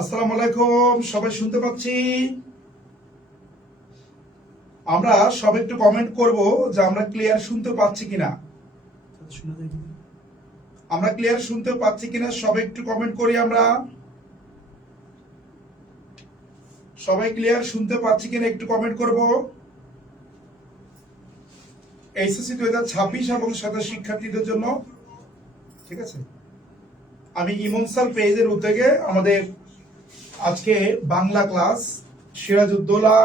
আসসালামু আলাইকুম, সবাই শুনতে পাচ্ছি? আমরা সবাই একটু কমেন্ট করব যে আমরা ক্লিয়ার শুনতে পাচ্ছি কিনা। আমরা ক্লিয়ার শুনতে পাচ্ছি কিনা সবাই একটু কমেন্ট করি। আমরা সবাই ক্লিয়ার শুনতে পাচ্ছি কিনা একটু কমেন্ট করব। এইচএসসি 2026 এবং 27 শিক্ষার্থীদের জন্য, ঠিক আছে, আমি ইমনসাল পেজের উদ্যোগে আমাদের আজকে বাংলা ক্লাস সিরাজউদ্দৌলা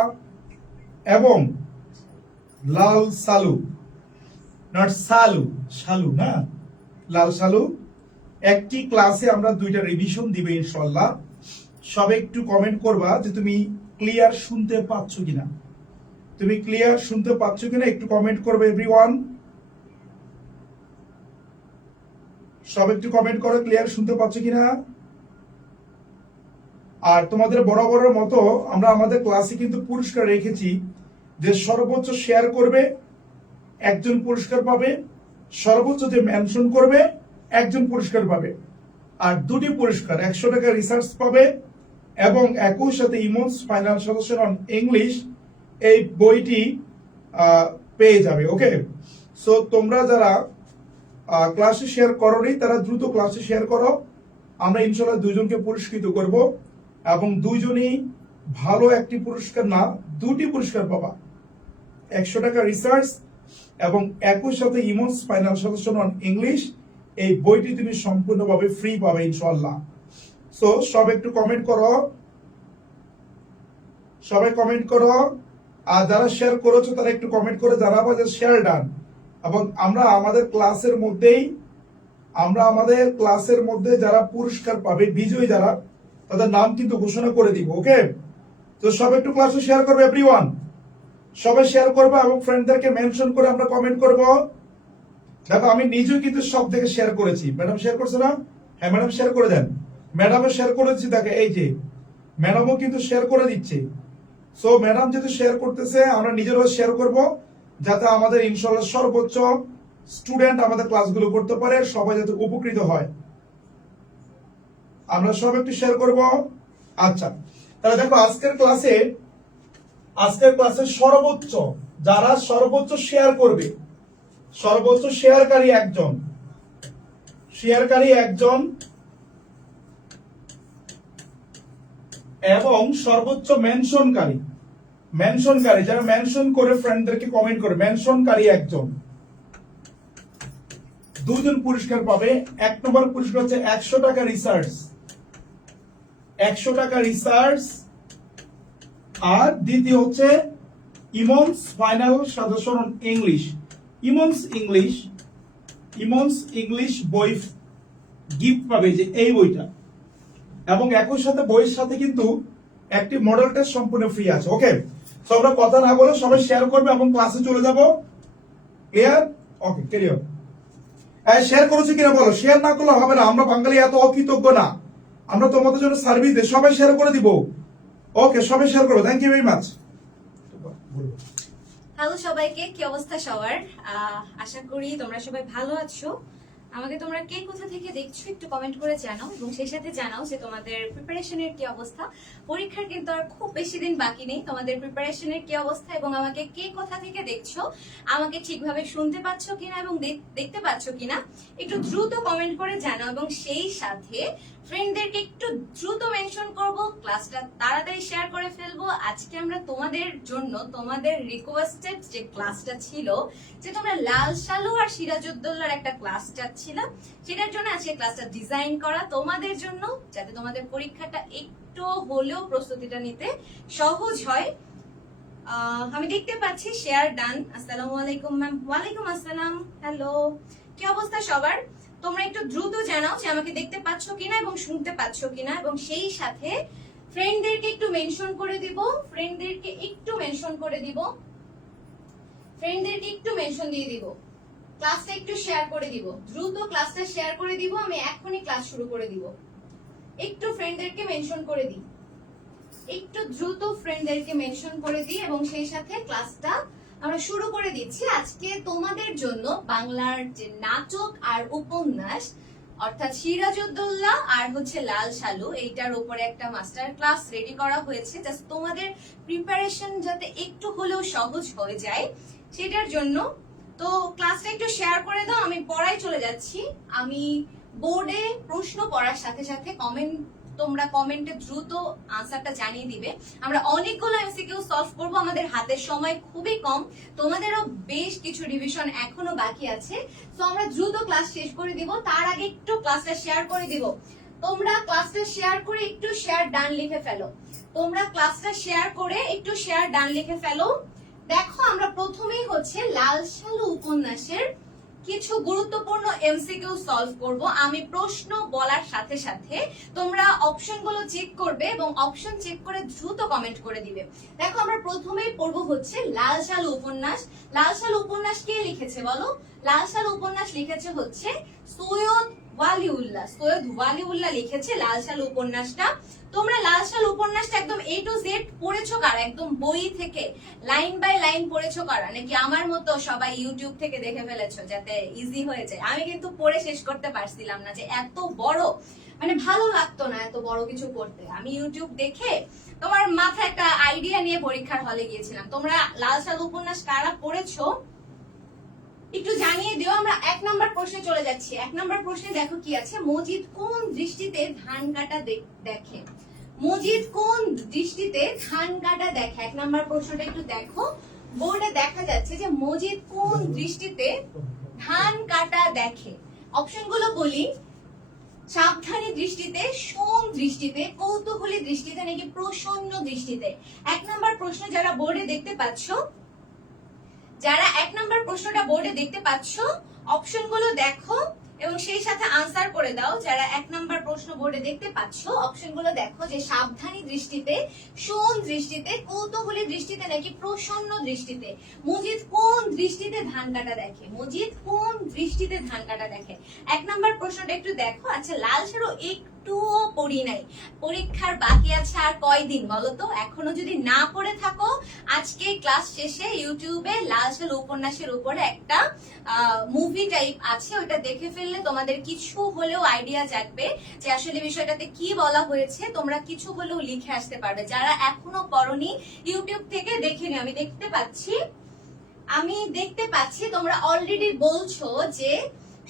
এবং লাল সালু, নট সালু, শালু না, লাল সালু, একটি ক্লাসে আমরা দুইটা রিভিশন দিবে ইনশাআল্লাহ। সবাই একটু কমেন্ট করবা যে তুমি ক্লিয়ার শুনতে পাচ্ছ কিনা। তুমি ক্লিয়ার শুনতে পাচ্ছ কিনা একটু কমেন্ট করবে এভরিওয়ান। সবাই একটু কমেন্ট করো ক্লিয়ার শুনতে পাচ্ছ কিনা। আর তোমাদের বরাবরের মতো আমরা আমাদের ক্লাসে কিন্তু পুরস্কার রেখেছি যে সর্বোচ্চ শেয়ার করবে একজন পুরস্কার পাবে, সর্বোচ্চ যে মেনশন করবে একজন পুরস্কার পাবে, আর দুটি পুরস্কার 100 টাকা রিসার্চ পাবে এবং একই সাথে ইমনস ফাইনাল সলিউশন অন ইংলিশ এই বইটি পেয়ে যাবে। ওকে, সো তোমরা যারা ক্লাসে শেয়ার করোনি তারা দ্রুত ক্লাসে শেয়ার করো। আমরা ইনশাআল্লাহ দুইজনকে পুরস্কৃত করব এবং দুইজনই ভালো একটি পুরস্কার না, দুটি পুরস্কার পাবা। 100 টাকা রিসার্চ এবং একই সাথে ইমনস ফাইনাল সলিউশন অন ইংলিশ এই বইটি তুমি সম্পূর্ণভাবে ফ্রি পাবে ইনশাআল্লাহ। সো সব একটু কমেন্ট করো, সবাই কমেন্ট করো। আর যারা শেয়ার করেছো তারা একটু কমেন্ট করে জানাবো যে শেয়ার ডান। এবং আমরা আমাদের ক্লাসের মধ্যে যারা পুরস্কার পাবে, বিজয়ী যারা, তাদের নাম কিন্তু ঘোষণা করে দিব। ওকে, তো সব একটু ক্লাসে শেয়ার করবে এভরিওয়ান, সবাই শেয়ার করবে এবং ফ্রেন্ডদেরকে মেনশন করে আমরা কমেন্ট করব। দেখো আমি নিজেও কিন্তু সব থেকে শেয়ার করেছি। ম্যাডাম শেয়ার করছে না? হ্যাঁ ম্যাডাম শেয়ার করে দেন। ম্যাডামও শেয়ার করেছি, দেখে এই যে ম্যাডামও কিন্তু শেয়ার করে দিচ্ছে। সো ম্যাডাম যেহেতু শেয়ার করতেছে আমরা নিজেরাও শেয়ার করব, যাতে আমাদের ইনশাআল্লাহ সর্বোচ্চ স্টুডেন্ট আমাদের ক্লাসগুলো করতে পারে, সবাই যাতে উপকৃত হয়। আমরা সব একটু শেয়ার করব। আচ্ছা, তাহলে দেখো আজকের ক্লাসে সর্বোচ্চ যারা সর্বোচ্চ শেয়ার করবে, সর্বোচ্চ শেয়ারকারী একজন এবং সর্বোচ্চ মেনশনকারী যারা মেনশন করে ফ্রেন্ডদেরকে কমেন্ট করে, মেনশনকারী একজন, দুজন পুরস্কার পাবে। এক নম্বর পুরস্কার হচ্ছে 100 টাকা রিসার্চ, 100 টাকা রিসার্চ, আর দ্বিতীয় হচ্ছে Emon's final solution on English, Emon's English বই গিফট পাবে, যে এই বইটা। এবং একই সাথে বইয়ের সাথে কিন্তু একটি মডেল টেস্ট সম্পূর্ণ ফ্রি আছে। ওকে, তো আমরা কথা না বলে সবাই শেয়ার করবে এবং ক্লাসে চলে যাব। ক্লিয়ার? ওকে, ক্লিয়ার। শেয়ার করেছো কিনা বলো, শেয়ার না করলে হবে না। আমরা বাঙালি এত অকৃতজ্ঞ না, আমরা তোমাদের জন্য সার্ভিস দিই। সবাই শেয়ার করে দিব। ওকে, সবাই শেয়ার করো। Thank you very much. Hello সবাইকে, কি অবস্থা সবার? আশা করি তোমরা সবাই ভালো আছো। আমাকে তোমরা কে কোথা থেকে দেখছো একটু কমেন্ট করে জানাও, এবং সেই সাথে জানাও যে তোমাদের প্রিপারেশনের কি অবস্থা। পরীক্ষার কিন্তু আর খুব বেশি দিন বাকি নেই। তোমাদের প্রিপারেশনের কি অবস্থা এবং আমাকে কে কোথা থেকে দেখছো, আমাকে ঠিকভাবে শুনতে পাচ্ছ কিনা এবং দেখতে পাচ্ছ কিনা একটু দ্রুত কমেন্ট করে জানাও। এবং সেই সাথে ফ্রেন্ডদেরকে একটু দ্রুত মেনশন করব, ক্লাসটা তাড়াতাড়ি শেয়ার করে ফেলবো। আজকে আমরা তোমাদের জন্য, তোমাদের রিকোয়েস্টেড যে ক্লাসটা ছিল, যে তোমরা লাল সালু আর সিরাজউদ্দৌলার একটা ক্লাস চাচ্ছিলাম, সেটার জন্য আজকে ক্লাসটা ডিজাইন করা তোমাদের জন্য, যাতে তোমাদের পরীক্ষাটা একটু হলেও প্রস্তুতিটা নিতে সহজ হয়। আমি দেখতে পাচ্ছি শেয়ার ডান। আসসালামু আলাইকুম ম্যাম। ওয়ালাইকুম আসসালাম। হ্যালো, কি অবস্থা সবার? তোমরা একটু দ্রুত জানাও যে আমাকে দেখতে পাচ্ছ কিনা এবং শুনতে পাচ্ছ কিনা, এবং সেই সাথে ফ্রেন্ডদেরকে একটু মেনশন করে দিব, ফ্রেন্ডদেরকে একটু মেনশন দিয়ে দিব, ক্লাসটা একটু শেয়ার করে দিব, দ্রুত ক্লাসটা শেয়ার করে দিব। আমি এখনই ক্লাস শুরু করে দিব। একটু ফ্রেন্ডদেরকে মেনশন করে দিই, একটু দ্রুত ফ্রেন্ডদেরকে মেনশন করে দিই, এবং সেই সাথে ক্লাসটা আমরা শুরু করে দিচ্ছি। আজকে তোমাদের জন্য বাংলার যে নাটক আর উপন্যাস অর্থাৎ সিরাজউদ্দৌলা আর হচ্ছে লাল সালু, এইটার উপরে একটা মাস্টার ক্লাস রেডি করা হয়েছে জাস্ট তোমাদের প্রিপারেশন যাতে একটু হলেও সহজ হয়ে যায় সেটার জন্য। তো ক্লাসটা একটু শেয়ার করে দাও, আমি পড়ায় চলে যাচ্ছি। আমি বোর্ডে প্রশ্ন পড়ার সাথে সাথে তোমরা কমেন্টে দ্রুত আনসারটা জানিয়ে দিবে। আমরা অনেকগুলো এমসিকিউ সলভ করব, আমাদের হাতের সময় খুবই কম, তোমাদেরও বেশ কিছু রিভিশন এখনো বাকি আছে। তো আমরা দ্রুত ক্লাস শেষ করে দিব, তার আগে একটু ক্লাসটা শেয়ার করে দিব। তোমরা ক্লাসটা শেয়ার করে একটু শেয়ার ডান লিখে ফেলো, তোমরা ক্লাসটা শেয়ার করে একটু শেয়ার ডান লিখে ফেলো। দেখো আমরা প্রথমেই হচ্ছে লাল সালু উপন্যাসের কিছু গুরুত্বপূর্ণ এমসিকিউ সলভ করব। আমি প্রশ্ন বলার সাথে সাথে তোমরা অপশনগুলো চেক করবে এবং অপশন চেক করে দ্রুত কমেন্ট করে দিবে। দেখো আমরা প্রথমেই পড়ব হচ্ছে লাল সালু উপন্যাস। লাল সালু উপন্যাস কে লিখেছে বলো? লাল সালু উপন্যাস লিখেছে হচ্ছে সৈয়দ ওয়ালিউল্লাহ। সৈয়দ ওয়ালিউল্লাহ লিখেছে লাল সালু উপন্যাসটা। তোমরা লাল সালু উপন্যাসটা একদম A to Z পড়েছো কারা? একদম বই থেকে লাইন বাই লাইন পড়েছো কারা? নাকি আমার মতো সবাই ইউটিউব থেকে দেখে ফেলেছো যাতে ইজি হয়ে যায়? আমি কিন্তু পড়ে শেষ করতে পারছিলাম না, যে এত বড়, মানে ভালো লাগতো না এত বড় কিছু পড়তে। আমি ইউটিউব দেখে তোমার মাথায় একটা আইডিয়া নিয়ে পরীক্ষার হলে গিয়েছিলাম। তোমরা লাল সালু উপন্যাস কারা পড়েছো একটু জানিয়ে দিও। আমরা 1 নাম্বার প্রশ্নে চলে যাচ্ছি। 1 নাম্বার প্রশ্নে দেখো কি আছে, মজিদ কোন দৃষ্টিতে ধান কাটা দেখে? মজিদ কোন দৃষ্টিতে ধান কাটা দেখে? 1 নাম্বার প্রশ্নটা একটু দেখো, বোর্ডে দেখা যাচ্ছে যে মজিদ কোন দৃষ্টিতে ধান কাটা দেখে। অপশনগুলো বলি, সাবধানী দৃষ্টিতে, সোম দৃষ্টিতে, কৌতূহলী দৃষ্টিতে, নাকি প্রসন্ন দৃষ্টিতে। 1 নাম্বার প্রশ্ন যারা বোর্ডে দেখতে পাচ্ছ, যারা 1 নাম্বার প্রশ্নটা বোর্ডে দেখতে পাচ্ছ অপশনগুলো দেখো এবং সেই সাথে আনসার করে দাও। যারা 1 নাম্বার প্রশ্ন বোর্ডে দেখতে পাচ্ছ অপশনগুলো দেখো, যে সাবধানী দৃষ্টিতে, সোম দৃষ্টিতে, কৌতূহলী দৃষ্টিতে, নাকি প্রসন্ন দৃষ্টিতে। মজিদ কোন দৃষ্টিতে ধান কাটা দেখে? মজিদ কোন দৃষ্টিতে ধান কাটা দেখে? 1 নাম্বার প্রশ্নটা একটু দেখো। আচ্ছা, লাল সালু একটুও পড়ি নাই, পরীক্ষার বাকি আছে আর কয়দিন বলো তো? এখনো যদি না পড়ে থাকো, আজকে ক্লাস শেষে ইউটিউবে লাল সালু উপন্যাসের উপরে একটা মুভি টাইপ আছে, ওইটা দেখে ফেললে তোমাদের কিছু হলেও আইডিয়া জাগবে যে আসলে বিষয়টাতে কি বলা হয়েছে। তোমরা কিছু হলেও লিখে আসতে পারবে। যারা এখনো পড়নি ইউটিউব থেকে দেখে নিও। আমি দেখতে পাচ্ছি তোমরা অলরেডি বলছো যে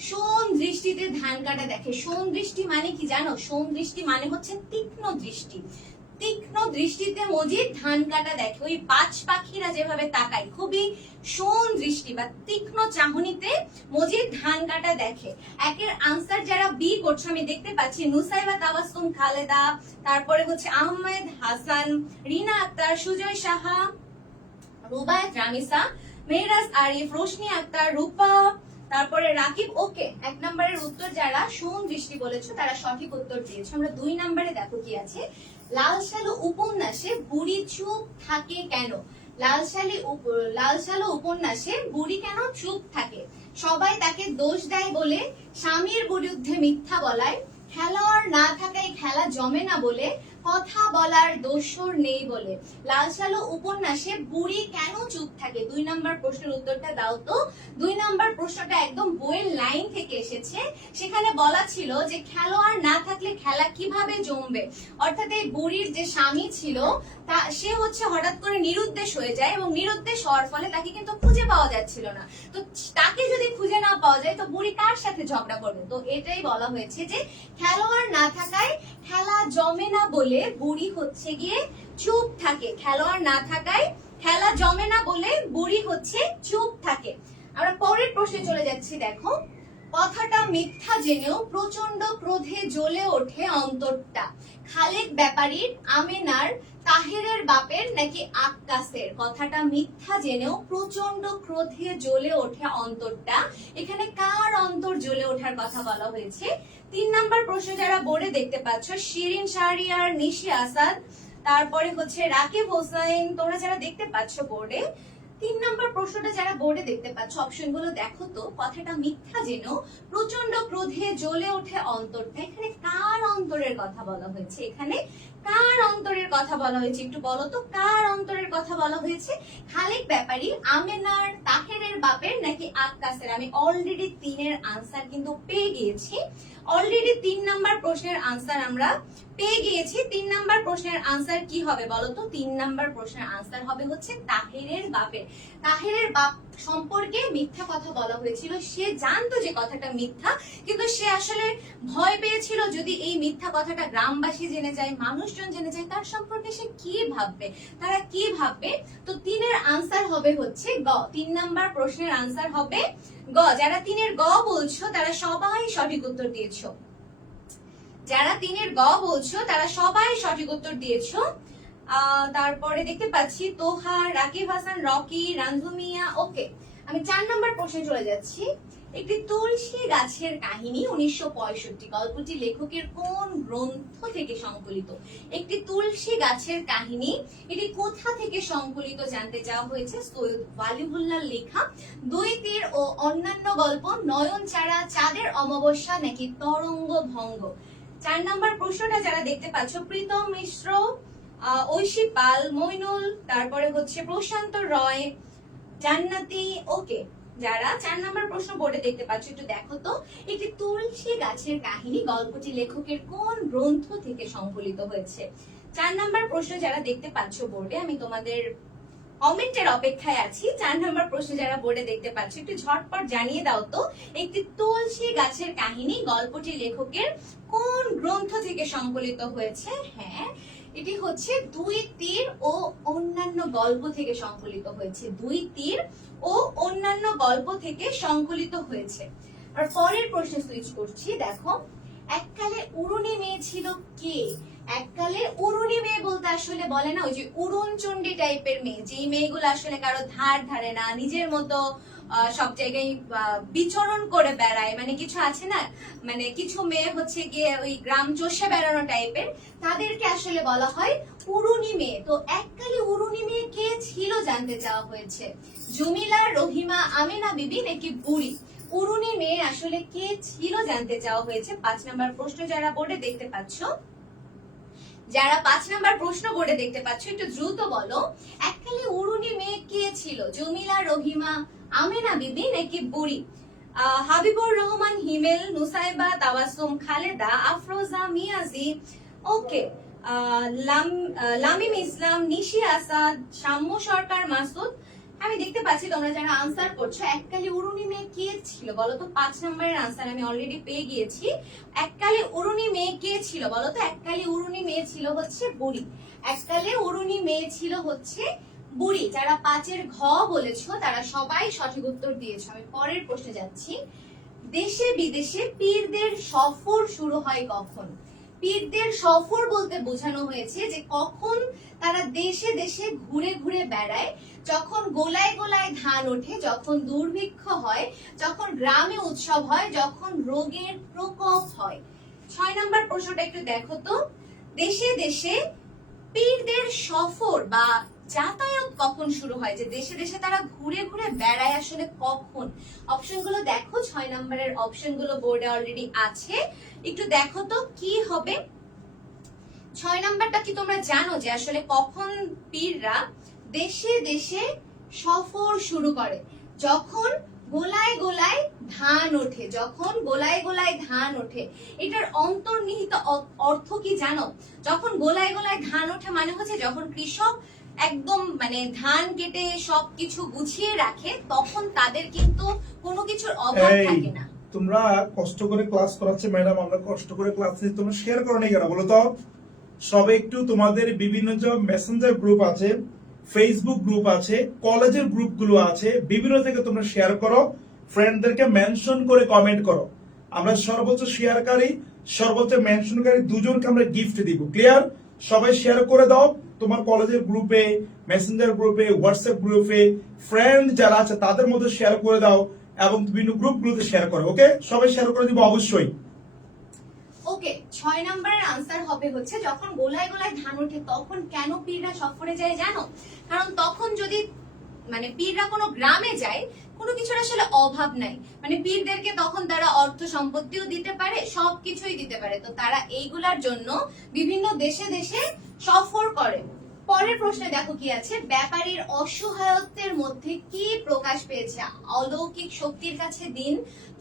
সোম দৃষ্টিতে ধান কাটা দেখে। সোম দৃষ্টি মানে কি জানো? সোম দৃষ্টি মানে হচ্ছে তীক্ষ্ণ দৃষ্টি। তীক্ষ্ণ দৃষ্টিতে মজিদ ধান কাটা দেখে। ওই বাজ পাখিরা যেভাবে তাকায়, খুবই সোম দৃষ্টি বা তীক্ষ্ণ চাহনিতে মজিদ ধান কাটা দেখে। একের আনসার যারা বি করছো আমি দেখতে পাচ্ছি, নুসাইবা তাবাসসুম খালেদা, তারপরে হচ্ছে আহমেদ হাসান, রিনা আক্তার, সুজয় সাহা, রুবায়েত রামিসা, মেহরাজ আরিফ, রোশনি আক্তার, রূপা, তারপরে রাকিব। ওকে, 1 নম্বরের উত্তর যারা সোম দৃষ্টি বলেছো তারা সঠিক উত্তর দিয়েছো। আমরা 2 নম্বরে দেখো কি আছে, লাল সালু উপন্যাসে বুড়ি চুপ থাকে কেন? লাল সালু উপন্যাসে বুড়ি কেন চুপ থাকে? সবাই তাকে দোষ দেয় বলে, স্বামীর বিরুদ্ধে মিথ্যা বলায়, খেলোয়াড় না থাকায় খেলা জমে না বলে, কথা বলার দোষর নেই বলে। লাল সালু উপন্যাসে বুড়ি কেন চুপ থাকে? 2 নম্বর প্রশ্নের উত্তরটা দাও তো। 2 নম্বর প্রশ্নটা একদম বইয়ের লাইন থেকে এসেছে। সেখানে বলা ছিল যে খেলোয়াড় না থাকলে খেলা কিভাবে জমবে। অর্থাৎ এই বুড়ির যে স্বামী ছিল সে হচ্ছে হঠাৎ করে নিরুদ্দেশ হয়ে যায় এবং নিরুদ্দেশ হওয়ার ফলে তাকে কিন্তু খুঁজে পাওয়া যাচ্ছিল না। তো তাকে যদি খুঁজে না পাওয়া যায় তো বুড়ি কার সাথে ঝগড়া করবে? তো এটাই বলা হয়েছে যে খেলোয়াড় না থাকায় খেলা জমে না বলে বুড়ি হচ্ছে গিয়ে চুপ থাকে। খেলোয়াড় না থাকায় খেলা জমে না বলে বুড়ি হচ্ছে চুপ থাকে। আমরা পরের প্রশ্নে চলে যাচ্ছি। দেখো, কথাটা মিথ্যা জেনেও প্রচন্ড ক্রোধে জ্বলে ওঠে অন্তরটা। খালেক ব্যাপারীর, আমেনার, তাহেরের বাপের, নাকি আক্কাসের? কথাটা মিথ্যা জেনেও প্রচন্ড ক্রোধে জ্বলে ওঠে অন্তরটা। এখানে কার অন্তর জ্বলে ওঠার কথা বলা হয়েছে? 3 নাম্বার প্রশ্ন যারা বোর্ডে দেখতে পাচ্ছ, শিরিন শাহরিয়ার, নিশি আসাদ, তারপরে হচ্ছে রাকিব হোসেন। তোমরা যারা দেখতে পাচ্ছ বোর্ডে 3 নাম্বার প্রশ্নটা যারা বোর্ডে দেখতে পাচ্ছ অপশনগুলো দেখো তো। কথাটা মিথ্যা জেনেও প্রচন্ড ক্রোধে জ্বলে ওঠে অন্তরটা, এখানে কার অন্তরের কথা বলা হয়েছে? এখানে কার অন্তরের কথা বলা হয়েছে একটু বলো তো, কার অন্তরের কথা বলা হয়েছে? খালেক ব্যাপারী, আমেনার, তাহেরের বাপের, নাকি আক্কাসের? আমি অলরেডি 3 এর আনসার কিন্তু পেয়ে গিয়েছি। অলরেডি 3 নাম্বার প্রশ্নের আনসার আমরা পেয়ে গিয়েছি। 3 নাম্বার প্রশ্নের আনসার কি হবে বলতো? 3 নাম্বার প্রশ্নের আনসার হবে হচ্ছে তাহেরের বাপের। তাহেরের বাপ সম্পর্কে মিথ্যা কথা বলা হয়েছিল। সে জানতো যে কথাটা মিথ্যা, কিন্তু সে আসলে ভয় পেয়েছিল যদি এই মিথ্যা কথাটা গ্রামবাসী জেনে যায়, মানুষজন জেনে যায়, তার সম্পর্কে সে কি ভাববে, তারা কি ভাববে। তো 3 এর আনসার হবে হচ্ছে গ। 3 নাম্বার প্রশ্নের আনসার হবে গ। যারা 3 এর গ বলছো তারা সবাই সঠিক উত্তর দিয়েছো। যারা 3 এর গ বলছো তারা সবাই সঠিক উত্তর দিয়েছো। তারপরে দেখতে পাচ্ছি তোহা, রাকিব হাসান, রকি, রানজুমিয়া। ওকে, আমি 4 নাম্বার প্রশ্নে চলে যাচ্ছি। একটি তুলসী গাছের কাহিনী 1965। গল্পটি লেখকের কোন গ্রন্থ থেকে সংকলিত? একটি তুলসী গাছের কাহিনী, এটি কোথা থেকে সংকলিত জানতে চাওয়া হয়েছে। সৈয়দ ওয়ালিউল্লাহর লেখা। 2 তীর ও অন্যান্য গল্প, নয়নচারা, চাঁদের অমাবস্যা নাকি তরঙ্গ ভঙ্গ। 4 নাম্বার প্রশ্নটা যারা দেখতে পাচ্ছ, প্রীতম মিশ্র, ঐশী পাল, মইনুল, তারপরে হচ্ছে প্রশান্ত রয়, জান্নাতি। ওকে, যারা 4 নাম্বার প্রশ্ন বোর্ডে দেখতে পাচ্ছ একটু দেখো তো, একটি তুলসী গাছের কাহিনী গল্পটি লেখকের কোন গ্রন্থ থেকে সংকলিত হয়েছে। 4 নাম্বার প্রশ্ন যারা দেখতে পাচ্ছ বোর্ডে, আমি তোমাদের কমেন্টের অপেক্ষায় আছি। 4 নাম্বার প্রশ্ন যারা বোর্ডে দেখতে পাচ্ছ একটু ঝটপট জানিয়ে দাও তো, একটি তুলসী গাছের কাহিনী গল্পটি লেখকের কোন গ্রন্থ থেকে সংকলিত হয়েছে। হ্যাঁ, এটি হচ্ছে 2 তীর ও অন্যান্য গল্প থেকে সংকলিত হয়েছে। 2 তীর ও অন্যান্য গল্প থেকে সংকলিত হয়েছে। আর পরের প্রশ্নে সুইচ করছি। দেখো, এককালে উড়ুনি মেয়ে ছিল কে? এককালে উড়ুনি মেয়ে বলতে আসলে বলে না ওই যে উড়নচণ্ডী টাইপের মেয়ে, যেই মেয়েগুলো আসলে কারো ধার ধারে না, নিজের মতো সব জায়গায় বিচরণ করে বেড়ায়, মানে কিছু আছে না, মানে কিছু মেয়ে হচ্ছে গিয়ে ওই গ্রাম চষে বেড়ানো টাইপের, তাদেরকে আসলে বলা হয় উড়ুনি মেয়ে। তো এককালে উড়ুনি মেয়ে কে ছিল জানতে চাওয়া হয়েছে। জমিলা, রহিমা, আমেনা বিবি নাকি বুড়ি। উড়ুনি মেয়ে আসলে কে ছিল জানতে চাওয়া হয়েছে। 5 নাম্বার প্রশ্ন যারা বোর্ডে দেখতে পাচ্ছ, যারা 5 নাম্বার প্রশ্ন বোর্ডে দেখতে পাচ্ছ একটু দ্রুত বলো, এককালে উড়ুনি মেয়ে কে ছিল? জমিলা, রহিমা, আমেনা বিবি নাকি বুড়ি। হাবিবুর রহমান হিমেল, নুসাইবা, তাবাসসুম, খালেদা, আফরোজা, মিয়াজি। ওকে, লামিম ইসলাম, নিশি আসাদ, সাম্য সরকার, মাসুদ। আমি দেখতে পাচ্ছি তোমরা যারা আনসার করছো, এককালে উড়ুনি মেয়ে কে ছিল বলতো। 5 নম্বরের আনসার আমি অলরেডি পেয়ে গিয়েছি। এককালে উড়ুনি মেয়ে কে ছিল বলতো। এককালে উড়ুনি মেয়ে ছিল হচ্ছে বুড়ি। এককালে উড়ুনি মেয়ে ছিল হচ্ছে বুড়ি। যারা 5 এর ঘ বলেছো তারা সবাই সঠিক উত্তর দিয়েছো। আমি পরের প্রশ্নে যাচ্ছি। দেশে বিদেশে পীরদের সফর শুরু হয় কখন? পীরদের সফর বলতে বোঝানো হয়েছে যে কখন তারা দেশে দেশে ঘুরে ঘুরে বেড়ায়, যখন গোলায় গোলায় ধান ওঠে, যখন দুর্ভিক্ষ হয়, যখন গ্রামে উৎসব হয়, যখন রোগের প্রকোপ হয়। 6 নাম্বার প্রশ্নটা একটু দেখো তো, দেশে দেশে পীরদের সফর বা যাতায়াত কখন শুরু হয়, যে দেশে দেশে তারা ঘুরে ঘুরে বেড়ায় আসলে কখন। অপশনগুলো দেখো, 6 নম্বরের অপশনগুলো বোর্ডে অলরেডি আছে, একটু দেখো তো কি হবে। 6 নাম্বারটা কি তোমরা জানো যে আসলে কখন পীররা দেশে দেশে সফর শুরু করে? যখন গোলায় গোলায় ধান ওঠে, যখন গোলায় গোলায় ধান ওঠে। এটার অন্তর্নিহিত অর্থ কি জানো? যখন গোলায় গোলায় ধান ওঠে মানে হচ্ছে যখন কৃষক একদম মানে ধান কেটে সবকিছু গুছিয়ে রাখে, তখন তাদের কিন্তু কোনো কিছুর অভাব থাকে না। তোমরা কষ্ট করে ক্লাস করাচ্ছে ম্যাডাম, আমরা কষ্ট করে ক্লাস নিচ্ছি, তোমরা শেয়ার করো না কেন বলো তো? সবে একটু তোমাদের বিভিন্ন যে মেসেঞ্জার গ্রুপ আছে, ফেসবুক গ্রুপ আছে, কলেজের গ্রুপ গুলো আছে, বিভিন্ন থেকে তোমরা শেয়ার করো, ফ্রেন্ডদেরকে মেনশন করে কমেন্ট করো। আমরা সর্বোচ্চ শেয়ারকারী, সর্বোচ্চ মেনশনকারী দুজনকে আমরা গিফট দিব। ক্লিয়ার? সবাই শেয়ার করে দাও তোমার কলেজের গ্রুপে, মেসেঞ্জার গ্রুপে, হোয়াটসঅ্যাপ গ্রুপে, ফ্রেন্ড যারা আছে তাদের মধ্যে শেয়ার করে দাও এবং বিভিন্ন গ্রুপগুলোতে শেয়ার করো। ওকে, সবাই শেয়ার করে দিব অবশ্যই। ওকে, 6 নম্বরের আনসার হবে হচ্ছে যখন গোলায় গোলায় ধান ওঠে তখন কেন পীররা সফরে যায় জানো? কারণ তখন যদি মানে পীররা কোনো গ্রামে যায়, কোনো কিছুর আসলে অভাব নাই, মানে পীরদেরকে তখন তারা অর্থ সম্পত্তিও দিতে পারে, সবকিছুই দিতে পারে। তো তারা এইগুলার জন্য বিভিন্ন দেশে দেশে সফর করে। পরের প্রশ্নে দেখো কি আছে, ব্যাপারীর অসহায়ত্বের মধ্যে কি প্রকাশ পেয়েছে? অলৌকিক শক্তির কাছে দিন,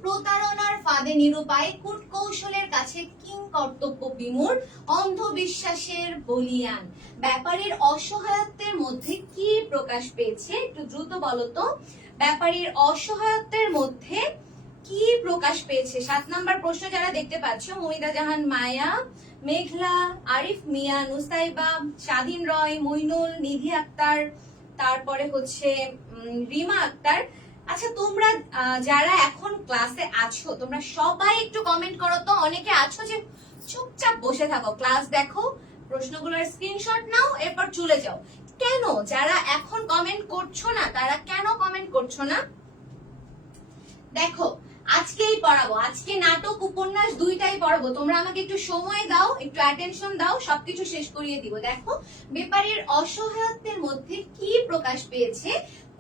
প্রতারণার ফাঁদে নিরুপায়, কূটকৌশলের কাছে কিং কর্তব্য বিমূঢ়, অন্ধবিশ্বাসের বলিয়ান। ব্যাপারীর অসহায়ত্বের মধ্যে কি প্রকাশ পেয়েছে? একটু দ্রুত বলো তো। ব্যাপারীর অসহায়ত্বের মধ্যে কি প্রকাশ পেয়েছে? 7 নাম্বার প্রশ্ন যারা দেখতে পাচ্ছ, মহিদা জাহান, মায়া, মেঘলা, আরিফ মিয়া, নুসাইবা, স্বাধীন রয়, মইনুল, নিধি আক্তার, তারপরে হচ্ছে রিমা আক্তার। আচ্ছা, তোমরা যারা এখন ক্লাসে আছো তোমরা সবাই একটু কমেন্ট করো তো। অনেকে আছো যে চুপচাপ বসে থাকো, ক্লাস দেখো, প্রশ্নগুলোর স্ক্রিনশট নাও, এরপর চলে যাও। কেন? যারা এখন কমেন্ট করছো না তারা কেন কমেন্ট করছো না? দেখো, আজকেই পড়াবো, আজকে নাটক উপন্যাস দুইটাই পড়াবো। তোমরা আমাকে একটু সময় দাও, একটু অ্যাটেনশন দাও, সবকিছু শেষ করিয়ে দিব। দেখো, ব্যাপারীর অসহায়ত্বের মধ্যে কি প্রকাশ পেয়েছে?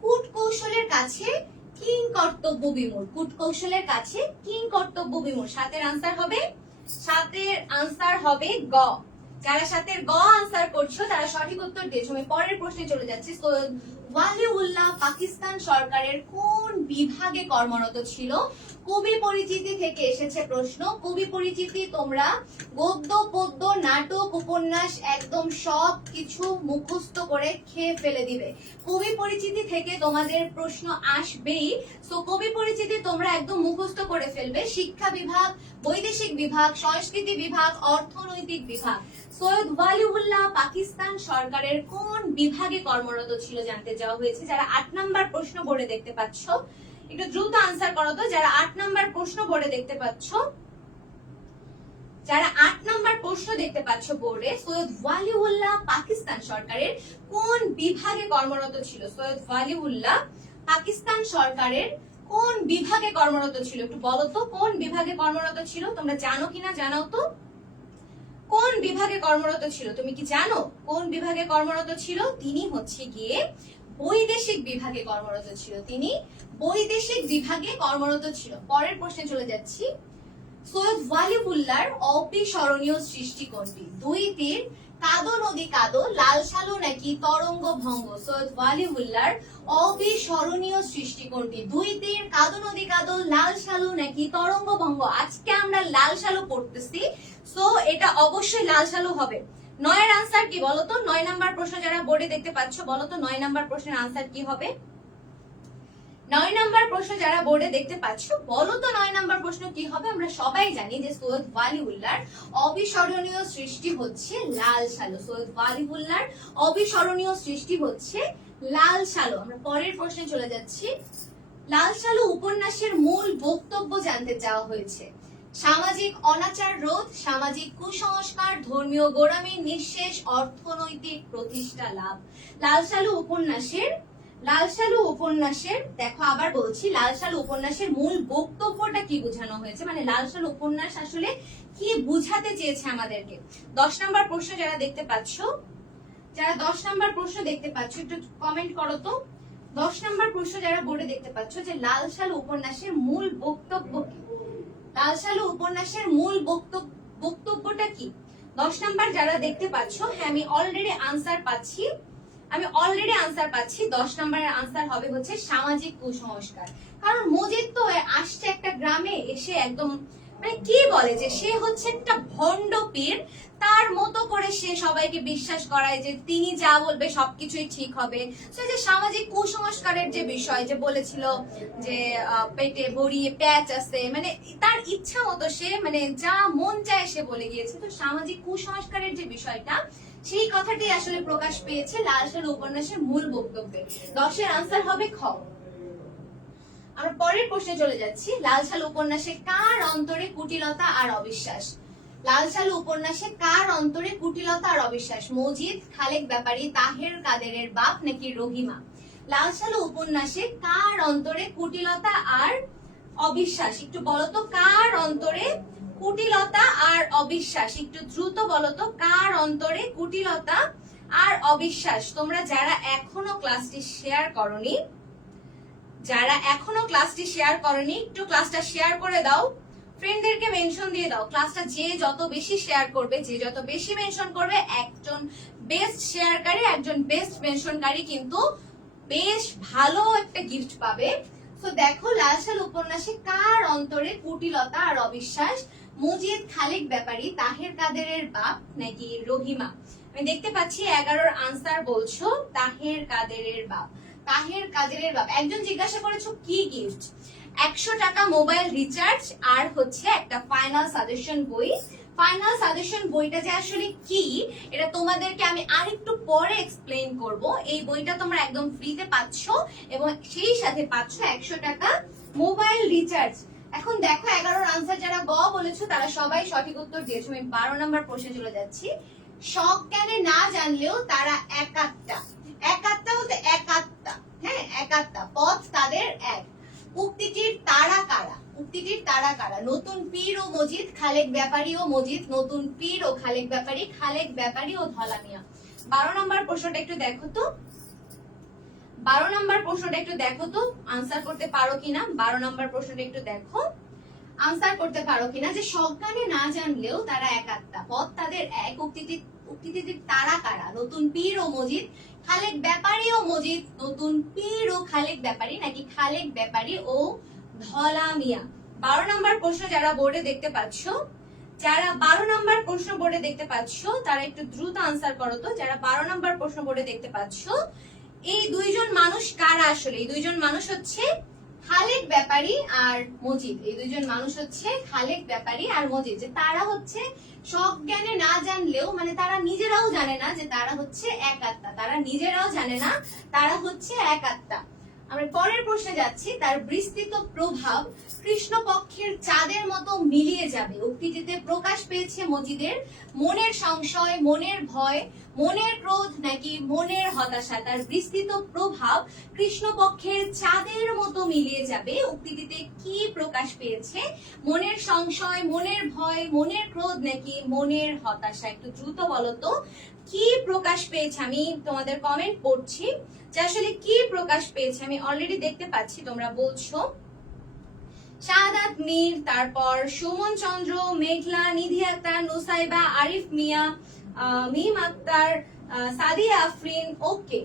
কূটকৌশলের কাছে কিং কর্তব্য বিমূঢ়। কূটকৌশলের কাছে কিং কর্তব্য বিমূঢ়। 7-এর আনসার হবে, 7-এর আনসার হবে গ। যারা 7-এর গ আনসার করছো তারা সঠিক উত্তর দিয়েছো। আমি পরের প্রশ্নে চলে যাচ্ছি। সৈয়দ ওয়ালিউল্লাহ পাকিস্তান সরকারের কোন বিভাগে কর্মরত ছিল? কবি পরিচিতি থেকে এসেছে প্রশ্ন। কবি পরিচিতি তোমরা গদ্য, পদ্য, নাটক, উপন্যাস একদম সব কিছু মুখস্থ করে খেয়ে ফেলে দিবে। কবি পরিচিতি থেকে তোমাদের প্রশ্ন আসবেই। সো কবি পরিচিতি তোমরা একদম মুখস্থ করে ফেলবে। শিক্ষা বিভাগ, বৈদেশিক বিভাগ, সংস্কৃতি বিভাগ, অর্থনৈতিক বিভাগ। সৈয়দ ওয়ালিউল্লাহ পাকিস্তান সরকারের কোন বিভাগে কর্মরত ছিল জানতে চাওয়া হয়েছে। যারা 8 নাম্বার প্রশ্ন বোর্ডে দেখতে পাচ্ছ একটু দ্রুত আনসার করো তো। যারা 8 নাম্বার প্রশ্ন বোর্ডে দেখতে পাচ্ছ, যারা 8 নাম্বার প্রশ্ন দেখতে পাচ্ছ বোর্ডে, সৈয়দ ওয়ালিউল্লাহ পাকিস্তান সরকারের কোন বিভাগে কর্মরত ছিল? সৈয়দ ওয়ালিউল্লাহ পাকিস্তান সরকারের কোন বিভাগে কর্মরত ছিল? একটু বলো তো, কোন বিভাগে কর্মরত ছিল? তোমরা জানো কিনা জানাও তো। কোন বিভাগে কর্মরত ছিল? তুমি কি জানো কোন বিভাগে কর্মরত ছিল? তিনি হচ্ছে গিয়ে বৈদেশিক বিভাগে কর্মরত ছিল। তিনি বৈদেশিক বিভাগে কর্মরত ছিল। পরের প্রশ্নে চলে যাচ্ছি। সৈয়দ ওয়ালিউল্লাহর অবিস্মরণীয় সৃষ্টি কোনটি? 2 তীর, কাদো নদী কাদো, লাল সালু নাকি তরঙ্গ ভঙ্গ? সৈয়দ ওয়ালিউল্লাহর অবিস্মরণীয় সৃষ্টি কোনটি? 2 তীর, কাদো নদী কাদো, লাল সালু নাকি তরঙ্গ ভঙ্গ? আজকে আমরা লাল সালু পড়তেছি, সো এটা অবশ্যই লাল সালু হবে। 9-এর আনসার কি বলো তো? 9 নাম্বার প্রশ্ন যারা বোর্ডে দেখতে পাচ্ছ বলো তো 9 নাম্বার প্রশ্নের আনসার কি হবে? 9 নাম্বার প্রশ্ন যারা বোর্ডে দেখতে পাচ্ছ বলো তো 9 নাম্বার প্রশ্ন কি হবে? আমরা সবাই জানি যে সৈয়দ ওয়ালিউল্লাহর অবিস্মরণীয় সৃষ্টি হচ্ছে লাল সালু। সৈয়দ ওয়ালিউল্লাহর অবিস্মরণীয় সৃষ্টি হচ্ছে লাল সালু। আমরা পরের প্রশ্নে চলে যাচ্ছি। লাল সালু উপন্যাসের মূল বক্তব্য জানতে চাওয়া হয়েছে। সামাজিক অনাচার রোধ, সামাজিক কুসংস্কার, ধর্মীয় গোড়ামির নিঃশেষ, অর্থনৈতিক প্রতিষ্ঠা লাভ। লাল সালু উপন্যাসের দেখো আবার বলছি, লাল সালু উপন্যাসের মূল বক্তব্যটা কি বোঝানো হয়েছে, মানে লাল সালু উপন্যাস আসলে কি বুঝাতে চেয়েছে আমাদেরকে। 10 নাম্বার প্রশ্ন যারা দেখতে পাচ্ছ, যারা 10 নাম্বার প্রশ্ন দেখতে পাচ্ছ একটু কমেন্ট করো তো। 10 নাম্বার প্রশ্ন যারা বোর্ডে দেখতে পাচ্ছ যে লাল সালু উপন্যাসের মূল বক্তব্য কি? লাল সালু উপন্যাসের মূল বক্তব্যটা কি? 10 নাম্বার যারা দেখতে পাচ্ছ, হ্যাঁ আমি অলরেডি আনসার পাচ্ছি। 10 নাম্বারের আনসার হবে হচ্ছে সামাজিক কুসংস্কার। কারণ মজিদ তো আসছে একটা গ্রামে এসে একদম মানে কি বলে যে সে হচ্ছে একটা ভণ্ড পীর, তার মতো করে সে সবাইকে বিশ্বাস করায় যে তিনি যা বলবে সবকিছুই ঠিক হবে। সে যে সামাজিক কুসংস্কারের যে বিষয় যে বলেছিল যে পেটে ভরিয়ে প্যাচ আছে, মানে তার ইচ্ছা মতো সে মানে যা মন চায় সে বলে গিয়েছে। তো সামাজিক কুসংস্কারের যে বিষয়টা সেই কথাটি আসলে প্রকাশ পেয়েছে লাল সালু উপন্যাসের মূল বক্তব্যে। 10-এর আনসার হবে খ। আমরা পরের প্রশ্নে চলে যাচ্ছি। লাল সালু উপন্যাসে কার অন্তরে কুটিলতা আর অবিশ্বাস? লাল সালু উপন্যাসে কার অন্তরে কুটিলতা আর অবিশ্বাস? মজিদ, খালেক ব্যাপারী, তাহের কাদেরের বাপ নাকি রহিমা? লাল সালু উপন্যাসে কার অন্তরে কুটিলতা আর অবিশ্বাস? একটু বলতো কার অন্তরে কুটিলতা আর অবিশ্বাস? একটু দ্রুত বলতো কার অন্তরে কুটিলতা আর অবিশ্বাস? তোমরা যারা এখনো ক্লাসটি শেয়ার করনি, একটু ক্লাসটা শেয়ার করে দাও। ফ্রেন্ডদেরকে মেনশন দিয়ে দাও। ক্লাসটা যে যত বেশি শেয়ার করবে, যে যত বেশি মেনশন করবে, একজন বেস্ট শেয়ারকারী, একজন বেস্ট মেনশনকারী কিন্তু বেশ ভালো একটা গিফট পাবে। তো দেখো লাল সাল উপন্যাসে কার অন্তরে কুটিলতা আর অবিশ্বাস? মজিদ খালিক ব্যাপারী তাহের কাদেরের বাপ নাকি রহিমা? আমি দেখতে পাচ্ছি 11-র আনসার বলছো তাহের কাদেরের বাপ। তাহের কাদেরের বাপ। একজন জিজ্ঞাসা করেছো কি গিফট? 100 টাকা মোবাইল রিচার্জ আর হচ্ছে একটা ফাইনাল সাজেশন বই। ফাইনাল সাজেশন বইটা যে আসলে কি এটা তোমাদেরকে আমি আরেকটু পরে এক্সপ্লেইন করব। এই বইটা তোমরা একদম ফ্রিতে পাচ্ছ এবং সেই সাথে পাচ্ছ 100 টাকা মোবাইল রিচার্জ। এখন দেখো 11-র আনসার যারা গ বলেছো তারা সবাই সঠিক উত্তর দিয়েছো। আমি 12 নম্বর প্রশ্নে চলে যাচ্ছি। সজ্ঞানে না জানলেও তারা একাত্তা। একাত্তা বলতে একাত্তা, হ্যাঁ একাত্তা, পথ তাদের এক। উক্তিটির তারা কারা? উক্তিটির তারা কারা? নতুন পীর ও মজিদ, খালেক ব্যাপারী ও মজিদ, নতুন পীর ও খালেক ব্যাপারী, খালেক ব্যাপারী ও ধলা মিয়া। 12 নম্বর প্রশ্নটা একটু দেখো তো। 12 নম্বর প্রশ্নটা একটু দেখো তো আনসার করতে পারো কিনা। 12 নম্বর প্রশ্নটা একটু দেখো আনসার করতে পারো কিনা। যে সজ্ঞানে না জানলেও তারা একাত্তা, পথ তাদের এক। উক্তিটির তারা কারা? নতুন পীর ও মজিদ, খালেক ব্যাপারী ও মজিদ, নতুন পীর ও খালেক ব্যাপারী নাকি খালেক ব্যাপারী ও ধলা মিয়া? 12 নম্বর প্রশ্ন যারা বোর্ডে দেখতে পাচ্ছ, যারা 12 নম্বর প্রশ্ন বোর্ডে দেখতে পাচ্ছ তারা একটু দ্রুত আনসার করো তো। যারা 12 নম্বর প্রশ্ন বোর্ডে দেখতে পাচ্ছ, এই দুইজন মানুষ কারা আসলে? এই দুইজন মানুষ হচ্ছে খালেক ব্যাপারী আর মজিদ। এই দুইজন মানুষ হচ্ছে খালেক ব্যাপারী আর মজিদ। যে তারা হচ্ছে সজ্ঞানে না জানলেও, মানে তারা নিজেরাও জানে না যে তারা হচ্ছে এক আত্মা, তারা নিজেরাও জানে না তারা হচ্ছে এক আত্মা। আমরা পরের প্রশ্নে যাচ্ছি। তার বিস্তৃত প্রভাব কৃষ্ণপক্ষের চাঁদের মতো মিলিয়ে যাবে। উক্তিটিতে প্রকাশ পেয়েছে মজিদের মনের সংশয়, মনের ভয়, মনের ক্রোধ নাকি মনের হতাশা? তার বিস্তৃত প্রভাব কৃষ্ণপক্ষের চাঁদের মতো মিলিয়ে যাবে। উক্তিটিতে কি প্রকাশ পেয়েছে? মনের সংশয়, মনের ভয়, মনের ক্রোধ নাকি মনের হতাশা? একটু দ্রুত বলো তো কি প্রকাশ পেয়েছে। আমি তোমাদের কমেন্ট পড়ছি যে আসলে কি প্রকাশ পেয়েছে। আমি অলরেডি দেখতে পাচ্ছি তোমরা বলছো শাহাদাত মীর, তারপর সুমন চন্দ্র, মেঘলা, নিধি আক্তার, নুসাইবা, আরিফ মিয়া, মিম আক্তার, সাদিয়া আফরিন। ওকে,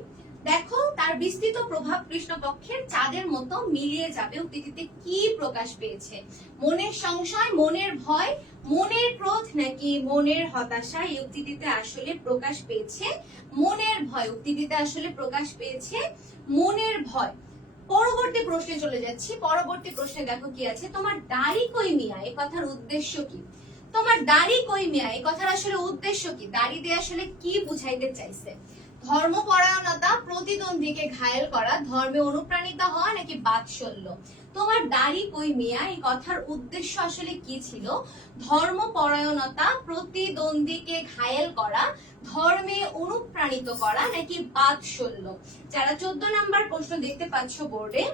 দেখো তার বিস্তৃত প্রভাব কৃষ্ণপক্ষের চাঁদের মতো মিলিয়ে যাবে। উক্তিটিতে কি প্রকাশ পেয়েছে? মনের সংশয়, মনের ভয়, মনের ক্রোধ নাকি মনের হতাশা? এই উক্তিটিতে আসলে প্রকাশ পেয়েছে মনের ভয়। উক্তিটিতে আসলে প্রকাশ পেয়েছে মনের ভয়। পরবর্তী প্রশ্নে চলে যাচ্ছি। পরবর্তী প্রশ্নে দেখো কি আছে। তোমার দাড়ি কই মিয়া এই কথার উদ্দেশ্য কি? তোমার দাড়ি কই মিয়া এই কথার আসলে উদ্দেশ্য কি? দাড়ি দিয়ে আসলে কি বুঝাইতে চাইছে? ধর্মপরায়ণতা, প্রতিদ্বন্দ্বীকে ঘায়েল করা, ধর্মে অনুপ্রাণিত হওয়া নাকি বাৎসল্য? তোমার দাড়ি কই মিয়া এই কথার উদ্দেশ্য আসলে কি ছিল? ধর্মপরায়ণতা, প্রতিদ্বন্দ্বীকে ঘায়েল করা, ধর্মে অনুপ্রাণিত করা নাকি বাৎসল্য? যারা 14 নাম্বার প্রশ্ন দেখতে পাচ্ছ বোর্ডে,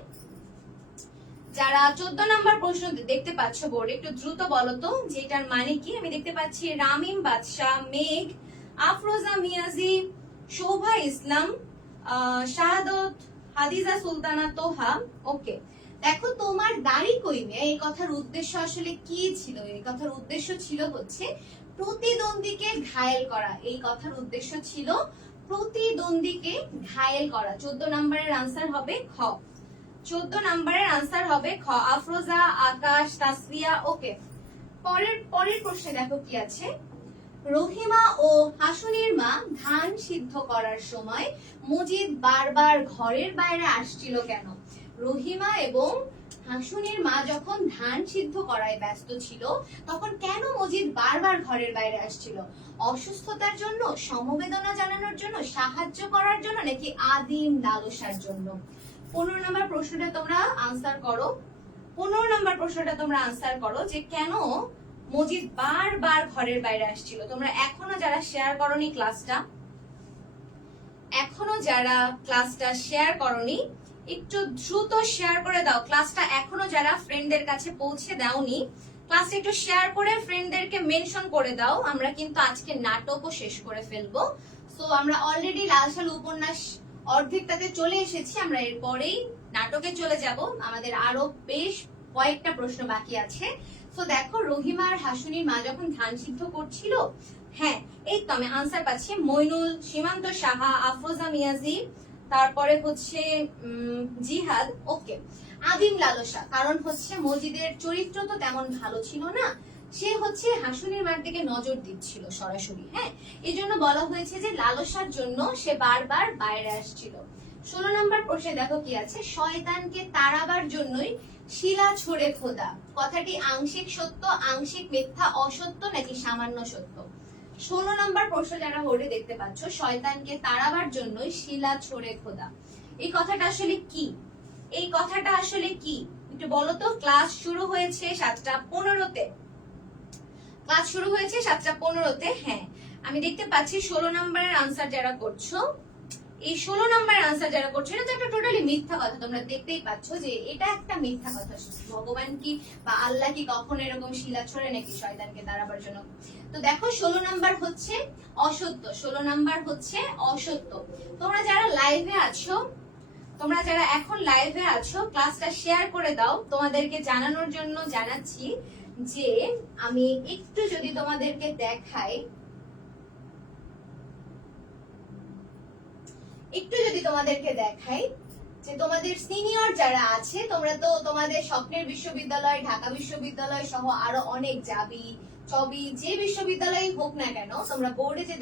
যারা 14 নাম্বার প্রশ্ন দেখতে পাচ্ছ বোর্ডে একটু দ্রুত বলো তো যে এটার মানে কি। আমি দেখতে পাচ্ছি রামিম বাদশা, মেঘ, আফরোজা মিয়াজি, শোভা ইসলাম, শাহাদত, হাদিজা সুলতানা, তোহা। ওকে, দেখো তোমার দাড়ি কই মিয়া এই কথার উদ্দেশ্য আসলে কি ছিল? এই কথার উদ্দেশ্য ছিল হচ্ছে প্রতিদ্বন্দ্বীকে ঘায়েল করা। এই কথার উদ্দেশ্য ছিল প্রতিদ্বন্দ্বীকে ঘায়েল করা। 14 নম্বরের আনসার হবে খ। 14 নম্বরের আনসার হবে খ, আফরোজা, আকাশ, তাসফিয়া। ওকে, পরের প্রশ্নে দেখো কি আছে। রহিমা ও হাসুনির মা ধান সিদ্ধ করার সময় মজিদ বারবার ঘরের বাইরে আসছিল কেন? রহিমা এবং হাসুনির মা যখন ধান সিদ্ধ করায় ব্যস্ত ছিল তখন কেন মজিদ বারবার ঘরের বাইরে আসছিল? অসুস্থতার জন্য, সমবেদনা জানানোর জন্য, সাহায্য করার জন্য নাকি আদিম লালসার জন্য? 15 নম্বর প্রশ্নটা তোমরা আনসার করো। 15 নম্বর প্রশ্নটা তোমরা আনসার করো যে কেন মজিদ বারবার ঘরের বাইরে আসছিল। তোমরা এখনো যারা শেয়ার করনি ক্লাসটা, এখনো যারা ক্লাসটা শেয়ার করনি একটু দ্রুত শেয়ার করে দাও। ক্লাসটা এখনো যারা ফ্রেন্ডদের কাছে পৌঁছে দাওনি ক্লাসটা একটু শেয়ার করে ফ্রেন্ডদেরকে মেনশন করে দাও। আমরা কিন্তু আজকে নাটকও শেষ করে ফেলবো। সো আমরা অলরেডি লাল সাল উপন্যাস অর্ধেকটাতে চলে এসেছি। আমরা এরপরেই নাটকে চলে যাব। আমাদের আরো বেশ কয়েকটা প্রশ্ন বাকি আছে। তো দেখো রহিমা আর হাসুনির মা যখন ধান সিদ্ধ করছিল, হ্যাঁ এই তো আমি আনসার পাচ্ছি, মইনুল, সীমান্ত সাহা, আফরোজা মিয়াজি, তারপরে হচ্ছে জিহাদ। ওকে, আদিম লালসা, কারণ হচ্ছে মজিদের চরিত্র তো তেমন ভালো ছিল না, সে হচ্ছে হাসুনির মার দিকে নজর দিচ্ছিল সরাসরি, হ্যাঁ এই জন্য বলা হয়েছে যে লালসার জন্য সে বারবার বাইরে আসছিল। 16 নম্বর প্রশ্নে দেখো কি আছে, শয়তানকে তাড়াবার জন্যই শিলা ছড়ে খোদা, কথাটি আংশিক সত্য, আংশিক মিথ্যা, অসত্য নাকি সামান্য সত্য? 16 নম্বর প্রশ্ন যারা বোর্ডে দেখতে পাচ্ছ, শয়তানকে তাড়াবার জন্যই শিলা ছড়ে খোদা, এই কথাটা আসলে কি? এই কথাটা আসলে কি একটু বলো তো। ক্লাস শুরু হয়েছে 7:15-তে, ক্লাস শুরু হয়েছে 7:15-তে। হ্যাঁ আমি দেখতে পাচ্ছি 16 নম্বরের আনসার যারা করছো, এই 16 নম্বরের আনসার যারা করছো, এটা তো একটা টোটালি মিথ্যা কথা। তোমরা দেখতেই পাচ্ছ যে এটা একটা মিথ্যা কথা। ভগবান কি বা আল্লাহ কি কখনো এরকম শিলা ছড়ে নাকি শয়তানকে তাড়াবার জন্য? তো দেখো 16 নাম্বার হচ্ছে অসত্য, 16 নাম্বার হচ্ছে অসত্য। তোমরা যারা লাইভে আছো, তোমরা যারা এখন লাইভে আছো, ক্লাসটা শেয়ার করে দাও। তোমাদেরকে জানানোর জন্য জানাচ্ছি যে আমি একটু যদি তোমাদেরকে দেখাই, যে তোমাদের সিনিয়র যারা আছে, তোমরা তো তোমাদের স্বপ্নের বিশ্ববিদ্যালয়, ঢাকা বিশ্ববিদ্যালয় সহ আরো অনেক জাবি চবি যে বিশ্ববিদ্যালয় হোক না কেন, তোমরা বোর্ডে যে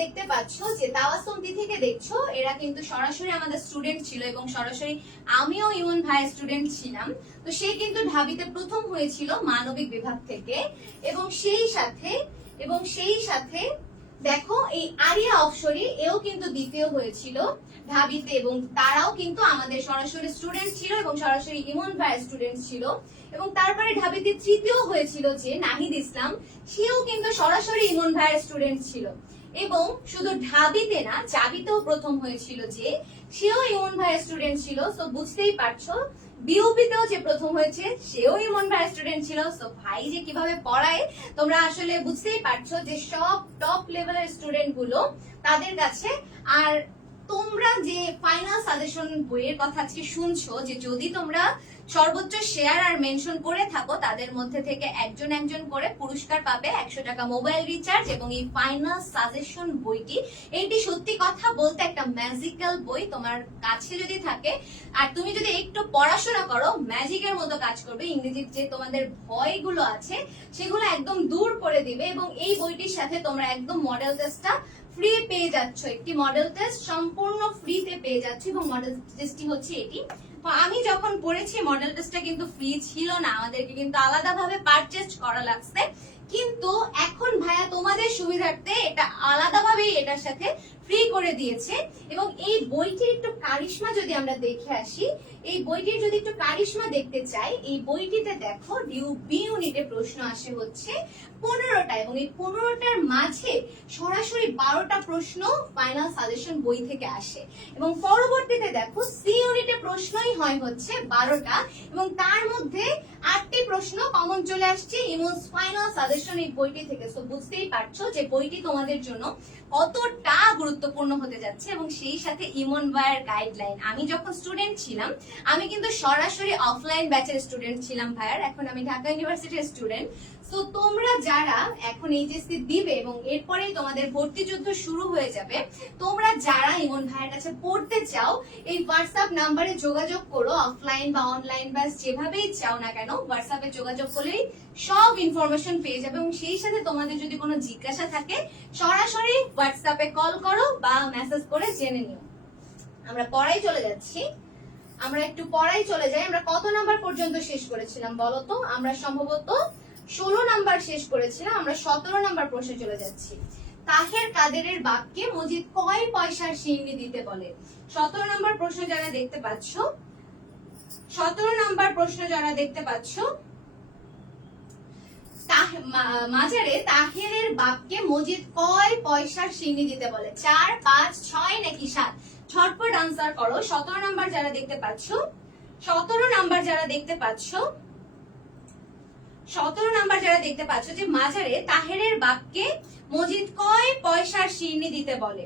দেখতে পাচ্ছ যে তাওয়াসুম থেকে দেখছো, এরা কিন্তু সরাসরি আমাদের স্টুডেন্ট ছিল এবং সরাসরি আমিও ইমন ভাইয়ের স্টুডেন্ট ছিলাম। তো সে কিন্তু ঢাবিতে প্রথম হয়েছিল মানবিক বিভাগ থেকে, এবং সেই সাথে দেখো এই আরিয়া অফশরি, এও কিন্তু দ্বিতীয় হয়েছিল ঢাবিতে, এবং তারাও কিন্তু আমাদের সরাসরি স্টুডেন্ট ছিল এবং সরাসরি ইমন ভাইয়ের স্টুডেন্ট ছিল। এবং তারপরে ঢাবিতে তৃতীয় হয়েছিল যে নাহিদ ইসলাম, সেও কিন্তু সরাসরি ইমন ভাইয়ের স্টুডেন্ট ছিল। এবং শুধু ঢাবিতে না, জাবিতেও প্রথম হয়েছিল যে সেও ইমন ভাইয়ের স্টুডেন্ট ছিল। তো বুঝতেই পারছো বিওপিতেও যে প্রথম হয়েছে সেও ইমন ভাইয়ের স্টুডেন্ট ছিল। তো ভাই যে কিভাবে পড়ায় তোমরা আসলে বুঝতেই পারছো যে সব টপ লেভেলের স্টুডেন্ট গুলো তাদের কাছে। আর তোমরা যে ফাইনাল সাজেশন বইয়ের কথা আজকে শুনছো, যে যদি তোমরা সর্বোচ্চ শেয়ার আর মেনশন করে থাকো, তাদের মধ্যে থেকে একজন করে পুরস্কার পাবে 100 টাকা মোবাইল রিচার্জ এবং এই ফাইনাল সাজেশন বইটি। এইটি সত্যি কথা বলতে একটা ম্যাজিক্যাল বই, তোমার কাছে যদি থাকে আর তুমি যদি একটু পড়াশোনা করো, ম্যাজিকের মতো কাজ করবে। ইংরেজির যে তোমাদের ভয়গুলো আছে সেগুলো একদম দূর করে দিবে। এবং এই বইটির সাথে তোমরা একদম মডেল টেস্টটা ফ্রি পেয়ে যাচ্ছ, একটি মডেল টেস্ট সম্পূর্ণ ফ্রিতে পেয়ে যাচ্ছ, এবং মডেল টেস্টটি হচ্ছে এটি। তো আমি যখন পড়েছি মডেল টেস্টটা কিন্তু ফ্রি ছিল না, আমাদেরকে কিন্তু আলাদাভাবে পারচেজ করা লাগছে। কিন্তু এখন ভাইয়া তোমাদের সুবিধার্থে এটা আলাদাভাবে এটার সাথে ফ্রি করে দিয়েছে। এবং এই বইটির একটু কারিশমা যদি আমরা দেখে আসি, এই বইটির যদি একটু কারিশমা দেখতে চাই, এই বইটিতে দেখো বি ইউনিটে প্রশ্ন আসে হচ্ছে 15টা, এবং এই 15টার মাঝে সরাসরি 12টা প্রশ্ন ফাইনাল সাজেশন বই থেকে আসে। এবং পরবর্তীতে দেখো সি ইউনিটে প্রশ্নই হয় হচ্ছে 12টা, এবং তার মধ্যে 8টি প্রশ্ন কমন চলে আসছে ইমনস ফাইনাল সাজেশন এই বইটি থেকে। তো বুঝতেই পারছো যে বইটি তোমাদের জন্য কতটা গুরুত্বপূর্ণ হতে যাচ্ছে। এবং সেই সাথে ইমন ভাইয়ের গাইডলাইন, আমি যখন স্টুডেন্ট ছিলাম আমি কিন্তু সরাসরি অফলাইন ব্যাচের স্টুডেন্ট ছিলাম ভাইয়ার, এখন আমি ঢাকা ইউনিভার্সিটির স্টুডেন্ট। তো তোমরা যারা এখন এইচএসসি দিবে এবং এরপরেই তোমাদের ভর্তি যুদ্ধ শুরু হয়ে যাবে, তোমরা যারা ইমন ভাইয়ের কাছে পড়তে চাও, এই হোয়াটসঅ্যাপ নাম্বারে যোগাযোগ করো। অফলাইন বা অনলাইন ব্যাচ যেভাবেই চাও না কেন, হোয়াটসঅ্যাপে যোগাযোগ করলেই সব ইনফরমেশন পেয়ে যাবে। এবং সেই সাথে তোমাদের যদি কোনো জিজ্ঞাসা থাকে সরাসরি হোয়াটসঅ্যাপে কল করো বা মেসেজ করে জেনে নিও। আমরা পড়াই চলে যাচ্ছি, আমরা একটু পড়াই চলে যাই। আমরা কত নাম্বার পর্যন্ত শেষ করেছিলাম বলো তো? আমরা সম্ভবত 16 নাম্বার শেষ করেছিলাম। আমরা 17 নাম্বার প্রশ্নে চলে যাচ্ছি। তাহের কাদেরের বাপকে মজিদ কয় পয়সার সিন্নি দিতে বলে? 17 নাম্বার প্রশ্ন যারা দেখতে পাচ্ছ, 17 নাম্বার প্রশ্ন যারা দেখতে পাচ্ছ, মাজারে তাহেরের বাপকে মজিদ কয় পয়সার সিন্নি দিতে বলে? 4, 5, 6 নাকি 7? ঝটপট আনসার করো। 17 নাম্বার যারা দেখতে পাচ্ছ, 17 নাম্বার যারা দেখতে পাচ্ছ, 17 নাম্বার যারা দেখতে পাচ্ছ যে মাজারে তাহেরের বাপকে মজিদ কয় পয়সার সিন্নি দিতে বলে?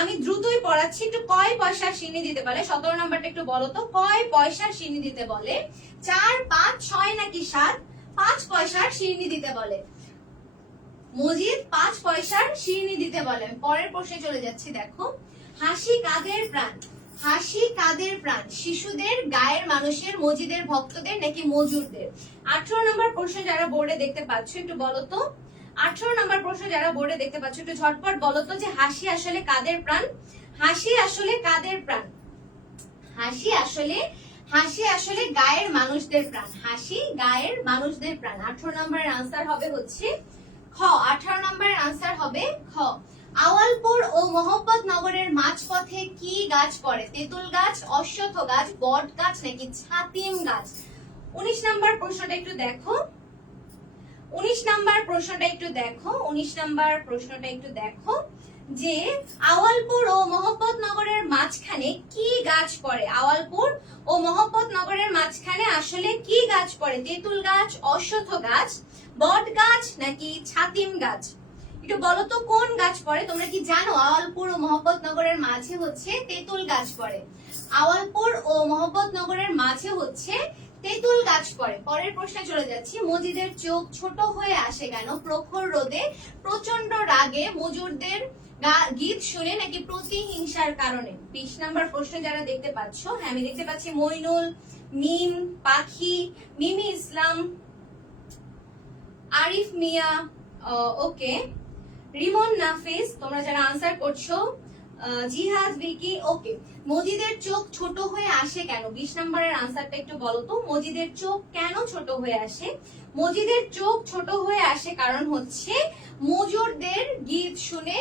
আমি দ্রুতই পড়াচ্ছি, একটু কয় পয়সার সিন্নি দিতে বলে? 17 নাম্বারটা একটু বলো তো, কয় পয়সার সিন্নি দিতে বলে? 4, 5, 6 নাকি 7? 5 পয়সার সিন্নি দিতে বলে। মজিদ 5 পয়সার সিন্নি দিতে বলে। পরের প্রশ্নে চলে যাচ্ছি, দেখো। হাসি কাদের প্রাণ? হাসি কাদের প্রাণ? শিশুদের, গায়ের মানুষের, মজিদের ভক্তদের নাকি মজুরদের? 18 নম্বর প্রশ্ন যারা বোর্ডে দেখতে পাচ্ছ একটু বলো তো। 18 নম্বর প্রশ্ন যারা বোর্ডে দেখতে পাচ্ছ একটু ঝটপট বলো তো যে হাসি আসলে কাদের প্রাণ? হাসি আসলে কাদের প্রাণ? হাসি আসলে গায়ের মানুষদের প্রাণ। হাসি গায়ের মানুষদের প্রাণ। 18 নম্বরের আনসার হবে হচ্ছে খ। 18 নম্বরের আনসার হবে খ। আওয়ালপুর ও মোহাম্মদ নগরের মাঝপথে কি গাছ পড়ে? তেঁতুল গাছ, অশ্বত্থ গাছ, বট গাছ নাকি ছাতিম গাছ? 19 নম্বর প্রশ্নটা একটু দেখো। 19 নম্বর প্রশ্নটা একটু দেখো। 19 নম্বর প্রশ্নটা একটু দেখো যে আওয়ালপুর ও মোহাম্মদ নগরের মাঝখানে কি গাছ পড়ে? আওয়ালপুর ও মোহাম্মদ নগরের মাঝখানে আসলে কি গাছ পড়ে? তেঁতুল গাছ, অশ্বত্থ গাছ, বট গাছ নাকি ছাতিম গাছ? একটু বলো তো কোন গাছ পড়ে? তোমরা কি জানো আওয়ালপুর ও মোহাম্মদ নগরের মাঝে হচ্ছে তেঁতুল গাছ পড়ে? আওয়ালপুর ও মোহাম্মদ নগরের মাঝে হচ্ছে তেঁতুল গাছ পড়ে। পরের প্রশ্নে চলে যাচ্ছি। মজিদের চোখ ছোট হয়ে আসে কেন? প্রখর রোদে, প্রচন্ড রাগে, মজুরদের গীত শুনে নাকি প্রতিহিংসার কারণে? 20 নম্বর প্রশ্ন যারা দেখতে পাচ্ছ, হ্যাঁ আমি দেখতে পাচ্ছি মইনুল, মিম, পাখি, মিমি ইসলাম, আরিফ মিয়া, ওকে, রিমন নাফিস, তোমরা যারা আনসার করছো, জিহাদ, ভিকি, ওকে। মজিদের চোখ ছোট হয়ে আসে কেন? 20 নম্বরের আনসারটা একটু বলো তো। মজিদের চোখ কেন ছোট হয়ে আসে? মজিদের চোখ ছোট হয়ে আসে কারণ হচ্ছে মজুরদের গীত শুনে,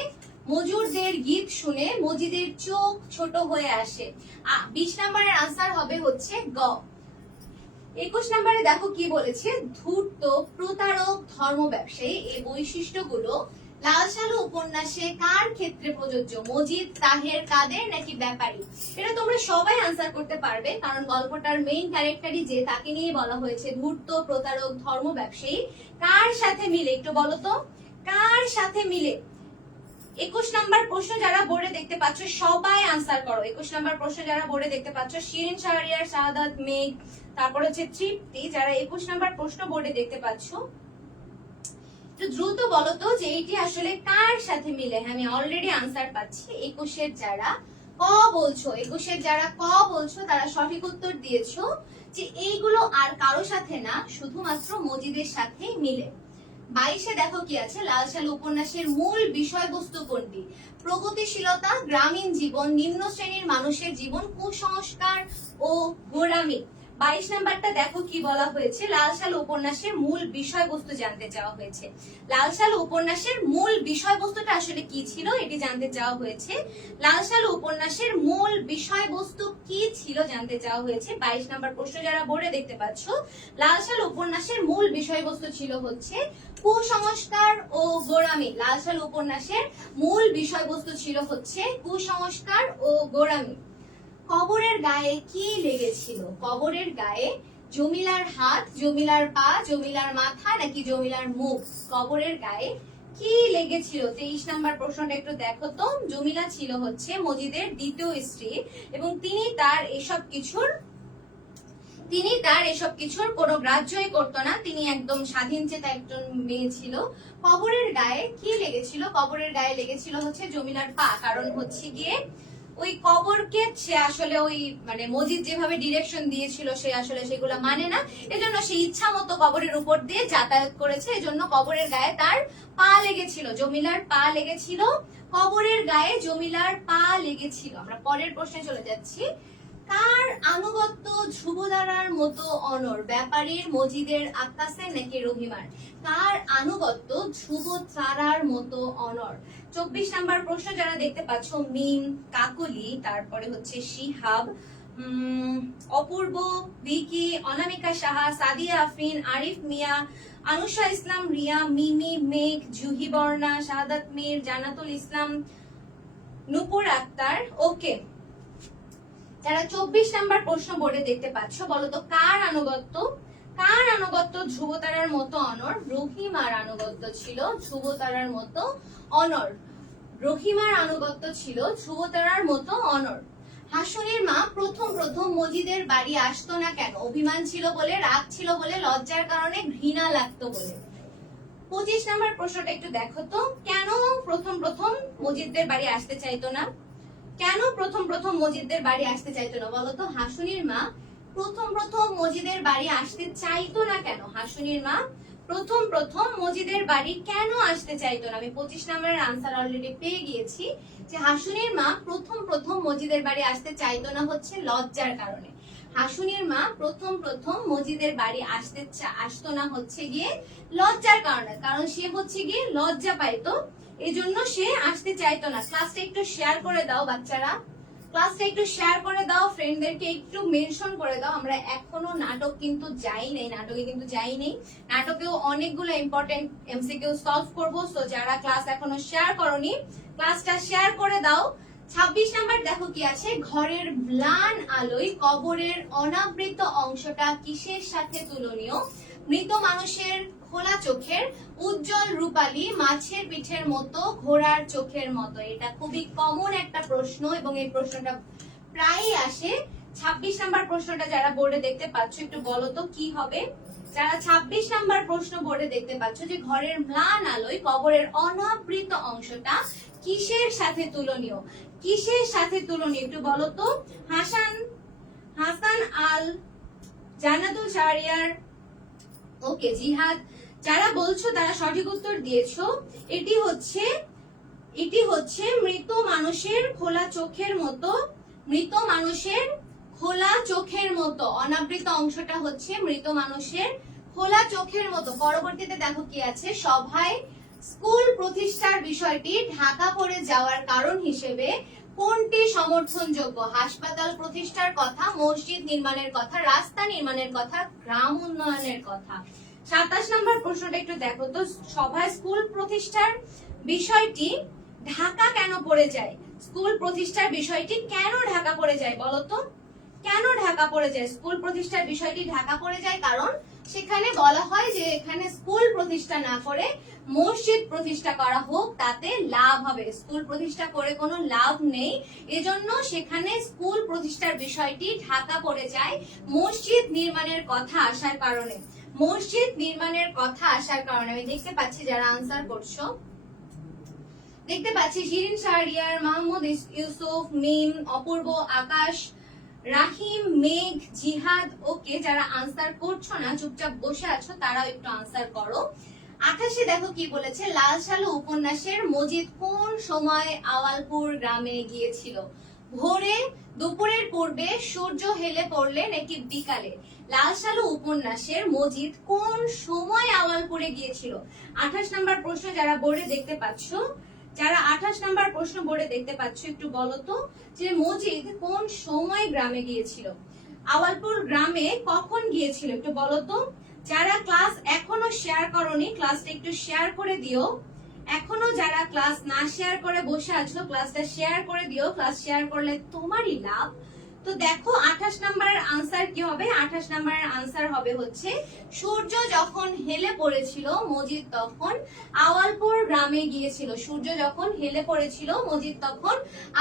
মজিদের চোখ ছোট হয়ে আসে। 20 নম্বরের আনসার হবে হচ্ছে গ। 21 নম্বরে দেখো কি বলেছে, ধূর্ত, প্রতারক, ধর্ম ব্যবসায়ী এই বৈশিষ্ট্যগুলো লাল সালু উপন্যাসে কার ক্ষেত্রে প্রযোজ্য? মজিদ, তাহের, কাদের নাকি ব্যাপারী? এটা তোমরা সবাই আনসার করতে পারবে কারণ গল্পটার মেইন ক্যারেক্টারই যে তাকে নিয়ে বলা হয়েছে ধূর্ত, প্রতারক, ধর্ম ব্যবসায়ী। কার সাথে মিলে একটু বলো তো, কার সাথে মিলে? 21 নম্বর প্রশ্ন যারা বোর্ডে দেখতে পাচ্ছ সবাই আনসার করো। 21 নম্বর প্রশ্ন যারা বোর্ডে দেখতে পাচ্ছ, শিরিন শাহরিয়ার, শাহাদাত, মেঘ, তারপর হচ্ছে তৃপ্তি, যারা 21 নম্বর প্রশ্ন বোর্ডে দেখতে পাচ্ছ একটু দ্রুত বলো তো যে এটি আসলে কার সাথে মিলে? হ্যাঁ আমি অলরেডি আনসার পাচ্ছি। 21 যারা ক বলছো, 21 যারা ক বলছো তারা সঠিক উত্তর দিয়েছো যে এইগুলো আর কারো সাথে না, শুধুমাত্র মজিদের সাথেই মিলে। 22 দেখো কি আছে, লাল সালু উপন্যাসের মূল বিষয়বস্তু কোনটি? প্রগতিশীলতা, গ্রামীণ জীবন, নিম্ন শ্রেণীর মানুষের জীবন, কুসংস্কার ও গোঁড়ামি। 22 নাম্বারটা দেখো কি বলা হয়েছে, লাল সালু উপন্যাসের মূল বিষয়বস্তু জানতে চাওয়া হয়েছে। লাল সালু উপন্যাসের মূল বিষয়বস্তুটা আসলে কি ছিল এটি জানতে চাওয়া হয়েছে। লাল সালু উপন্যাসের মূল বিষয়বস্তু কি ছিল জানতে চাওয়া হয়েছে। 22 নাম্বার প্রশ্ন যারা বোর্ডে দেখতে পাচ্ছ, লাল সালু উপন্যাসের মূল বিষয়বস্তু ছিল হচ্ছে কুসংস্কার ও গোঁড়ামি। লাল সালু উপন্যাসের মূল বিষয়বস্তু ছিল হচ্ছে কুসংস্কার ও গোঁড়ামি। কবরের গায়ে কি লেগেছিল? কবরের গায়ে জমিলার হাত, জমিলার পা, জমিলার মাথা নাকি জমিলার মুখ? কবরের গায়ে কি লেগেছিল? 23 নাম্বার প্রশ্নটা একটু দেখো তো। জমিলা ছিল হচ্ছে মজিদের দ্বিতীয় স্ত্রী এবং তিনি তার এসব কিছুর কোনো গ্রাহ্যই করতো না। তিনি একদম স্বাধীনচেতা একজন মেয়ে ছিল। কবরের গায়ে কি লেগেছিল? কবরের গায়ে লেগেছিল হচ্ছে জমিলার পা। কারণ হচ্ছে গিয়ে ওই কবরকে সে আসলে ওই মানে মজিদ যেভাবে ডিরেকশন দিয়েছিল সে আসলে সেগুলো মানে না, এজন্য সে ইচ্ছা মতো কবরের উপর দিয়ে যাতায়াত করেছে, এজন্য কবরের গায়ে তার পা লেগেছিল, জমিলার পা লেগেছিল। কবরের গায়ে জমিলার পা লেগেছিল। আমরা পরের প্রশ্নে চলে যাচ্ছি। কার আনুগত্য ধ্রুবতারার মতো অনর? ব্যাপারীর, মজিদের, আক্কাসের নাকি রহিমার? কার আনুগত্য ধ্রুবতারার মতো অনর? 24 নাম্বার প্রশ্ন যারা দেখতে পাচ্ছ, মিম, কাকলি, তারপরে হচ্ছে শিহাব, অপূর্ব, ভিকি, অনামিকা সাহা, সাদিয়া আফরিন, আরিফ মিয়া, আনুষা ইসলাম, রিয়া, মিমি, মেঘ, জুহি বর্ণা, শাহাদাত মীর, জান্নাতুল ইসলাম, নূপুর আক্তার। ওকে, যারা 24 নাম্বার প্রশ্ন বোর্ডে দেখতে পাচ্ছ বলতো কার আনুগত্য ধ্রুবতারার মতো অনর? রহিমার আনুগত্য ছিল ধ্রুবতারার মতো অনর। রহিমার আনুগত্য ছিল ধ্রুবতারার মতো অনর। হাসুনের মা প্রথম প্রথম মজিদের বাড়ি আসতো না কেন? অভিমান ছিল বলে, রাগ ছিল বলে, লজ্জার কারণে, ঘৃণা লাগতো বলে। 25 নম্বর প্রশ্নটা একটু দেখো তো, কেন প্রথম প্রথম মজিদদের বাড়ি আসতে চাইতো না? কেন প্রথম প্রথম মজিদদের বাড়ি আসতে চাইতো না বলো তো? হাসুনির মা প্রথম প্রথম মজিদের বাড়ি আসতে চাইতো না কেন? হাসুনির মা প্রথম প্রথম মজিদের বাড়ি কেন আসতে চাইতো না? আমি 25 নম্বরের আনসার অলরেডি পেয়ে গিয়েছি যে হাসুনির মা প্রথম প্রথম মজিদের বাড়ি আসতে চাইতো না হচ্ছে লজ্জার কারণে। হাসুনির মা প্রথম প্রথম মজিদের বাড়ি আসতো না হচ্ছে গিয়ে লজ্জার কারণে, কারণ সে হচ্ছে গিয়ে লজ্জা পাইতো, এজন্য সে আসতে চাইতো না। ক্লাসটা একটু শেয়ার করে দাও বাচ্চারা, ক্লাসটা একটু শেয়ার করে দাও, ফ্রেন্ডদেরকে একটু মেনশন করে দাও। আমরা এখনো নাটক কিন্তু যাই নাই, নাটকে কিন্তু যাই নেই। নাটকেও অনেকগুলো ইম্পর্টেন্ট এমসিকিউ সলভ করব। সো যারা ক্লাস এখনো শেয়ার করনি, ক্লাসটা শেয়ার করে দাও। 26 নাম্বার দেখো কি আছে, ঘরের ম্লান আলোয় কবরের অনাবৃত অংশটা কিসের সাথে তুলনীয়? মৃত মানুষের খোলা চোখের উজ্জ্বল রূপালী মাছের পিঠের মতো, ঘোড়ার চোখের মতো। এটা খুবই কমন একটা প্রশ্ন এবং এই প্রশ্নটা প্রায়ই আসে। 26 নাম্বার প্রশ্নটা যারা বোর্ডে দেখতে পাচ্ছ একটু বলো তো কি হবে? যারা 26 নাম্বার প্রশ্ন বোর্ডে দেখতে পাচ্ছ যে ঘরের ম্লান আলোয় কবরের অনাবৃত অংশটা কিসের সাথে তুলনীয়? কিসের সাথে তুলনীয় একটু বলো তো? হাসান আল জান্নাতুল শাহরিয়ার, ওকে, জিহাদ, যারা বলছো তারা সঠিক উত্তর দিয়েছো। এটি হচ্ছে মৃত মানুষের খোলা চোখের মতো, মৃত মানুষের খোলা চোখের মতো। অনাবৃত অংশটা হচ্ছে মৃত মানুষের খোলা চোখের মতো। পরবর্তীতে দেখো কি আছে, সভায় স্কুল প্রতিষ্ঠার বিষয়টি ঢাকা পড়ে যাওয়ার কারণ হিসেবে কোনটি সমর্থনযোগ্য? হাসপাতাল প্রতিষ্ঠার কথা, মসজিদ নির্মাণের কথা, রাস্তা নির্মাণের কথা, গ্রাম উন্নয়নের কথা। 27 নম্বর প্রশ্নটা একটু দেখো তো, সভায় স্কুল প্রতিষ্ঠার বিষয়টি ঢাকা কেন পড়ে যায়? স্কুল প্রতিষ্ঠার বিষয়টি কেন ঢাকা পড়ে যায় বলো তো? কেন ঢাকা পড়ে যায়? স্কুল প্রতিষ্ঠার বিষয়টি ঢাকা পড়ে যায় কারণ সেখানে বলা হয় যে এখানে স্কুল প্রতিষ্ঠা না করে মসজিদ প্রতিষ্ঠা করা হোক, তাতে লাভ হবে। স্কুল প্রতিষ্ঠা করে কোনো লাভ নেই, এজন্য সেখানে স্কুল প্রতিষ্ঠার বিষয়টি ঢাকা পড়ে যায় মসজিদ নির্মাণের কথা আসার কারণে। মসজিদ নির্মাণের কথা আসার কারণে। আমি দেখতে পাচ্ছি যারা আনসার করছো, দেখতে পাচ্ছি শিরিন শাহরিয়ার, মাহমুদ ইউসুফ, মিম, অপূর্ব, আকাশ, রাহিম, মেঘ, জিহাদ। ওকে, যারা আনসার করছো না, চুপচাপ বসে আছো, তারাও একটু আনসার করো। 28 দেখো কি বলেছে, লাল সালু উপন্যাসের মজিদ কোন সময় আওয়ালপুর গ্রামে গিয়েছিল? ভোরে, দুপুরের পূর্বে, সূর্য হেলে পড়লে নাকি বিকালে? লাল সালু উপন্যাসের মজিদ কোন সময় আওয়ালপুরে গিয়েছিল? 28 নাম্বার প্রশ্ন যারা বোর্ডে দেখতে পাচ্ছ, যারা 28 নাম্বার প্রশ্ন বোর্ডে দেখতে পাচ্ছ একটু বলো তো যে মজিদ কোন সময় গ্রামে গিয়েছিল? আওয়ালপুর গ্রামে কখন গিয়েছিল একটু বলো তো? যারা ক্লাস এখনো শেয়ার করনি, ক্লাসটা একটু শেয়ার করে দিও। এখনো যারা ক্লাস না শেয়ার করে বসে আছো, ক্লাসটা শেয়ার করে দিও। ক্লাস শেয়ার করলে তোমারই লাভ। তো দেখো 28 নাম্বারের আনসার কি হবে? 28 নাম্বারের আনসার হবে হচ্ছে সূর্য যখন হেলে পড়েছিল মজিদ তখন আওয়ালপুর গ্রামে গিয়েছিল। সূর্য যখন হেলে পড়েছিল মজিদ তখন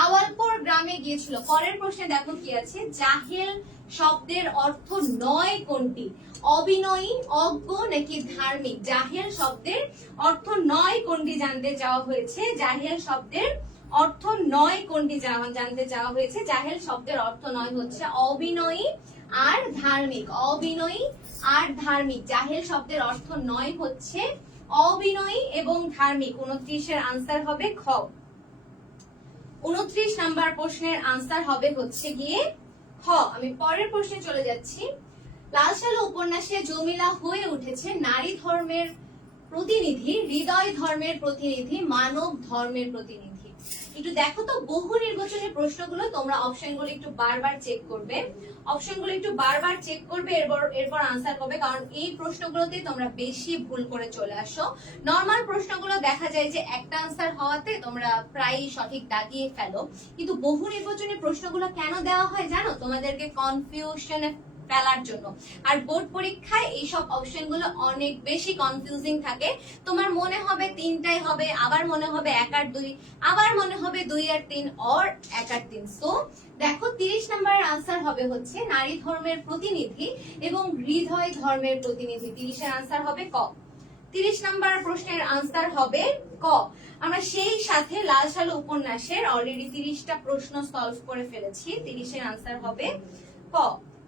আওয়ালপুর গ্রামে গিয়েছিল। পরের প্রশ্নে দেখো কি আছে, জাহেল শব্দের অর্থ নয় কোনটি? অবিনয়ী, অজ্ঞ নাকি ধার্মিক? জাহেল শব্দের অর্থ নয় কোনটি জানতে চাওয়া হয়েছে। জাহেল শব্দের অর্থ নয় কোনটি জানতে চাওয়া হয়েছে। জাহেল শব্দের অর্থ নয় হচ্ছে অবিনয়ী আর ধার্মিক। অবিনয়ী আর ধার্মিক, জাহেল শব্দের অর্থ নয় হচ্ছে অবিনয়ী এবং ধার্মিক। 29 এর আনসার হবে খ। 29 নাম্বার প্রশ্নের আনসার হবে হচ্ছে গিয়ে খ। আমি পরের প্রশ্নে চলে যাচ্ছি। লাল সালু উপন্যাসে জমিলা হয়ে উঠেছে নারী ধর্মের প্রতিনিধি, হৃদয় ধর্মের প্রতিনিধি, মানব ধর্মের প্রতিনিধি। একটু দেখো তো বহু নির্বাচনী প্রশ্নগুলো, তোমরা অপশনগুলো একটু বারবার চেক করবে। অপশনগুলো একটু বারবার চেক করবে, এরপর আনসার করবে, কারণ এই প্রশ্নগুলোতে তোমরা বেশি ভুল করে চলে আসো। নরমাল প্রশ্নগুলো দেখা যায় যে একটা আনসার হওয়াতে তোমরা প্রায়ই সঠিক দাগিয়ে ফেলো, কিন্তু বহু নির্বাচনী প্রশ্নগুলো কেন দেওয়া হয় জানো? তোমাদেরকে কনফিউশনে ফেলার জন্য। আর বোর্ড পরীক্ষায় এইসব অপশনগুলো অনেক বেশি কনফিউজিং থাকে। তোমার মনে হবে তিনটাই হবে, আবার মনে হবে 1 আর 2, আবার মনে হবে 2 আর 3 অর 1 আর 3। সো দেখো 30 নম্বরের আনসার হবে হচ্ছে নারী ধর্মের প্রতিনিধি এবং হৃদয় ধর্মের প্রতিনিধি। 30 এর আনসার হবে ক। 30 নম্বর প্রশ্নের আনসার হবে ক। আমরা সেই সাথে লাল সালু উপন্যাসের অলরেডি 30টা প্রশ্ন সলভ করে ফেলেছি। 30 এর আনসার হবে ক।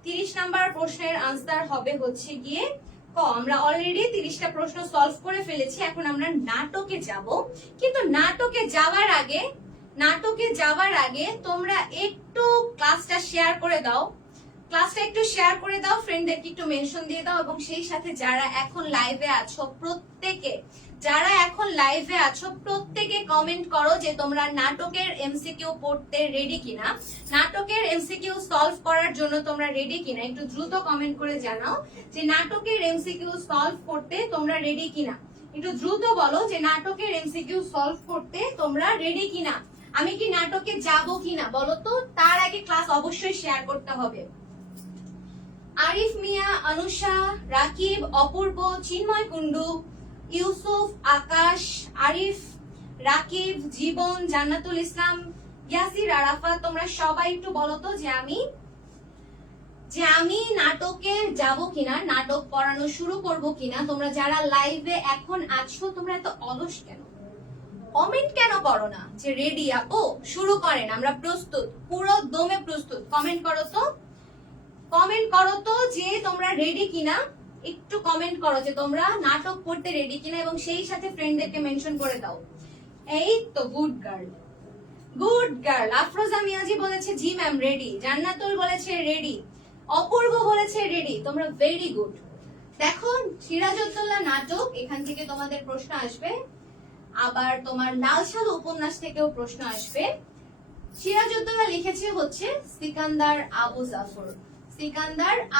30 নম্বর প্রশ্নের আনসার হবে হচ্ছে গিয়ে ক। আমরা অলরেডি 30টা প্রশ্ন সলভ করে ফেলেছি। এখন আমরা নাটকে যাব, কিন্তু নাটকে যাওয়ার আগে তোমরা একটু ক্লাসটা শেয়ার করে দাও। ক্লাসটা একটু শেয়ার করে দাও, ফ্রেন্ডদেরকে একটু মেনশন দিয়ে দাও, এবং সেই সাথে যারা এখন লাইভে আছো প্রত্যেকে কমেন্ট করো যে তোমরা নাটকের এমসিকিউ পড়তে রেডি কিনা, নাটকের এমসিকিউ সলভ করার জন্য তোমরা রেডি কিনা। একটু দ্রুত কমেন্ট করে জানাও যে নাটকের এমসিকিউ সলভ করতে তোমরা রেডি কিনা। একটু দ্রুত বলো যে নাটকের এমসিকিউ সলভ করতে তোমরা রেডি কিনা। আমি কি নাটকে যাব কিনা বলো তো। তার আগে ক্লাস অবশ্যই শেয়ার করতে হবে। আরিফ মিয়া, অনুষা, রাকিব, অপূর্ব, চিন্ময় কুন্ডু, ইউসুফ, আকাশ, আরিফ, রাকিব, জীবন, জান্নাতুল ইসলাম, ইয়াসির, আরাফাত, তোমরা সবাই একটু বলো তো যে আমি নাটকে যাব কিনা, নাটক পড়ানো শুরু করব কিনা। তোমরা যারা লাইভে এখন আছো তোমরা এত অলস কেন? কমেন্ট কেন করো না যে রেডি আপু শুরু করেন, আমরা প্রস্তুত, পুরো দমে প্রস্তুত। কমেন্ট করো তো যে তোমরা রেডি কিনা। একটু কমেন্ট করো যে তোমরা নাটক পড়তে রেডি কিনা, এবং সেই সাথে ফ্রেন্ডদেরকে মেনশন করে দাও। এই তো গুড গার্ল। আফরোজা মিয়াজি বলেছে জি ম্যাম রেডি। জান্নাতুল বলেছে রেডি। অপূর্ব বলেছে রেডি। তোমরা ভেরি গুড। দেখো সিরাজউদ্দৌলা নাটক, এখান থেকে তোমাদের প্রশ্ন আসবে, আবার তোমার লাল সালু উপন্যাস থেকেও প্রশ্ন আসবে। সিরাজউদ্দৌলা লিখেছে হচ্ছে সিকান্দার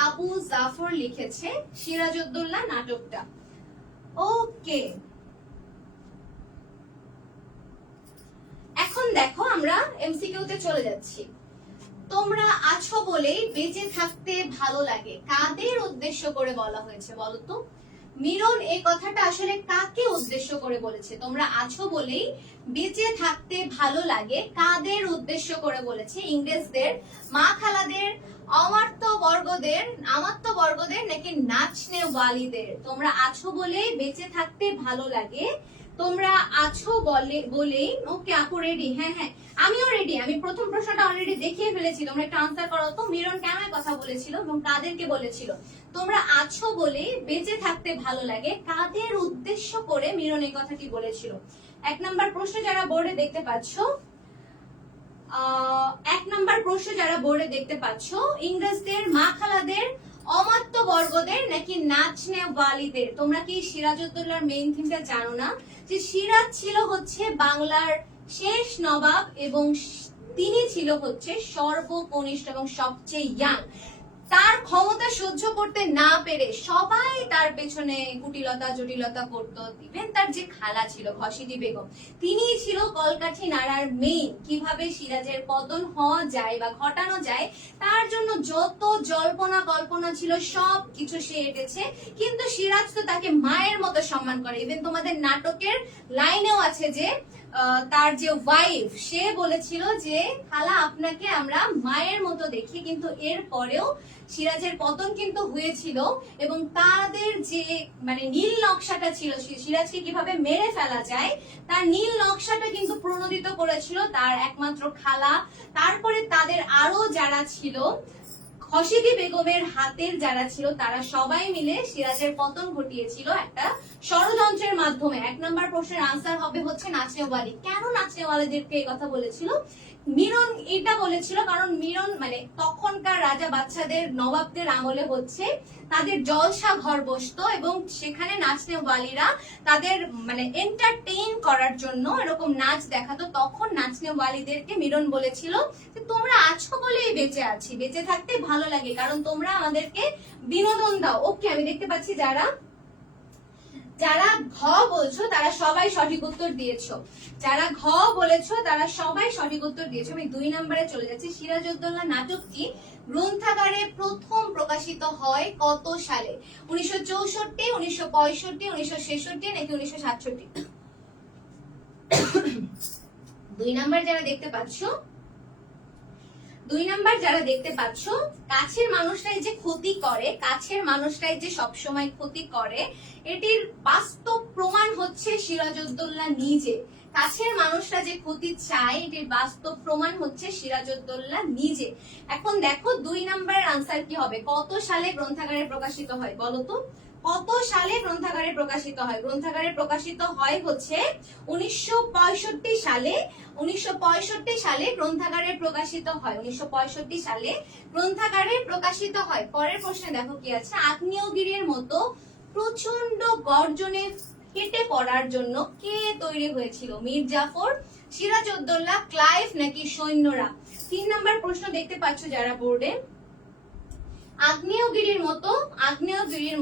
আবু জাফর লিখেছে সিরাজউদ্দৌলা নাটকটা। ওকে, এখন দেখো আমরা এমসিকিউ তে চলে যাচ্ছি। তোমরা আছো বলেই বেঁচে থাকতে ভালো লাগে, কাদের উদ্দেশ্য করে বলা হয়েছে বলো তো? মিরন এই কথাটা আসলে কাকে উদ্দেশ্য করে বলেছে? তোমরা আছো বলেই বেঁচে থাকতে ভালো লাগে, কাদের উদ্দেশ্য করে বলেছে? ইংরেজদের, মা খালাদের, আমাত্য বর্গদের নাকি নাচনে ওয়ালিদের? তোমরা আছো বলেই বেঁচে থাকতে ভালো লাগে, তোমরা আছো বলেই। ওকে আপু রেডি? হ্যাঁ, আমিও রেডি। আমি প্রথম প্রশ্নটা অলরেডি দেখিয়ে ফেলেছি, তোমরা একটু আনসার করো তো। মিরন কেন কথা বলেছিল এবং কাদেরকে বলেছিল? তোমরা আছো বলে বেঁচে থাকতে ভালো লাগে, কাদের উদ্দেশ্য করে মিরন এই কথাটি বলেছিল? 1 নাম্বার প্রশ্ন যারা বোর্ডে দেখতে পাচ্ছ, ইংরেজদের, মা খালাদের, অমাত্য বর্গদের নাকি নাচনে ওয়ালিদের? তোমরা কি সিরাজউদ্দৌলার মেইন থিমটা জানো না? যে সিরাজ ছিল হচ্ছে বাংলার শেষ নবাব, এবং তিনি ছিল হচ্ছে সর্বকনিষ্ঠ এবং সবচেয়ে ইয়াং। তার ক্ষমতা সহ্য করতে না পেরে সবাই তার পেছনে কুটিলতা জটিলতা করত। ইভেন তার যে খালা ছিল খসিদি বেগম, তিনি ছিল কলকাঠি নাড়ার মেইন। কিভাবে সিরাজের পতন হওয়া যায় বা ঘটানো যায় তার জন্য যত জল্পনা কল্পনা ছিল সব কিছু সে এঁটেছে। কিন্তু সিরাজ তো তাকে মায়ের মতো সম্মান করে। ইভেন তোমাদের নাটকের লাইনেও আছে যে তার যে ওয়াইফ সে বলেছিল যে খালা আপনাকে আমরা মায়ের মতো দেখি। কিন্তু এর পরেও সিরাজের পতন কিন্তু হয়েছিল, এবং তাদের যে নীল নকশাটা ছিল সিরাজকে কিভাবে মেরে ফেলা যায় তার নীল নকশাটা কিন্তু প্রণোদিত করেছিল তার একমাত্র খালা। তারপরে তাদের আরো যারা ছিল, খসিদি বেগমের হাতের যারা ছিল, তারা সবাই মিলে সিরাজের পতন ঘটিয়েছিল একটা ষড়যন্ত্রের মাধ্যমে। 1 নাম্বার প্রশ্নের আনসার হবে হচ্ছে নাচনেওয়ালি। কেন নাচনেওয়ালিদেরকে এই কথা বলেছিল? মিরন এটা বলেছিল কারণ মিরন তখনকার রাজা বাচ্চাদের, নবাবদের আমলে হচ্ছে তাদের জলসা ঘর বসতো, এবং সেখানে নাচনেওয়ালিরা তাদের এন্টারটেইন করার জন্য এরকম নাচ দেখাতো। তখন নাচনেওয়ালিদেরকে মিরন বলেছিল যে তোমরা আছো বলেই বেঁচে আছি, বেঁচে থাকতে ভালো লাগে, কারণ তোমরা আমাদেরকে বিনোদন দাও। ওকে, আমি দেখতে পাচ্ছি যারা ঘ বলছো তারা সবাই সঠিক উত্তর দিয়েছো। যারা ঘ বলেছো তারা সবাই সঠিক উত্তর দিয়েছো। আমি 2 নম্বরে চলে যাচ্ছি। সিরাজউদ্দৌলা নাটকটি গ্রন্থাগারে প্রথম প্রকাশিত হয় কত সালে? 1964, 1965, 1966 নাকি 1967? 2 নাম্বার যারা দেখতে পাচ্ছ, 2 নাম্বার যারা দেখতে পাচ্ছ, কাছের মানুষটাই যে ক্ষতি করে, কাছের মানুষটাই যে সবসময় ক্ষতি করে, এটির বাস্তব প্রমাণ হচ্ছে সিরাজউদ্দৌলা নিজে। কাছের মানুষরা যে ক্ষতি চায়, এটির বাস্তব প্রমাণ হচ্ছে সিরাজউদ্দৌলা নিজে। এখন দেখো 2 নাম্বারের আনসার কি হবে? কত সালে গ্রন্থাগারে প্রকাশিত হয় বলো তো? কত সালে গ্রন্থাগারে প্রকাশিত হয়? গ্রন্থাগারে প্রকাশিত হয় হচ্ছে 1965 সালে। 1965 সালে গ্রন্থাগারে প্রকাশিত হয়। 1965 সালে গ্রন্থাগারে প্রকাশিত হয়। পরের প্রশ্নে দেখো কি আছে, আগ্নেয়গিরির মতো প্রচন্ড গর্জনে কেটে পড়ার জন্য কে তৈরি হয়েছিল? মীর জাফর, সিরাজউদ্দৌলা, ক্লাইভ নাকি সৈন্যরা? 3 নাম্বার প্রশ্ন দেখতে পাচ্ছ যারা বোর্ডে, আগ্নেয়গিরির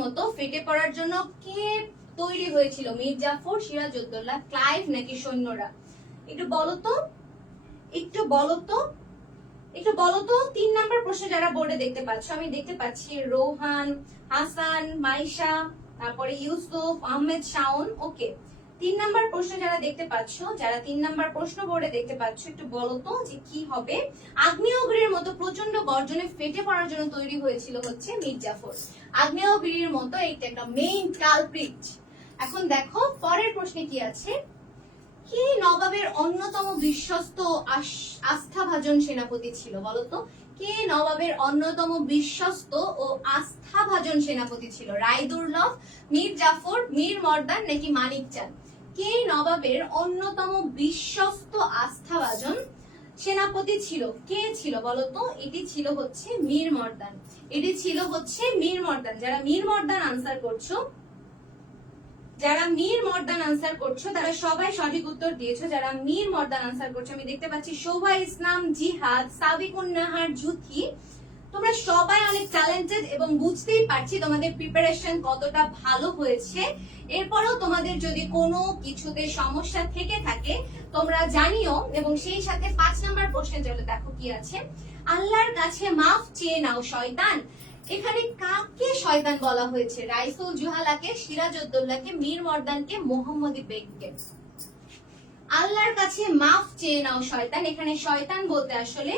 মতো ফেটে পড়ার জন্য কে তৈরি হয়েছিল? মীর জাফর, সিরাজউদ্দৌলা, ক্লাইভ নাকি সৈন্যরা? একটু বলো তো, একটু বলো তো, একটু বলো তো। 3 নাম্বার প্রশ্ন যারা বোর্ডে দেখতে পাচ্ছ, আমি দেখতে পাচ্ছি রোহান, হাসান, মাইশা, তারপরে ইউসুফ, আহমেদ, শাওন। ওকে, 3 নাম্বার প্রশ্ন যারা দেখতে পাচ্ছ, যারা 3 নাম্বার প্রশ্ন বোর্ডে দেখতে পাচ্ছ, একটু বলো তো যে কি হবে? আগ্নেয়গিরির মতো প্রচন্ড গর্জনে ফেটে পড়ার জন্য তৈরি হয়েছিল হচ্ছে মীর জাফর। আগ্নেয়গিরির মতো এইটা একটা মেইন কালপ্রিট। এখন দেখো পরের প্রশ্নে কি আছে, কি নবাবের অন্যতম বিশ্বস্ত আস্থাভাজন সেনাপতি ছিল বলতো? কে নবাবের অন্যতম বিশ্বস্ত ও আস্থাভাজন সেনাপতি ছিল? রায়দুর্লভ, মীর জাফর, মীর মর্দান নাকি মানিক চাঁদ? কে নবাবের অন্যতম বিশ্বস্ত আস্থাভাজন সেনাপতি ছিল? কে ছিল বলতো? এটি ছিল হচ্ছে মীর মর্দান। এটি ছিল হচ্ছে মীর মর্দান। যারা মীর মর্দান আনসার করছো, যারা মীর মর্দান আনসার করছো তারা সবাই সঠিক উত্তর দিয়েছো। যারা মীর মর্দান আনসার করছো, আমি দেখতে পাচ্ছি শোভা ইসলাম, জিহাদ, সাবিকুন নাহার, জুথি, তোমরা সবাই অনেক ট্যালেন্টেড এবং বুঝতেই পারছি তোমাদের প্রিপারেশন কতটা ভালো হয়েছে। এরপরেও তোমাদের যদি কোনো কিছুতে সমস্যা থেকে থাকে তোমরা জানিও। এবং সেই সাথে 5 নাম্বার প্রশ্নে চলে দেখো কি আছে, আল্লাহর কাছে মাফ চেয়ে নাও শয়তান। এখানে কাকে শয়তান বলা হয়েছে? রাইসুল জুহালাকে, সিরাজউদ্দৌলাকে, মীর মর্দানকে, মোহাম্মদী বেগকে? আল্লাহর কাছে মাফ চেয়ে নাও শয়তান, এখানে শয়তান বলতে আসলে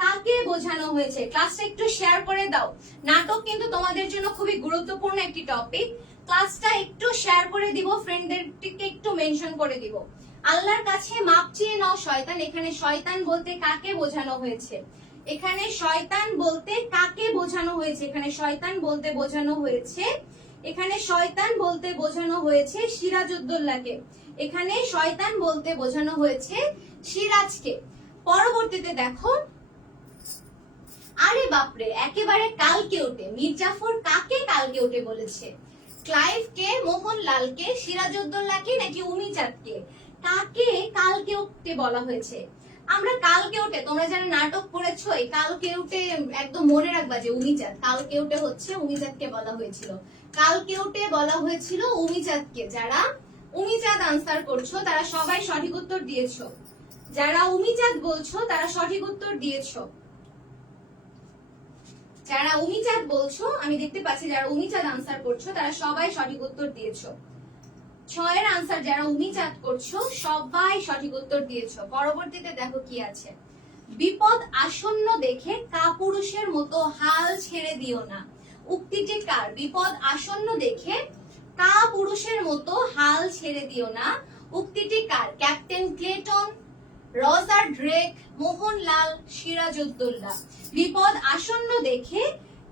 কাকে বোঝানো হয়েছে? ক্লাসটা একটু শেয়ার করে দাও। নাটক কিন্তু তোমাদের জন্য খুবই গুরুত্বপূর্ণ একটি টপিক। ক্লাসটা একটু শেয়ার করে দিব, ফ্রেন্ডদেরকে একটু মেনশন করে দিব। আল্লাহর কাছে মাফ চেয়ে নাও শয়তান, এখানে শয়তান বলতে কাকে বোঝানো হয়েছে? এখানে শয়তান বলতে কাকে বোঝানো হয়েছে? এখানে শয়তান বলতে বোঝানো হয়েছে, এখানে শয়তান বলতে বোঝানো হয়েছে সিরাজউদ্দৌলাকে। এখানে শয়তান বলতে বোঝানো হয়েছে সিরাজকে। পরবর্তীতে দেখো, আরে বাপরে, একেবারে কালকে ওঠে। মীর জাফর কাকে কালকে ওঠে বলেছে? ক্লাইভকে, মোহনলালকে, সিরাজউদ্দৌলাকে নাকি উমিচাঁদকে? কাকে কালকে উঠতে বলা হয়েছে? আমরা কালকে উঠে, তোমরা যারা নাটক পড়েছো, এই কালকে উঠে একদম মনে রাখবা যে উমিচাঁদ, কালকে উঠে হচ্ছে উমিচাঁদকে বলা হয়েছিল। কালকে উঠে বলা হয়েছিল উমিচাঁদকে। যারা উমিচাঁদ আনসার করছো তারা সবাই সঠিক উত্তর দিয়েছো। যারা উমিচাঁদ বলছো তারা সঠিক উত্তর দিয়েছো। যারা উমিচাঁদ বলছো, আমি দেখতে পাচ্ছি যারা উমিচাঁদ আনসার করছো তারা সবাই সঠিক উত্তর দিয়েছো। 6 এর আনসার যারা উমিচাঁদ করছো সবাই সঠিক উত্তর দিয়েছো। পরবর্তীতে দেখো কি আছে, বিপদ আসন্ন দেখে কাপুরুষের মতো হাল ছেড়ে দিও না। উক্তিটি কার? বিপদ আসন্ন দেখে কাপুরুষের মতো হাল ছেড়ে দিও না, উক্তিটি কার? Captain Clayton, Roger Drake, Mohanlal, Sirajuddaula. বিপদ আসন্ন দেখে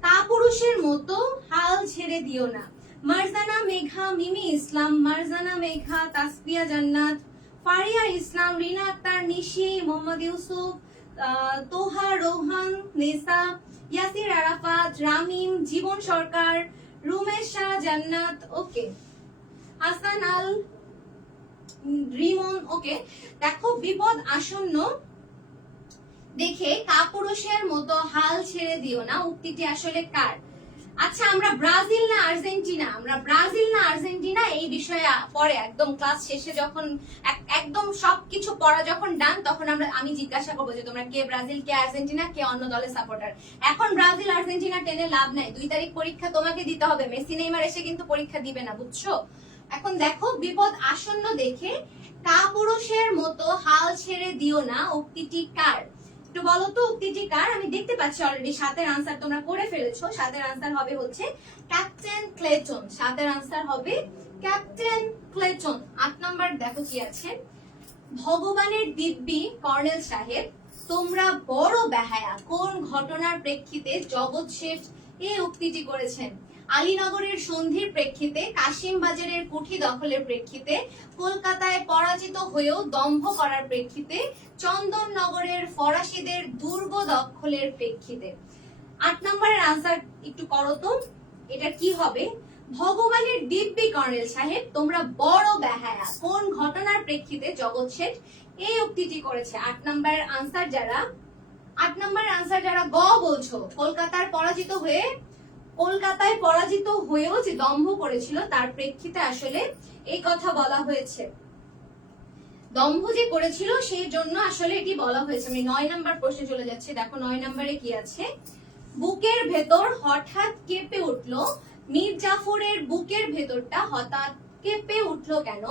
কাপুরুষের মতো হাল ছেড়ে দিও না। মারজানা মেঘা, মিমি ইসলাম, মারজানা মেঘা, তাসফিয়া জান্নাত, ফারিয়া ইসলাম, রিনা আক্তার, নিশি, মোহাম্মদ ইউসুফ, তোহা, রোহান, নেসা, ইয়াসির আরাফাত, রামিম, জীবন সরকার, রুমেশ শাহ, জান্নাত, ওকে, হাসান আল, রিমন। ওকে, দেখো বিপদ আসন্ন দেখে কাপুরুষের মতো হাল ছেড়ে দিও না, উক্তিটি আসলে কার? আচ্ছা, আমরা ব্রাজিল না আর্জেন্টিনা, আমরা ব্রাজিল না আর্জেন্টিনা এই বিষয়ে পরে একদম ক্লাস শেষে যখন একদম সবকিছু পড়া যখন ডান তখন আমি জিজ্ঞাসা করবো যে তোমরা কে ব্রাজিল, কে আর্জেন্টিনা, কে অন্য দলের সাপোর্টার। এখন ব্রাজিল আর্জেন্টিনা টেনে লাভ নাই, 2 তারিখ পরীক্ষা তোমাকে দিতে হবে। মেসি নেইমার এসে কিন্তু পরীক্ষা দিবে না, বুঝছো? এখন দেখো, বিপদ আসন্ন দেখে কাপুরুষের মতো হাল ছেড়ে দিও না উক্তিটি কার? একটু বলো তো উক্তিটি কার? আমি দেখতে পাচ্ছি অলরেডি 7 আনসার তোমরা করে ফেলেছো। 7 আনসার হবে হচ্ছে ক্যাপ্টেন ক্লেটন। 7 আনসার হবে ক্যাপ্টেন ক্লেটন। 8 নাম্বার দেখো কি আছে, ভগবানের দিব্যি কর্নেল সাহেব তোমরা বড় বেহায়া কোন ঘটনার প্রেক্ষিতে জগৎ শেঠ এই উক্তিটি করেছেন? আলীনগরের সন্ধির প্রেক্ষিতে, কাশিম বাজারের কুঠি দখলের প্রেক্ষিতে, কলকাতায় পরাজিত হয়েও দম্ভ করার প্রেক্ষিতে, চন্দননগরের ফরাসিদের দুর্গ দখলের প্রেক্ষিতে। 8 নম্বরের আনসার একটু করো তো, এটা কি হবে? ভগবানের দিব্যি কর্নেল সাহেব তোমরা বড় বেহায়া কোন ঘটনার প্রেক্ষিতে জগৎ শেঠ এই উক্তিটি করেছে? 8 নম্বরের আনসার যারা গ বলছো, কলকাতায় পরাজিত হয়েও যে দম্ভ করেছিল তার প্রেক্ষিতে আসলে এই কথা বলা হয়েছে। দম্ভ যে করেছিল সেই জন্য আসলে এটি বলা হয়েছে। আমি 9 নাম্বার প্রশ্নে চলে যাচ্ছি। দেখো 9 নম্বরে কি আছে, বুকের ভেতর হঠাৎ কেঁপে উঠলো মীর জাফরের বুকের ভেতরটা হঠাৎ কেঁপে উঠলো কেন?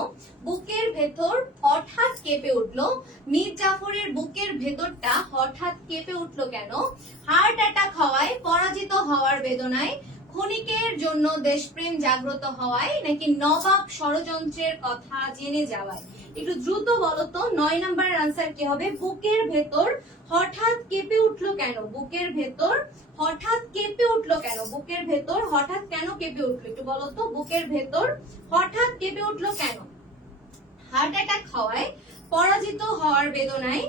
বুকের ভেতর হঠাৎ কেঁপে উঠলো মীর জাফরের বুকের ভেতরটা হঠাৎ কেঁপে উঠলো কেন? হার্ট অ্যাটাক হওয়ায়, পরাজিত হওয়ার বেদনায়, ক্ষণিকের জন্য দেশপ্রেম জাগ্রত হওয়ায়, নাকি নবাব ষড়যন্ত্রের কথা জেনে যাওয়ায়? একটু দ্রুত বলো তো 9 নাম্বারের আনসার কি হবে? বুকের ভেতর হঠাৎ কেঁপে উঠলো কেন? বুকের ভেতর হঠাৎ কেঁপে উঠলো কেন? বুকের ভেতর হঠাৎ কেন কেঁপে উঠলো? একটু বলো তো বুকের ভেতর হঠাৎ কেঁপে উঠলো কেন? হার্ট অ্যাটাক হওয়ায়, পরাজিত হওয়ার বেদনায়,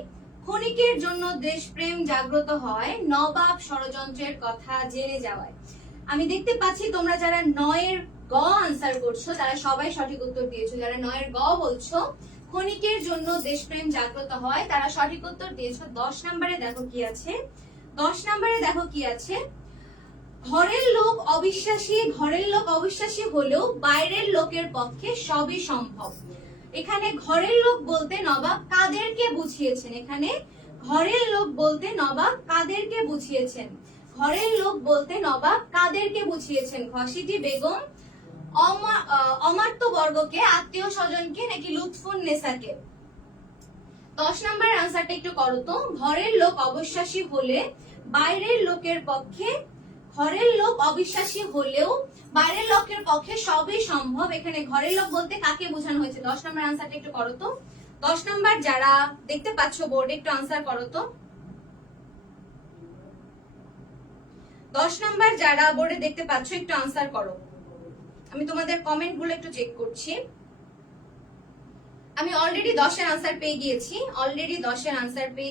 ক্ষণিকের জন্য দেশপ্রেম জাগ্রত হয়, নবাব ষড়যন্ত্রের কথা জেনে যাওয়ায়। আমি দেখতে পাচ্ছি তোমরা যারা 9 এর গ আনসার করছো তারা সবাই সঠিক উত্তর দিয়েছো। যারা 9 এর গ বলছো ক্ষণিকের জন্য দেশপ্রেম জাগ্রত হয় তারা সঠিক উত্তর দিয়েছো। 10 নম্বরে দেখো কি আছে, 10 নম্বরে দেখো কি আছে, ঘরের লোক অবিশ্বাসী হলেও বাইরের লোকের পক্ষে সবই সম্ভব। এখানে ঘরের লোক বলতে নবাব কাদেরকে বুঝিয়েছেন? এখানে ঘরের লোক বলতে নবাব কাদেরকে বুঝিয়েছেন? ঘরের লোক বলতে নবাব কাদেরকে বুঝিয়েছেন? ঘসিটি বেগম, অমাত্য বর্গকে, আত্মীয় স্বজনকে, নাকি লুৎফুন নেসাকে? 10 নম্বরের আনসারটা একটু করো তো। ঘরের লোক অবিশ্বাসী হলে বাইরের লোকের পক্ষে, ঘরের লোক অবিশ্বাসী হলেও বাইরের লোকের পক্ষে সবই সম্ভব। এখানে ঘরের লোক বলতে কাকে বোঝানো হয়েছে? 10 নম্বর আনসারটা একটু করো তো। 10 নম্বর যারা দেখতে পাচ্ছ বোর্ডে একটু আনসার করো তো। 10 নম্বর যারা বোর্ডে দেখতে পাচ্ছ একটু আনসার করো। আমি তোমাদের কমেন্ট গুলো একটু চেক করছি। আমি অলরেডি 10 এর আনসার পেয়ে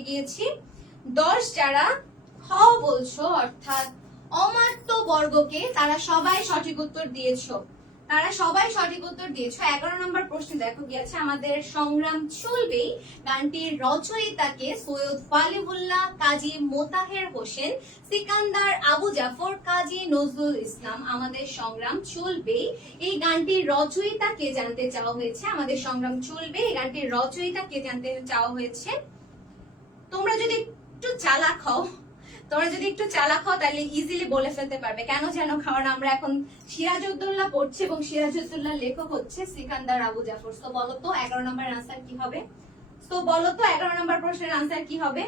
গিয়েছি। 10 যারা খ বলছো অর্থাৎ অমাত্য বর্গকে, তারা সবাই সঠিক উত্তর দিয়েছো। 11 নম্বর প্রশ্নে দেখো কি আছে, আমাদের সংগ্রাম চলবেই গানটির রচয়িতাকে সৈয়দ ফালিহুল্লাহ, কাজী মোতাহের হোসেন, সিকান্দার, আবু জাফর, কাজী নজরুল ইসলাম। আমাদের সংগ্রাম চলবেই এই গানটির রচয়িতাকে জানতে চাওয়া হয়েছে। আমাদের সংগ্রাম চলবে এই গানটির রচয়িতাকে জানতে চাওয়া হয়েছে। তোমরা যদি একটু চালাক হও তাহলে ইজিলি বলে ফেলতে পারবে। কেন জানো? কারণ আমরা এখন সিরাজউদ্দৌলা পড়ছি এবং সিরাজউদ্দৌলার লেখক হচ্ছে সিকান্দার, আবু জাফর। তো বলো তো 11 নম্বর আনসার কি হবে? 11 নম্বর প্রশ্নের আনসার কি হবে?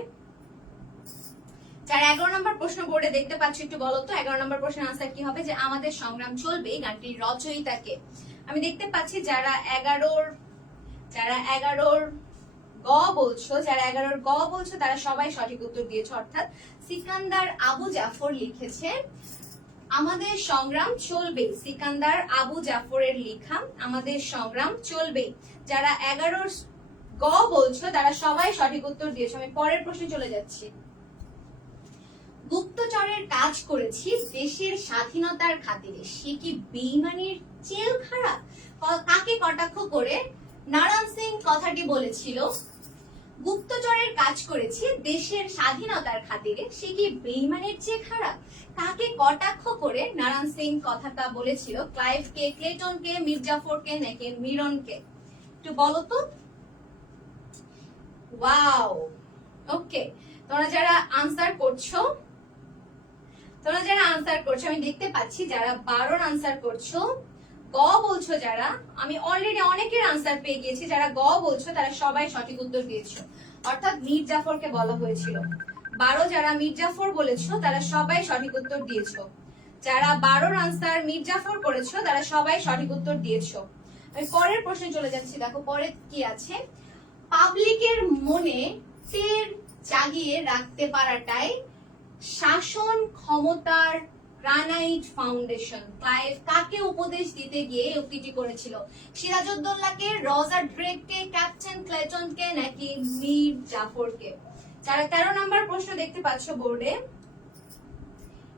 যারা 11 নম্বর প্রশ্ন বোর্ডে দেখতে পাচ্ছ একটু বলো তো 11 নম্বর প্রশ্নের আনসার কি হবে? যে আমাদের সংগ্রাম চলবে গানটির রচয়িতাকে। আমি দেখতে পাচ্ছি যারা 11 গ বলছো তারা সবাই সঠিক উত্তর দিয়েছে, অর্থাৎ সিকান্দার আবু জাফর লিখেছে আমাদের সংগ্রাম চলবে। সিকান্দার আবু জাফরের লেখা আমাদের সংগ্রাম চলবে। যারা 11 গ বলছো তারা সবাই সঠিক উত্তর দিয়েছে। আমি পরের প্রশ্নে চলে যাচ্ছি। গুপ্তচরের কাজ করেছি দেশের স্বাধীনতার খাতিরে, সে কি বেঈমানির চেল খারাপ? কাকে কটাক্ষ করে নারায়ণ সিং কথাটি বলেছিল? গুপ্তচরের কাজ করেছি দেশের স্বাধীনতার খাতিরে, সে কি বেঈমানের চেয়ে খারাপ? কাকে কটাক্ষ করে নারায়ণ সিং কথাটা বলেছিল? ক্লাইভকে, ক্লেটনকে, মীর জাফরকে, নাকি মিরনকে? একটু বলো তো। ওয়াও, ওকে। তোমরা যারা আনসার করছো আমি দেখতে পাচ্ছি যারা 12 আনসার করছো, গ গ বলছো যারা, আমি অলরেডি অনেকের আনসার পেয়ে গিয়েছি। যারা গ বলছো তারা সবাই সঠিক উত্তর দিয়েছো, অর্থাৎ মীর জাফরকে বলা হয়েছিল। 12 যারা মীর জাফর বলেছো তারা সবাই সঠিক উত্তর দিয়েছো। যারা 12 আনসার মীর জাফর করেছো তারা সবাই সঠিক উত্তর দিয়েছো। আমি পরের প্রশ্নে চলে যাচ্ছি। দেখো পরে কি আছে, পাবলিকের মনে টের জাগিয়ে রাখতে পারাটাই শাসন ক্ষমতার গ্রানাইট ফাউন্ডেশন। ক্লাইভ কাকে উপদেশ দিতে গিয়ে উক্তিটি করেছিল? সিরাজউদ্দৌলাকে, রজার ড্রেককে, ক্যাপ্টেন ক্লেটনকে নাকি মীর জাফরকে? যারা 13 নম্বর প্রশ্ন দেখতে পাচ্ছ বোর্ডে,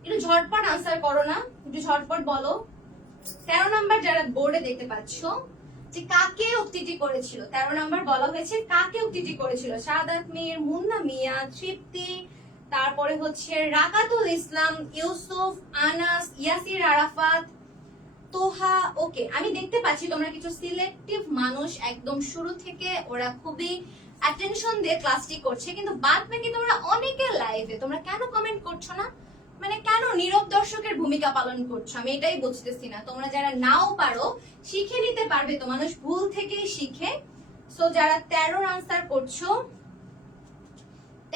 একটু ঝটপট আনসার করো না, একটু ঝটপট বলো। 13 নম্বর যারা বোর্ডে দেখতে পাচ্ছ, যে কাকে উক্তিটি করেছিল? 13 নম্বর বলা হয়েছে কাকে উক্তিটি করেছিল? সাদাত মীর, মুন্না মিয়া, তৃপ্তি, তারপরে হচ্ছে রাকাতুল ইসলাম, ইউসুফ, আনাস, ইয়াসির আরাফাত, তোহা। ওকে, আমি দেখতে পাচ্ছি তোমরা কিছু সিলেক্টিভ মানুষ একদম শুরু থেকে ওরা খুবই অ্যাটেনশন দিয়ে ক্লাসটি করছে, কিন্তু বাদ বাকি তোমরা অনেকে লাইভে তোমরা কেন কমেন্ট করছো না? মানে কেন নীরব দর্শকের ভূমিকা পালন করছো? আমি এটাই বুঝতেছি না। তোমরা যারা নাও পারো শিখে নিতে পারবে তো, মানুষ ভুল থেকেই শিখে। সো যারা 13 আনসার করছো,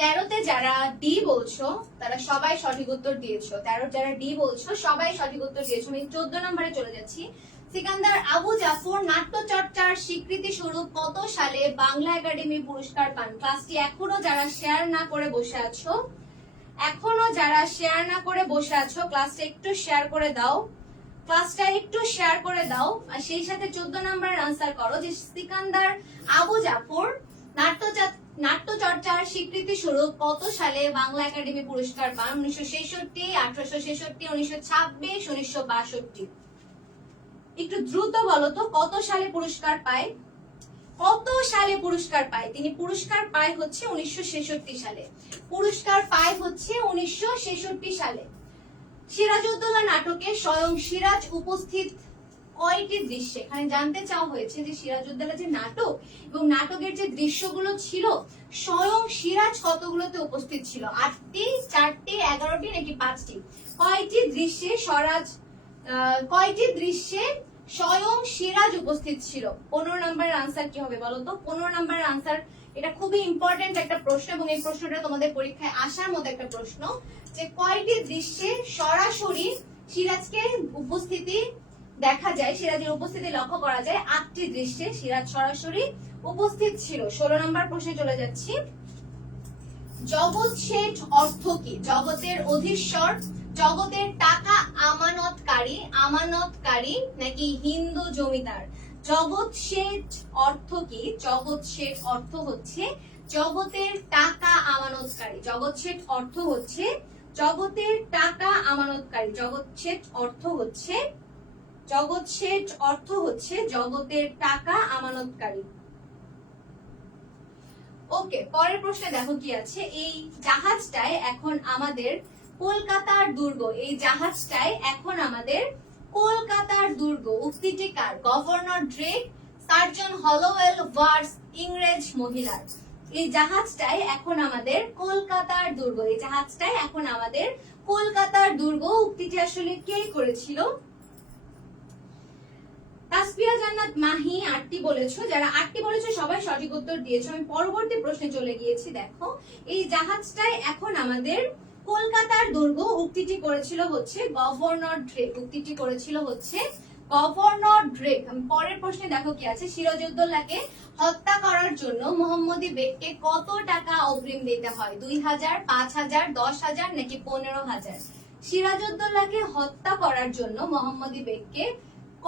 13তে যারা ডি বলছো তারা সবাই সঠিক উত্তর দিয়েছো। 13 যারা ডি বলছো সবাই সঠিক উত্তর দিয়েছো। আমি 14 নম্বরে চলে যাচ্ছি। সিকান্দার আবু জাফর নাট্যচর্চার স্বীকৃতি স্বরূপ কত সালে বাংলা একাডেমি পুরস্কার পান? ক্লাসটি এখনো যারা শেয়ার না করে বসে আছো, এখনো যারা শেয়ার না করে বসে আছো, ক্লাসটা একটু শেয়ার করে দাও, ক্লাসটা একটু শেয়ার করে দাও। আর সেই সাথে 14 নম্বরের আনসার করো যে সিকান্দার আবু জাফর নাট্যচর্চার স্বীকৃতি স্বরূপ কত সালে বাংলা একাডেমি পুরস্কার পান? 1966, 1866, 1926, 1962। একটু দ্রুত বলো তো কত সালে পুরস্কার পায়? কত সালে পুরস্কার পায়? তিনি পুরস্কার পায় হচ্ছে 1966 সালে। পুরস্কার পায় হচ্ছে 1966 সালে। সিরাজউদ্দৌলা নাটকে স্বয়ং সিরাজ উপস্থিত কয়টি দৃশ্যে? এখানে জানতে চাওয়া হয়েছে যে সিরাজউদ্দৌলা যে নাটক এবং নাটকের যে দৃশ্যগুলো ছিল, স্বয়ং সিরাজ কতগুলোতে উপস্থিত ছিল? 8টি, 4টি, 11টি নাকি 5টি? কয়টি দৃশ্যে কয়টি দৃশ্যে স্বয়ং সিরাজ উপস্থিত ছিল? 15 নম্বরের আনসার কি হবে বলো তো? 15 নম্বরের আনসার, এটা খুবই ইম্পর্টেন্ট একটা প্রশ্ন এবং এই প্রশ্নটা তোমাদের পরীক্ষায় আসার মতো একটা প্রশ্ন, যে কয়টি দৃশ্যে সরাসরি সিরাজকে উপস্থিতি দেখা যায়, সিরাজের উপস্থিতি লক্ষ্য করা যায়? 8টি দৃশ্যে সিরাজ সরাসরি উপস্থিত ছিল। 16 নম্বর প্রশ্নে চলে যাচ্ছি। জগৎ শেঠ অর্থ কি? জগতের অধীশ্বর, জগতের টাকা আমানতকারী নাকি হিন্দু জমিদার? জগৎ শেঠ অর্থ কি? জগৎ শেঠ অর্থ হচ্ছে জগতের টাকা আমানতকারী। জগৎ শেঠ অর্থ হচ্ছে জগতের টাকা আমানতকারী। জগৎ শেঠ অর্থ হচ্ছে জগতের টাকা আমানতকারী। ওকে, পরের প্রশ্নে দেখো কি আছে। এই জাহাজটায় এখন আমাদের কলকাতার দুর্গ। এই জাহাজটায় এখন আমাদের কলকাতার দুর্গ। উক্তিটি কার? গভর্নর ড্রেক, সার্জন হলোওয়েল ভার্স ইংরেজ মহিলার। এই জাহাজটায় এখন আমাদের কলকাতার দুর্গ। এই জাহাজটায় এখন আমাদের কলকাতার দুর্গ। উক্তিটি আসলে কে করেছিল? তাসবিয়া জান্নাত মাহি 8টি বলেছো। যারা 8টি বলেছো সবাই সঠিক উত্তর দিয়েছো। আমি পরবর্তী প্রশ্নে চলে গিয়েছি। দেখো, এই জাহাজটায় এখন আমাদের কলকাতার দুর্গ। উক্তিটি করেছিল হচ্ছে গভর্নর ড্রেক। উক্তিটি করেছিল হচ্ছে গভর্নর ড্রেক। আমি পরের প্রশ্নে দেখো কি আছে। সিরাজউদ্দৌলাকে হত্যা করার জন্য মোহাম্মদী বেগকে কত টাকা অগ্রিম দিতে হয়? 2000, 5000, 10,000 নাকি 15,000? সিরাজউদ্দৌলাকে হত্যা করার জন্য মোহাম্মদী বেগকে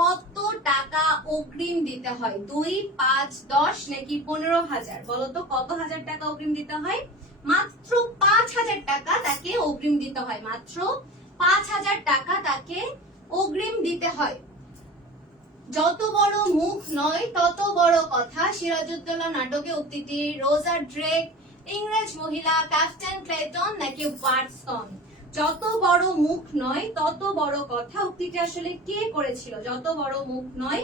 কত টাকা অগ্রিম দিতে হয়? 2, 5, 10 নাকি 15,000? বলো তো কত হাজার টাকা অগ্রিম দিতে হয়? মাত্র 5,000 টাকা তাকে অগ্রিম দিতে হয়। মাত্র 5,000 টাকা তাকে অগ্রিম দিতে হয়। যত বড় মুখ নয় তত বড় কথা। সিরাজউদ্দৌলা নাটকে উক্তিটি রোজার ড্রেক, ইংরেজ মহিলা, ক্যাপ্টেন ক্লেটন নাকি ওয়াটসন? যত বড় মুখ নয় তত বড় কথা। উক্তিটি আসলে কে করেছিল? যত বড় মুখ নয়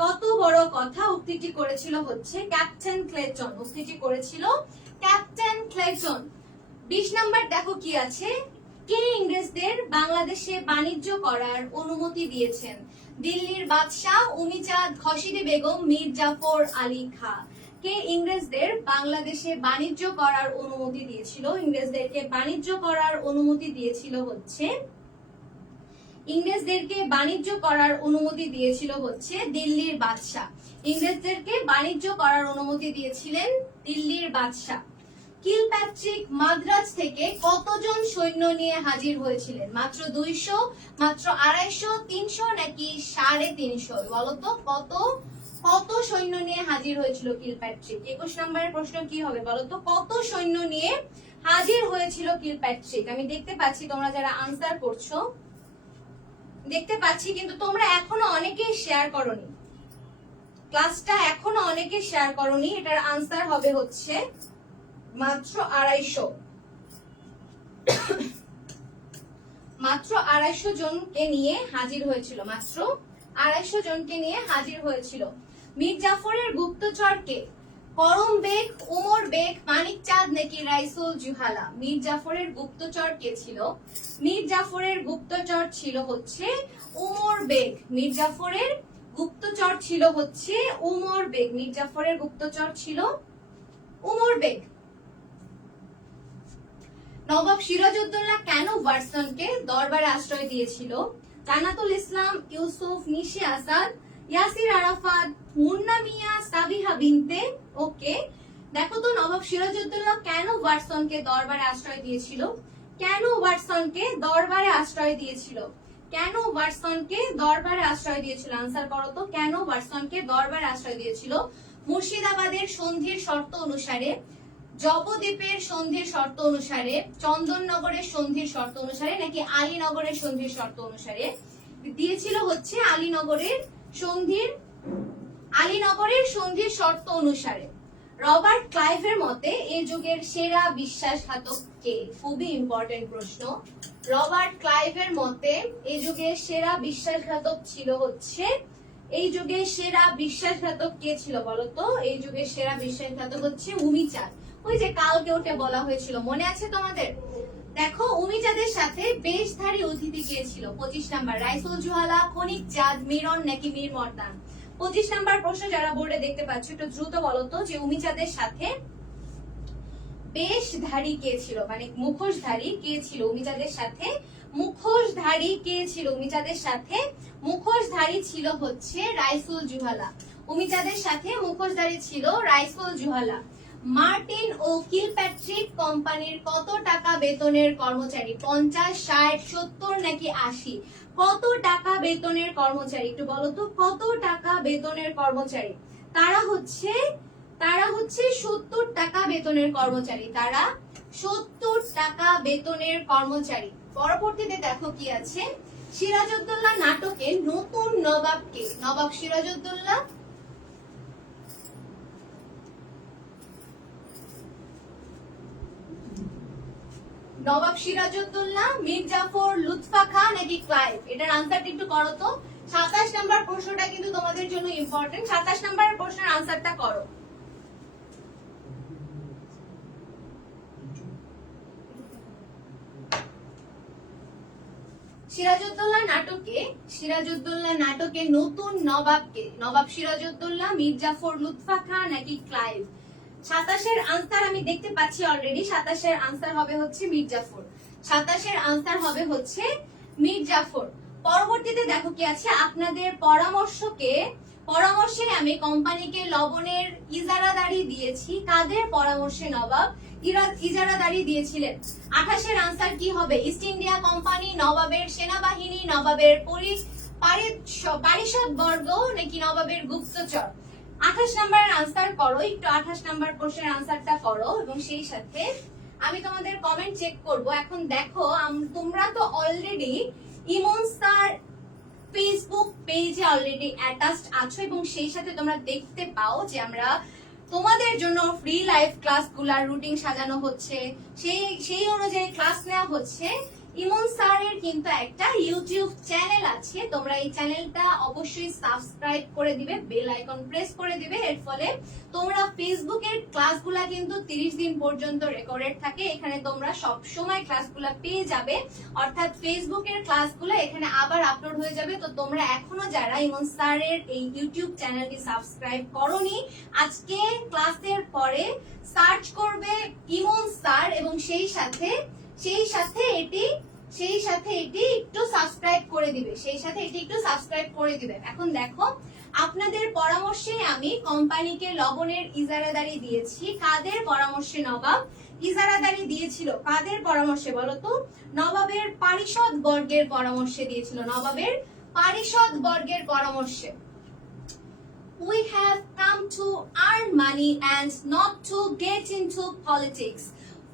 তত বড় কথা। উক্তিটি করেছিল হচ্ছে ক্যাপ্টেন ক্লেটন। উক্তিটি করেছিল ক্যাপ্টেন ক্লেটন। 20 নম্বর দেখো কি আছে। কে ইংরেজদের বাংলাদেশে বাণিজ্য করার অনুমতি দিয়েছেন? দিল্লির বাদশাহ, উমিচাঁদ, খসিদি বেগম, মীর জাফর আলী খাঁ। কে ইংরেজদের বাংলাদেশে বাণিজ্য করার অনুমতি দিয়েছিল? ইংরেজদেরকে বাণিজ্য করার অনুমতি দিয়েছিল হচ্ছে দিল্লির বাদশাহ। ইংরেজদেরকে বাণিজ্য করার অনুমতি দিয়েছিলেন দিল্লির বাদশাহ। কিলপ্যাট্রিক মাদ্রাজ থেকে কতজন সৈন্য নিয়ে হাজির হয়েছিলেন? মাত্র 200, মাত্র 250, 300 নাকি 350? বলতো কত সৈন্য নিয়ে হাজির হয়েছিল কিলপ্যাট্রিক? 21 নম্বরের প্রশ্ন কি হবে বলতো? কত সৈন্য নিয়ে হাজির হয়েছিল কিলপ্যাট্রিক? আমি দেখতে পাচ্ছি তোমরা যারা আনসার করছো, দেখতে পাচ্ছি কিন্তু তোমরা এখনো অনেকেই শেয়ার করোনি ক্লাসটা, এখনো অনেকে শেয়ার করোনি। এটার আনসার হবে হচ্ছে মাত্র 250। মাত্র 250 জনকে নিয়ে হাজির হয়েছিল, মাত্র 250 জনকে নিয়ে হাজির হয়েছিল। মীর জাফরের গুপ্তচরকে? করম বেগ, উমর বেগ, মানিক চাঁদ নাকি রাইসুল জুহালা? মীর জাফরের গুপ্তচর কে ছিল? মীর জাফরের গুপ্তচর ছিল হচ্ছে উমর বেগ। মীর জাফরের গুপ্তচর ছিল হচ্ছে উমর বেগ। মীর জাফরের গুপ্তচর ছিল উমর বেগ। নবাব সিরাজউদ্দৌলা কেন ওয়াটসনকে দরবারে আশ্রয় দিয়েছিল? জান্নাতুল ইসলাম, ইউসুফ, নিশি আসাদ, ইয়াসির আরাফাত, মুন্না মিয়া, সাবিহা বিনতে। ওকে, দেখো তো নবাব সিরাজউদ্দৌলা কেন ওয়াটসনকে দরবারে আশ্রয় দিয়েছিল? কেন ওয়াটসনকে দরবারে আশ্রয় দিয়েছিল? কেন ওয়াটসনকে দরবারে আশ্রয় দিয়েছিল? আনসার করো তো, কেন ওয়াটসনকে দরবারে আশ্রয় দিয়েছিল? মুর্শিদাবাদের সন্ধির শর্ত অনুসারে, জবদ্বীপের সন্ধির শর্ত অনুসারে, চন্দননগরের সন্ধির শর্ত অনুসারে নাকি আলীনগরের সন্ধির শর্ত অনুসারে? দিয়েছিল হচ্ছে আলীনগরের সন্ধির শর্ত অনুসারে। রবার্ট ক্লাইভের মতে এই যুগের সেরা বিশ্বাসঘাতক কে? খুবই ইম্পর্টেন্ট প্রশ্ন। রবার্ট ক্লাইভের মতে এই যুগের সেরা বিশ্বাসঘাতক ছিল হচ্ছে, এই যুগের সেরা বিশ্বাসঘাতক কে ছিল বলতো? এই যুগের সেরা বিশ্বাসঘাতক হচ্ছে উমিচাঁদ। ওই যে কালকে ওটা বলা হয়েছিল, মনে আছে তোমাদের? দেখো উমিচাঁদের সাথে বেশধারী অতিথি কে ছিল? 25 নাম্বার রাইসুল জুহালা, খনিক চাঁদ, মিরন নাকি মীর মর্দান? 25 নাম্বার প্রশ্ন যারা বোর্ডে দেখতে পাচ্ছ একটু দ্রুত বলতো যে উমিচাঁদের সাথে বেশধারী কে ছিল, মানে মুখোশধারী কে ছিল? উমিচাঁদের সাথে মুখোশধারী কে ছিল? উমিচাঁদের সাথে মুখোশধারী ছিল হচ্ছে রাইসুল জুহালা। উমিচাঁদের সাথে মুখোশধারী ছিল রাইসুল জুহালা। মার্টিন ও কিলপ্যাট্রিক কোম্পানির কত টাকা বেতনের কর্মচারী? 50, 60, 70 নাকি 80? কত টাকা বেতনের কর্মচারী? একটু বলো তো, কত টাকা বেতনের কর্মচারী? তারা হচ্ছে 70 টাকা বেতনের কর্মচারী। তারা 70 টাকা বেতনের কর্মচারী। পরবর্তীতে দেখো কি আছে, সিরাজউদ্দৌলা নাটকে নতুন নবাব কে? নবাব সিরাজউদ্দৌলা, নবাব সিরাজউদ্দৌলা, মীর জাফর, লুৎফা খাঁ নাকি ক্লাইভ? এটার আনসারটা একটু করো তো। 27 নাম্বার প্রশ্নটা কিন্তু তোমাদের জন্য ইম্পর্টেন্ট। 27 নাম্বারের প্রশ্নের আনসারটা করো। সিরাজউদ্দৌলা নাটকে নতুন নবাব কে? নবাব সিরাজউদ্দৌলা, মীর জাফর, লুৎফা খাঁ নাকি ক্লাইভ? 27 এর আনসার আমি দেখতে পাচ্ছি অলরেডি। 27 এর আনসার হবে হচ্ছে মীর জাফর। 27 এর আনসার হবে হচ্ছে মীর জাফর। পরবর্তীতে দেখো কি আছে, আপনাদের পরামর্শে আমি কোম্পানিকে লবণের ইজারাদারি দিয়েছি। কাদের পরামর্শে নবাব ইজারাদারি দিয়েছিলেন? 28 এর আনসার কি হবে? ইস্ট ইন্ডিয়া কোম্পানি, নবাবের সেনাবাহিনী, নবাবের পারিষদ বর্গ নাকি নবাবের গুপ্তচর? 28 নাম্বারের আনসার করো, একটু 28 নাম্বার প্রশ্নের আনসারটা করো এবং সেই সাথে আমি তোমাদের কমেন্ট চেক করব। এখন দেখো তোমরা তো অলরেডি ইমন স্যার ফেসবুক পেজে অলরেডি অ্যাটাচড আছো এবং সেই সাথে তোমরা দেখতে পাও যে আমরা তোমাদের জন্য ফ্রি লাইভ ক্লাসগুলার রুটিন সাজানো হচ্ছে, সেই অনুযায়ী ক্লাস নেওয়া হচ্ছে। ইমন স্যারের কিন্তু একটা ইউটিউব চ্যানেল আছে, তোমরা এই চ্যানেলটা অবশ্যই সাবস্ক্রাইব করে দিবে, বেল আইকন প্রেস করে দিবে। এর ফলে তোমরা ফেসবুকের ক্লাসগুলা কিন্তু 30 দিন পর্যন্ত রেকর্ডেড থাকে, এখানে তোমরা সব সময় ক্লাসগুলা পেয়ে যাবে, অর্থাৎ ফেসবুকের ক্লাসগুলো এখানে আবার আপলোড হয়ে যাবে। তো তোমরা এখনো যারা ইমন স্যারের এই ইউটিউব চ্যানেলটি সাবস্ক্রাইব করোনি, আজকে ক্লাসের পরে সার্চ করবে ইমন স্যার এবং সেই সাথে এটি একটু সাবস্ক্রাইব করে দিবে। এখন দেখো, আপনাদের পরামর্শে আমি কোম্পানিকে লবণের ইজারাদারি দিয়েছি। কাদের পরামর্শে নবাব ইজারাদারি দিয়েছিল? কাদের পরামর্শে বলো তো? নবাবের পারিষদ বর্গের পরামর্শে দিয়েছিল, নবাবের পারিষদ বর্গের পরামর্শে। We have come to earn money and not to get into politics.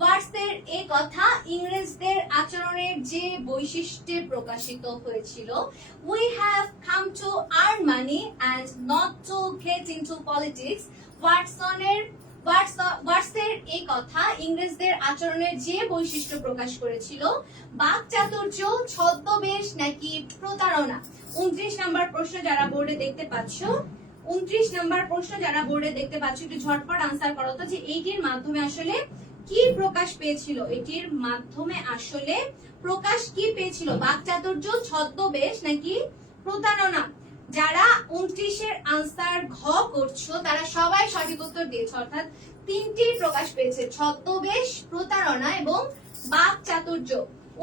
ওয়াটসের এই কথা ইংরেজদের আচরণের যে বৈশিষ্ট্যে প্রকাশিত হয়েছিল। We have come to earn money and not to get into politics. ওয়াটসের এই কথা ইংরেজদের আচরণের যে বৈশিষ্ট্য প্রকাশ করেছিল, বাকচাতুর্য, ছদ্মবেশ নাকি প্রতারণা। 29 নম্বর প্রশ্ন যারা বোর্ডে দেখতে পাচ্ছ, 29 নম্বর প্রশ্ন যারা বোর্ডে দেখতে পাচ্ছ, একটু ঝটপট আনসার করো তো যে এইটির মাধ্যমে আসলে কি প্রকাশ পেয়েছিল? এটির মাধ্যমে আসলে প্রকাশ কি পেয়েছিল? বাকচাতুর্য, ছদ্মবেশ নাকি প্রতারণা। যারা 29 এর আনসার ঘ করছো তারা সবাই সঠিক উত্তর দিয়েছে, অর্থাৎ তিনটি প্রকাশ পেয়েছে, ছদ্মবেশ, প্রতারণা এবং বাকচাতুর্য।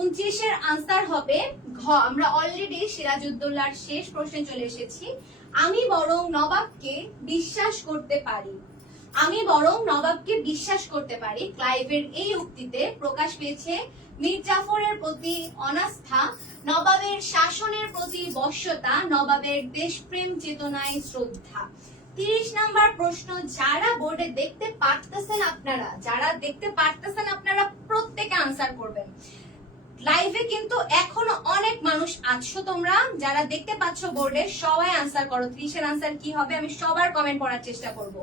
29 এর আনসার হবে ঘ। আমরা অলরেডি সিরাজউদ্দৌলার শেষ প্রশ্নে চলে এসেছি। আমি বরং নবাবকে বিশ্বাস করতে পারি, আমি বরং নবাবকে বিশ্বাস করতে পারি। ক্লাইভের এই উক্তিতে প্রকাশ পেয়েছে মীর জাফরের প্রতি অনাস্থা, নবাবের শাসনের প্রতি বশ্যতা, নবাবের দেশপ্রেম চেতনায় শ্রদ্ধা। 30 নাম্বার প্রশ্ন যারা বোর্ডে দেখতে পারতেছেন আপনারা প্রত্যেকে আনসার করবেন। লাইভে কিন্তু এখনো অনেক মানুষ আছো, তোমরা যারা দেখতে পাচ্ছ বোর্ডে সবাই আনসার করো। 30 এর আনসার কি হবে আমি সবার কমেন্ট পড়ার চেষ্টা করব।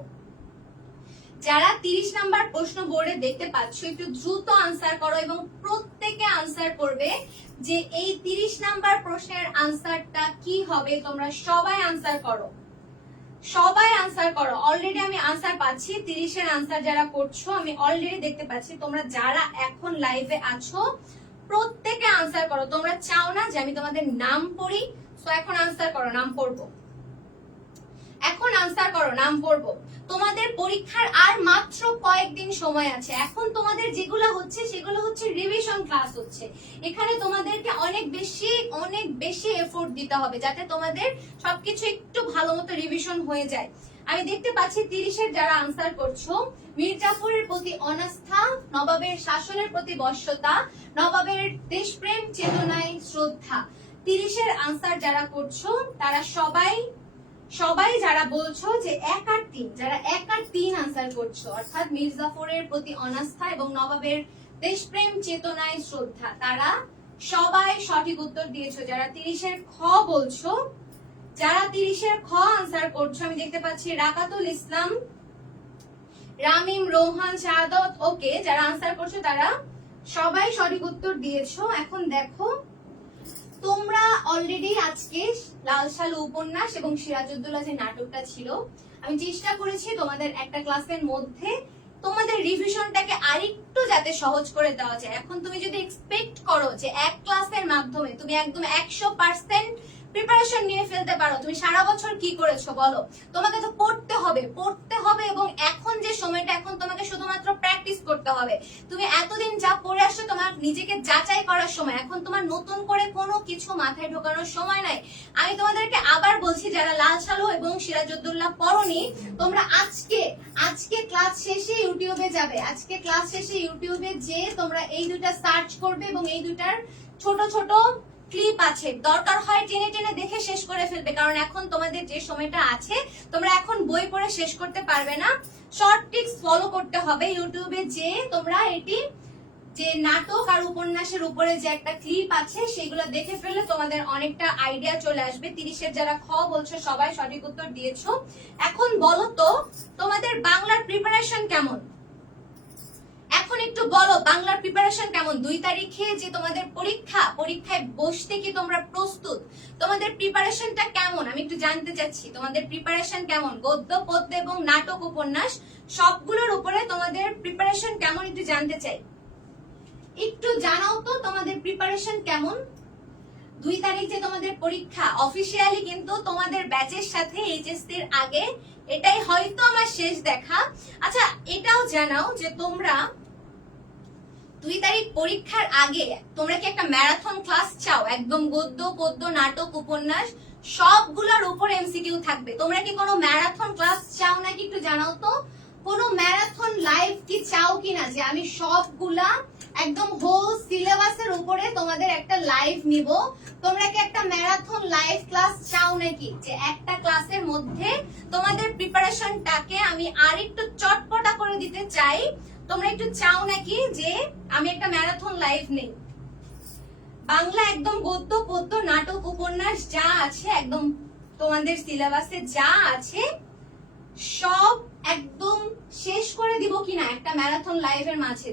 যারা 30 নাম্বার প্রশ্ন বোর্ডে দেখতে পাচ্ছ একটু দ্রুত আনসার করো এবং প্রত্যেকে আনসার করবে যে এই 30 নাম্বার প্রশ্নের আনসারটা কি হবে। তোমরা সবাই আনসার করো, সবাই আনসার করো। অলরেডি আমি আনসার পাচ্ছি, 30 এর আনসার যারা করছো আমি অলরেডি দেখতে পাচ্ছি। তোমরা যারা এখন লাইভে আছো প্রত্যেকে আনসার করো। তোমরা চাও না যে আমি তোমাদের নাম পড়ি, সো এখন আনসার করো, নাম পড়বো, এখন আনসার করো, নাম পড়বো। তোমাদের পরীক্ষার আর মাত্র কয়েকদিন সময় আছে। এখন তোমাদের যেগুলো হচ্ছে সেগুলো হচ্ছে রিভিশন ক্লাস হচ্ছে। এখানে তোমাদেরকে অনেক বেশি এফোর্ট দিতে হবে যাতে তোমাদের সবকিছু একটু ভালো মতো রিভিশন হয়ে যায়। আমি দেখতে পাচ্ছি 30 এর যারা আনসার করছো, মীর জাফরের প্রতি অনাস্থা, নবাবের শাসনের প্রতি বশ্যতা, নবাবের দেশপ্রেম চেতনায় শ্রদ্ধা। 30 এর আনসার যারা করছো তারা সবাই যারা বলছো যে 1 আর 3, যারা 1 আর 3 আনসার করছো, অর্থাৎ মীর জাফরের প্রতি অনাস্থা এবং নবাবের দেশপ্রেম চেতনায় শ্রদ্ধা, তারা সবাই সঠিক উত্তর দিয়েছো। যারা 30 এর খ বলছো, যারা 30 এর খ আনসার করছো আমি দেখতে পাচ্ছি রাকাতুল ইসলাম, রামিম, রোহান, শাহাদত, ওকে। যারা আনসার করছো তারা সবাই সঠিক উত্তর দিয়েছো। এখন দেখো, তোমরা অলরেডি আজকে লাল সালু উপন্যাস এবং সিরাজউদ্দৌলা যে নাটকটা ছিল, আমি চেষ্টা করেছি তোমাদের একটা ক্লাসের মধ্যে তোমাদের রিভিশনটাকে আরেকটু যাতে সহজ করে দেওয়া যায়। এখন তুমি যদি এক্সপেক্ট করো যে এক ক্লাসের মাধ্যমে তুমি একদম 100% প্রিপারেশন নিয়ে ফেলতে পারো, তুমি সারা বছর কি করেছো বলো? তোমাকে তো পড়তে হবে এবং এখন যে সময়টা, এখন তোমাকে শুধুমাত্র প্র্যাকটিস করতে হবে। তুমি এতদিন যা পড়ে আসছো তোমার নিজেকে যাচাই করার সময়, এখন তোমার নতুন করে কোনো কিছু মাথায় ঢোকানোর সময় নাই। আমি তোমাদেরকে আবার বলছি, যারা লাল সালু এবং সিরাজউদ্দৌলা পড়োনি, তোমরা আজকে ক্লাস শেষে ইউটিউবে যাবে, আজকে ক্লাস শেষে ইউটিউবে যে তোমরা এই দুইটা সার্চ করবে এবং এই দুইটার ছোট ছোট ক্লিপ আছে, দরকার হয় টেনে টেনে দেখে শেষ করে ফেলবে, কারণ এখন তোমাদের যে সময়টা আছে তোমরা এখন বই পড়ে শেষ করতে পারবে না। শর্ট ট্রিক্স ফলো করতে হবে। ইউটিউবে যে তোমরা এটি যে নাটক আর উপন্যাসের উপরে যে একটা ক্লিপ আছে সেগুলো দেখে ফেললে তোমাদের অনেকটা আইডিয়া চলে আসবে। 30 এর যারা খ বলছো সবাই সঠিক উত্তর দিয়েছো। এখন বলো তো তোমাদের বাংলার প্রিপারেশন কেমন? এখন একটু বলো বাংলার প্রিপারেশন কেমন? 2 তারিখে যে তোমাদের পরীক্ষায় বসতে কি তোমরা প্রস্তুত? তোমাদের প্রিপারেশনটা কেমন আমি একটু জানতে চাচ্ছি। তোমাদের প্রিপারেশন কেমন? গদ্য, পদ্য এবং নাটক, উপন্যাস সবগুলোর উপরে তোমাদের প্রিপারেশন কেমন একটু জানতে চাই। একটু জানাও তো তোমাদের প্রিপারেশন কেমন। 2 তারিখ যে তোমাদের পরীক্ষা, অফিসিয়ালি কিন্তু তোমাদের ব্যাচের সাথে এইচএসসি এর আগে এটাই হয়তো আমার শেষ দেখা। আচ্ছা এটাও জানাও যে তোমরা 2 তারিখ পরীক্ষার আগে তোমরা কি একটা ম্যারাথন ক্লাস চাও? একদম গদ্য, পদ্য, নাটক, উপন্যাস সবগুলোর উপর এমসিকিউ থাকবে। তোমরা কি কোনো ম্যারাথন ক্লাস চাও নাকি একটু জানাও তো। কোনো ম্যারাথন লাইভ কি চাও কিনা, যে আমি সবগুলা একদম হোল সিলেবাসের উপরে তোমাদের একটা লাইভ নিব। তোমরা কি একটা ম্যারাথন লাইভ ক্লাস চাও নাকি, যে একটা ক্লাসের মধ্যে তোমাদের প্রিপারেশনটাকে আমি আরেকটু চটপটা করে দিতে চাই? তোমরা একটু চাও নাকি যে আমি একটা ম্যারাথন লাইভ নেই? বাংলা একদম গদ্য, পদ্য, নাটক, উপন্যাস যা আছে একদম তোমাদের সিলেবাসে যা আছে সব একদম শেষ করে দিব কিনা একটা ম্যারাথন লাইভের মাঝে?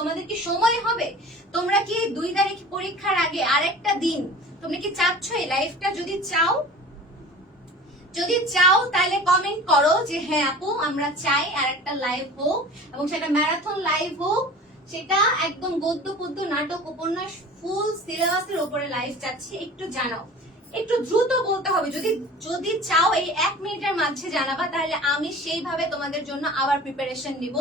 তোমাদের কি সময় হবে? তোমরা কি 2 তারিখ পরীক্ষার আগে আরেকটা দিন তোমরা কি চাচ্ছ এই লাইভটা? যদি চাও তাহলে কমেন্ট করো যে হ্যাঁ আপু আমরা চাই আর একটা লাইভ হোক, এবং সেটা ম্যারাথন লাইভ হোক, সেটা একদম গদ্য, পদ্য, নাটক, উপন্যাস ফুল সিলেবাসের উপরে লাইভ চাচ্ছি। একটু জানাও, একটু দ্রুত বলতে হবে। যদি চাও এই 1 মিনিটের মাঝে জানাবা, তাহলে আমি সেইভাবে তোমাদের জন্য আবার প্রিপারেশন নিব।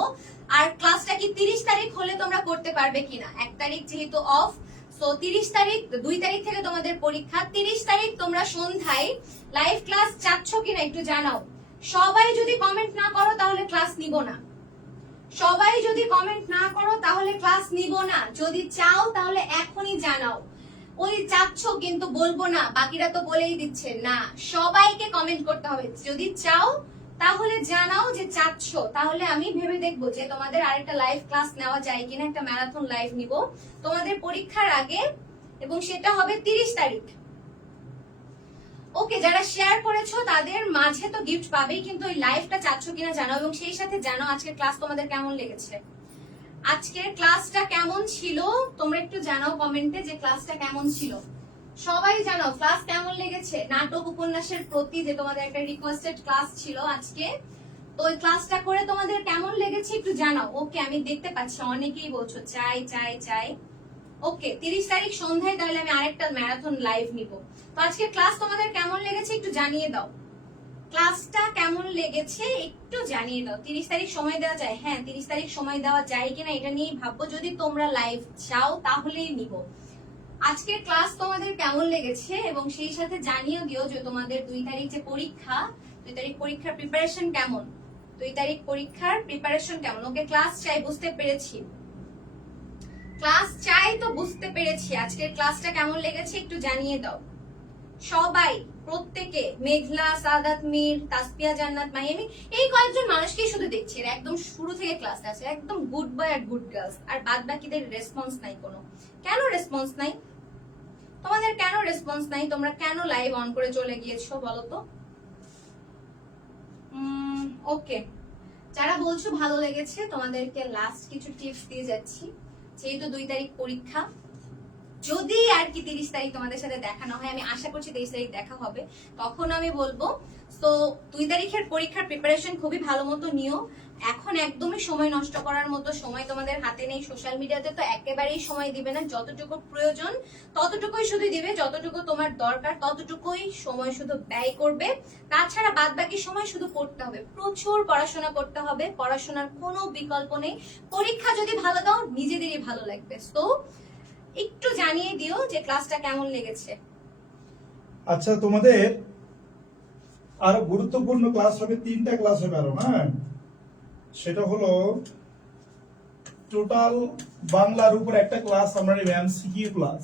আর ক্লাসটা কি 30 তারিখ হলে তোমরা করতে পারবে কিনা? 1 তারিখ যেহেতু অফ, সো 30 তারিখ, 2 তারিখ থেকে তোমাদের পরীক্ষা। 30 তারিখ তোমরা সন্ধ্যায় লাইভ ক্লাস চাচ্ছ কিনা একটু জানাও। সবাই যদি কমেন্ট না করো তাহলে ক্লাস নিব না। সবাই যদি কমেন্ট না করো তাহলে ক্লাস নিব না। যদি চাও তাহলে এখনই জানাও। ওই চাচ্ছ কিন্তু বলবো না, বাকিরা তো বলেই দিচ্ছে না। সবাইকে কমেন্ট করতে হবে। যদি চাও তাহলে জানাও যে চাচ্ছ, তাহলে আমি ভেবে দেখবো যে তোমাদের আরেকটা লাইভ ক্লাস নেওয়া যায় কিনা, একটা ম্যারাথন লাইভ নিব তোমাদের পরীক্ষার আগে, এবং সেটা হবে 30 তারিখ। ওকে, যারা শেয়ার করেছো তাদের মাঝে তো গিফট পাবেই, কিন্তু ওই লাইভটা চাচ্ছ কিনা জানাও, এবং সেই সাথে জানাও আজকের ক্লাস তোমাদের কেমন লেগেছে। আজকের ক্লাসটা কেমন ছিল তোমরা একটু জানাও কমেন্টে যে ক্লাসটা কেমন ছিল। সবাই জানাও ক্লাস কেমন লেগেছে। নাটক, উপন্যাসের প্রতি যে তোমাদের একটা রিকোয়েস্টেড ক্লাস ছিল আজকে, তো ওই ক্লাসটা করে তোমাদের কেমন লেগেছে একটু জানাও। ওকে, আমি দেখতে পাচ্ছি অনেকেই বলছো চাই চাই চাই। ওকে, 30 তারিখ সন্ধ্যায় তাহলে আমি আরেকটা ম্যারাথন লাইভ নিব। তো আজকে ক্লাস তোমাদের কেমন লেগেছে একটু জানিয়ে দাও। ক্লাসটা কেমন লেগেছে একটু জানিয়ে দাও। 30 তারিখ সময় দেওয়া যায়? হ্যাঁ 30 তারিখ সময় দেওয়া যায় কিনা এটা নিয়েই ভাববো। যদি তোমরা লাইভ চাও তাহলেই নিব। আজকের ক্লাস তোমাদের কেমন লেগেছে, এবং সেই সাথে জানিয়ে দিও যে তোমাদের 2 তারিখ যে পরীক্ষা, 2 তারিখ পরীক্ষার প্রিপারেশন কেমন। 2 তারিখ পরীক্ষার প্রিপারেশন কেমন? ওকে, ক্লাস চাই বুঝতে পেরেছি। ক্লাস চাই তো বুঝতে পেরেছি। আজকের ক্লাসটা কেমন লেগেছে একটু জানিয়ে দাও সবাই, প্রত্যেকে। মেঘলা, সাদাত, মীর, তাসপিয়া, জান্নাত, মাহিমি, এই কয়েকজন মানুষকেই শুধু দেখছি। এরা একদম শুরু থেকে ক্লাস আছে, একদম গুড বয় আর গুড গার্লস, আর বাদ বাকিদের রেসপন্স নাই কোনো। কেন রেসপন্স নাই তোমাদের? কেন রেসপন্স নাই? তোমরা কেন লাইভ অন করে চলে গিয়েছো বলো তো? ওকে, যারা বলছো ভালো লেগেছে তোমাদেরকে লাস্ট কিছু টিপস দিয়ে যাচ্ছি। যেহেতু 2 তারিখ পরীক্ষা, যদি আর কি 30 তারিখ তোমাদের সাথে দেখা না হয়, আমি আশা করছি 23 তারিখ দেখা হবে, তখন আমি বলবো। তো 2 তারিখের পরীক্ষার প্রিপারেশন খুবই ভালো মতো নিও। এখন একদমই সময় নষ্ট করার মতো সময় তোমাদের হাতে নেই। সোশ্যাল মিডিয়াতে তো একেবারেই সময় দিবে না। যতটুকু প্রয়োজন ততটুকুই শুধু দিবে, যতটুকু তোমার দরকার ততটুকুই সময় শুধু ব্যয় করবে। তাছাড়া বাদ বাকি সময় শুধু পড়তে হবে, প্রচুর পড়াশোনা করতে হবে। পড়াশোনার কোনো বিকল্প নেই। পরীক্ষা যদি ভালো দাও নিজেদেরই ভালো লাগবে। তো একটু জানিয়ে দিও যে ক্লাসটা কেমন লেগেছে। আচ্ছা, তোমাদের আরো গুরুত্বপূর্ণ ক্লাস হবে, 3টা ক্লাস হবে আরো। হ্যাঁ, সেটা হলো টোটাল বাংলার উপর একটা ক্লাস আমরা নেব, এমসিকিউ ক্লাস।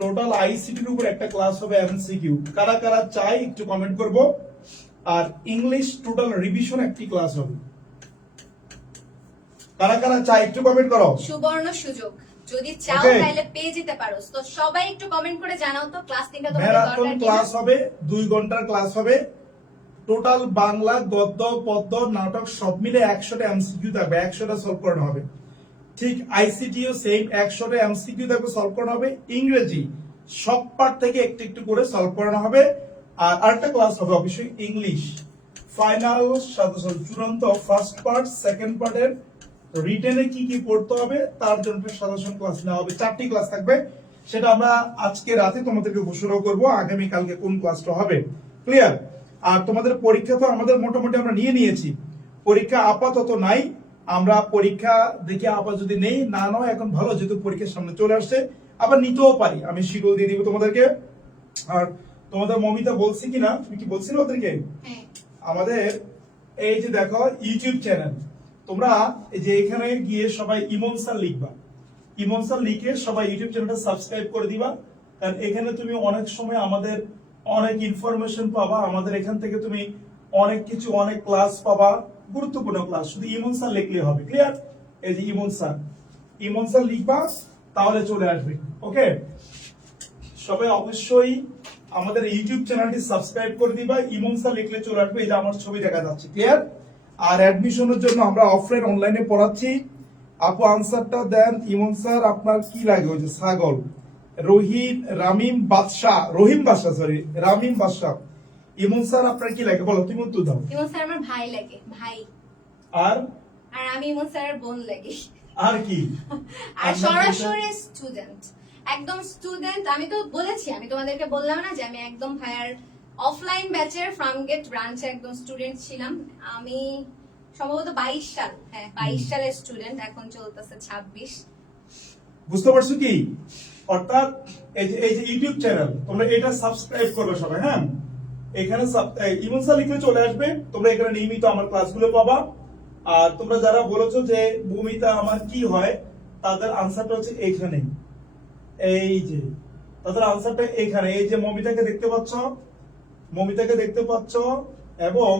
টোটাল আইসিটির উপর একটা ক্লাস হবে এমসিকিউ। কারা কারা চাই একটু কমেন্ট করব। আর ইংলিশ টোটাল রিভিশন একটি ক্লাস হবে। কারা কারা চাই একটু কমেন্ট করো। সুবর্ণ সুযোগ, যদি চাও তাহলে পেয়ে যেতে পারো। তো সবাই একটু কমেন্ট করে জানাও তো ক্লাস 3টা তোমাদের দরকার ম্যারাথন ক্লাস হবে, 2 ঘন্টার ক্লাস হবে। টোটাল বাংলা, গদ্য, পদ্য, নাটক সব মিলে 100টা এমসিকিউ থাকবে, 100টা সলভ করানো হবে। ঠিক আইসিটিও সেম 100টা এমসিকিউ দেখো সলভ করানো হবে। ইংরেজি সব পার্ট থেকে একটু একটু করে সলভ করানো হবে। আর আরেকটা ক্লাস হবে অবশ্যই ইংলিশ ফাইনাল সাজেশন, চূড়ান্ত ফার্স্ট পার্ট সেকেন্ড পার্টের রিটেনে কি কি পড়তে হবে তার জন্য সাজেশন ক্লাস নেওয়া হবে। 4টি ক্লাস থাকবে, সেটা আমরা আজকে রাতে তোমাদেরকে ঘোষণা করব আগামী কালকে কোন ক্লাসটা হবে। ক্লিয়ার? আর তোমাদের পরীক্ষা তো আমাদের মোটামুটি আমরা নিয়ে নিয়েছি, পরীক্ষা আপাতত নাই। আমরা পরীক্ষা দেখে আবার যদি নেই না নয় এখন ভালো, যেহেতু পরীক্ষার সামনে চলে আসছে আবার নিতেও পারি, আমি শিডিউল দিয়ে দিব তোমাদেরকে। আর তোমাদের মমিতা বলছি কিনা, তুমি কি বলছিলে ওদেরকে? হ্যাঁ। আমাদের এই যে দেখো ইউটিউব চ্যানেল, তোমরা এই যে এখানে গিয়ে সবাই ইমন স্যার লিখবা, ইমন স্যার লিখে সবাই ইউটিউব চ্যানেলটা সাবস্ক্রাইব করে দিবা। কারণ এখানে তুমি অনেক সময় আমাদের অনেক ইনফরমেশন পাবা, আমাদের এখান থেকে তুমি অনেক কিছু অনেক ক্লাস পাবা, গুরুত্বপূর্ণ ক্লাস। শুধু ইমন স্যার লিখলে হবে। ক্লিয়ার? এই যে ইমন স্যার লিখবা তাহলে চলে আসবে। ওকে, সবাই অবশ্যই আমাদের ইউটিউব চ্যানেলটি সাবস্ক্রাইব করে দিবা, ইমন স্যার লিখলে চলে আসবে। এই যে আমার ছবি দেখা যাচ্ছে। ক্লিয়ার? আর অ্যাডমিশনের জন্য আমরা অফলাইন অনলাইনে পড়াচ্ছি। আপু আনসারটা দেন। ইমন স্যার আপনার কি লাগে? ওই যে ছাগল, রামিম বাদশা। ইমন স্যার আপনার কি লাগে বলো, তুমি উত্তর দাও। ইমন স্যার আমার ভাই লাগে, ভাই। আর আর আমি ইমন স্যারের বোন লাগি। আর কি? আর সরাসরি স্টুডেন্ট, একদম স্টুডেন্ট। আমি তো বলেছি, আমি তোমাদেরকে বললাম না যে আমি একদম ভাইয়ার অফলাইন ব্যাচের ফ্রামগেট ব্রাঞ্চে একদম স্টুডেন্ট ছিলাম। আমি সম্ভবত 22 সাল, হ্যাঁ 22 সালের স্টুডেন্ট, এখন চলতেছে 26। বুঝতে পারছো কি? অর্থাৎ এই যে ইউটিউব চ্যানেল তোমরা এটা সাবস্ক্রাইব করবে সবাই। হ্যাঁ, এখানে ইমন স্যার লিখলে চলে আসবে, তোমরা এখানে নিয়মিত আমার ক্লাসগুলো পাবা। আর তোমরা যারা বলেছো যে ভূমিতা আমার কি হয়, তাদের আনসারটা হচ্ছে এইখানে, এই যে তাদের আনসারটা এখানে। এই যে মমিতাকে দেখতে পাচ্ছ এবং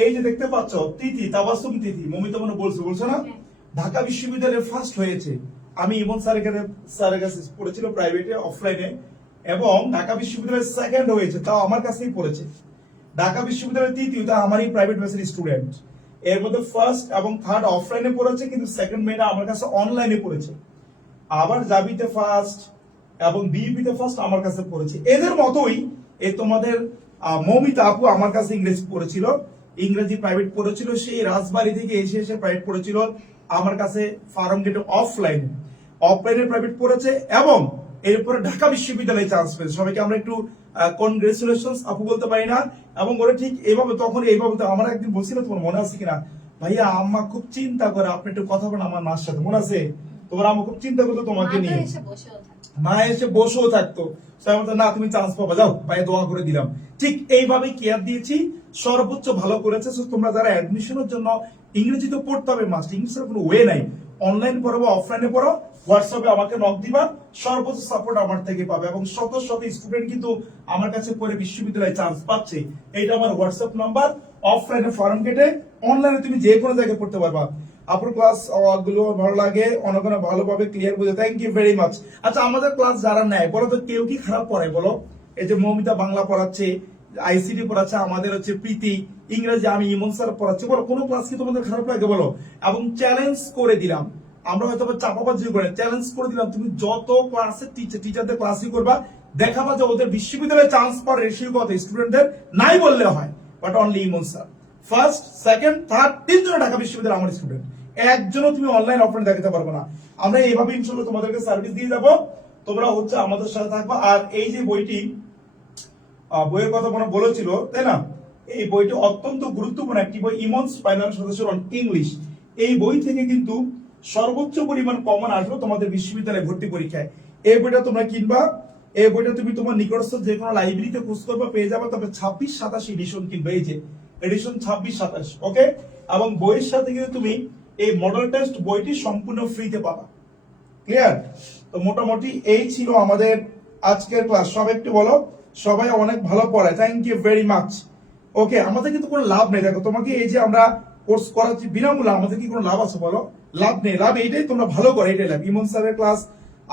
এই যে দেখতে পাচ্ছ তিথি, তাবাসসুম তিথি, মমিতা মনে বলছো না? ঢাকা বিশ্ববিদ্যালয়ে ফার্স্ট হয়েছে। আমি ইমন স্যারের কাছে পড়েছিল প্রাইভেটে অফলাইনে, এবং ঢাকা বিশ্ববিদ্যালয়ে সেকেন্ড হয়েছে, তাও আমার কাছেই পড়েছে। ঢাকা বিশ্ববিদ্যালয়ের তৃতীয়, তা আমারই প্রাইভেট ব্যাচের স্টুডেন্ট। এর মধ্যে ফার্স্ট এবং থার্ড অফলাইনে পড়েছে, কিন্তু সেকেন্ড মেয়েটা আমার কাছে অনলাইনে পড়েছে। আবার জাবিতে ফার্স্ট এবং বিইপিতে ফার্স্ট আমার কাছে পড়েছে। এদের মতোই এই তোমাদের মৌমিতা আপু আমার কাছে ইংরেজি পড়েছিল, ইংরেজি প্রাইভেট পড়েছিল। সেই রাজবাড়ী থেকে এসে প্রাইভেট পড়েছিল আমার কাছে ফার্ম গেটে অফলাইনে প্রাইভেট পড়েছে, এবং এরপরে ঢাকা বিশ্ববিদ্যালয়ে চান্স পেয়েছে। সবাইকে আমরা একটু কনগ্রেচুলেশনস আপু বলতে পারি না? এবং ওরা ঠিক এইভাবে তখন এইভাবে, তো আমরা একদিন বলছিল, তোমার মনে আছে কিনা, ভাইয়া আম্মা খুব চিন্তা করে, আপনি একটু কথা বলেন আমার মার সাথে, মনে আছে? তোমার আম্মা খুব চিন্তা করতো তোমাকে নিয়ে, মা এসে বসেও থাকতো। না তুমি চান্স পাবা, যাও ভাইয়া দোয়া করে দিলাম। ঠিক এইভাবে কেয়ার দিয়েছি, সর্বোচ্চ ভালো করেছে। তোমরা যারা অ্যাডমিশনের জন্য ইংরেজি তো পড়তে হবে মাস্ট, ইংলিশের কোনো ওয়ে নাই। অনলাইন পড়ো বা অফলাইনে পড়ো, হোয়াটসঅ্যাপে আমাকে নক দিবা, সর্বোচ্চ সাপোর্ট আমার থেকে পাবে। এবং শত শত স্টুডেন্ট কিন্তু আমার কাছে পড়ে বিশ্ববিদ্যালয়ে চান্স পাচ্ছে। এইটা আমার হোয়াটসঅ্যাপ নাম্বার। অফলাইনে ফর্ম কেটে, অনলাইনে তুমি যে কোনো জায়গায় পড়তে পারবা। আপনার ক্লাস গুলো ভালো লাগে, অনেক ভালোভাবে ক্লিয়ার বুঝে, থ্যাংক ইউ ভেরি মাচ। আচ্ছা, আমাদের ক্লাস যারা নেয় বলো তো, কেউ কি খারাপ পড়ায় বলো? এই যে মৌমিতা বাংলা পড়াচ্ছে, আইসিটি পড়াচ্ছে, আমাদের হচ্ছে প্রীতি ইংরেজি, আমি ইমন স্যার পড়াচ্ছি, বলো কোনো ক্লাস কি তোমাদের খারাপ লাগে বলো? এবং চ্যালেঞ্জ করে দিলাম, আমরা হয়তো চাপাবাজি করে চ্যালেঞ্জ করে দিলাম, তুমি যত ক্লাসে টিচারদের ক্লাসই করবা, দেখাবা যে ওদের বিশ্ববিদ্যালয়ে চান্স পাওয়ার রেশিও কত স্টুডেন্টদের নাই বললে হয়, but only Emon sir first second third, তিনজনে ঢাকা বিশ্ববিদ্যালয় আমার স্টুডেন্ট, একজনও তুমি অনলাইন অফলাইন দেখাতে পারবে না। আমরা এইভাবে ইনশাআল্লাহ তোমাদেরকে সার্ভিস দিয়ে যাবো, তোমরা হচ্ছে আমাদের সাথে থাকবা। আর এই যে বইটি, বইয়ের কথা মনে বলেছিল তাই না, এই বইটি অত্যন্ত গুরুত্বপূর্ণ একটি বই, ইমনস ফাইনাল সাজেশন অন ইংলিশ। এই বই থেকে কিন্তু সর্বোচ্চ পরিমাণ কমন আসবে তোমাদের বিশ্ববিদ্যালয়ে ভর্তি পরীক্ষায়। এই বইটা তোমরা কিনবা, এই বইটা তুমি তোমার নিকটস্থ যে কোনো লাইব্রেরিতে খোঁজ করবা, পেয়ে যাবে। তবে 26-27 এডিশন কিনবে, এই যে এডিশন 26-27, ওকে। এবং বইয়ের সাথে কিন্তু তুমি এই মডেল টেস্ট বইটি সম্পূর্ণ ফ্রিতে পাবা। ক্লিয়ার? তো মোটামুটি এই ছিল আমাদের আজকের ক্লাস। সব একটু বলো, সবাই অনেক ভালো পড়ায়, থ্যাংক ইউ ভেরি মাচ। ওকে, আমাদের কিন্তু কোনো লাভ নেই। দেখো তোমাকে এই যে আমরা কোর্স করাচ্ছি বিনামূল্যে, আমাদের কি কোনো লাভ আছে বলো? লাভ নেই। লাভ এইটাই তোমরা ভালো করো, এটাই লাভ। ইমন স্যারের ক্লাস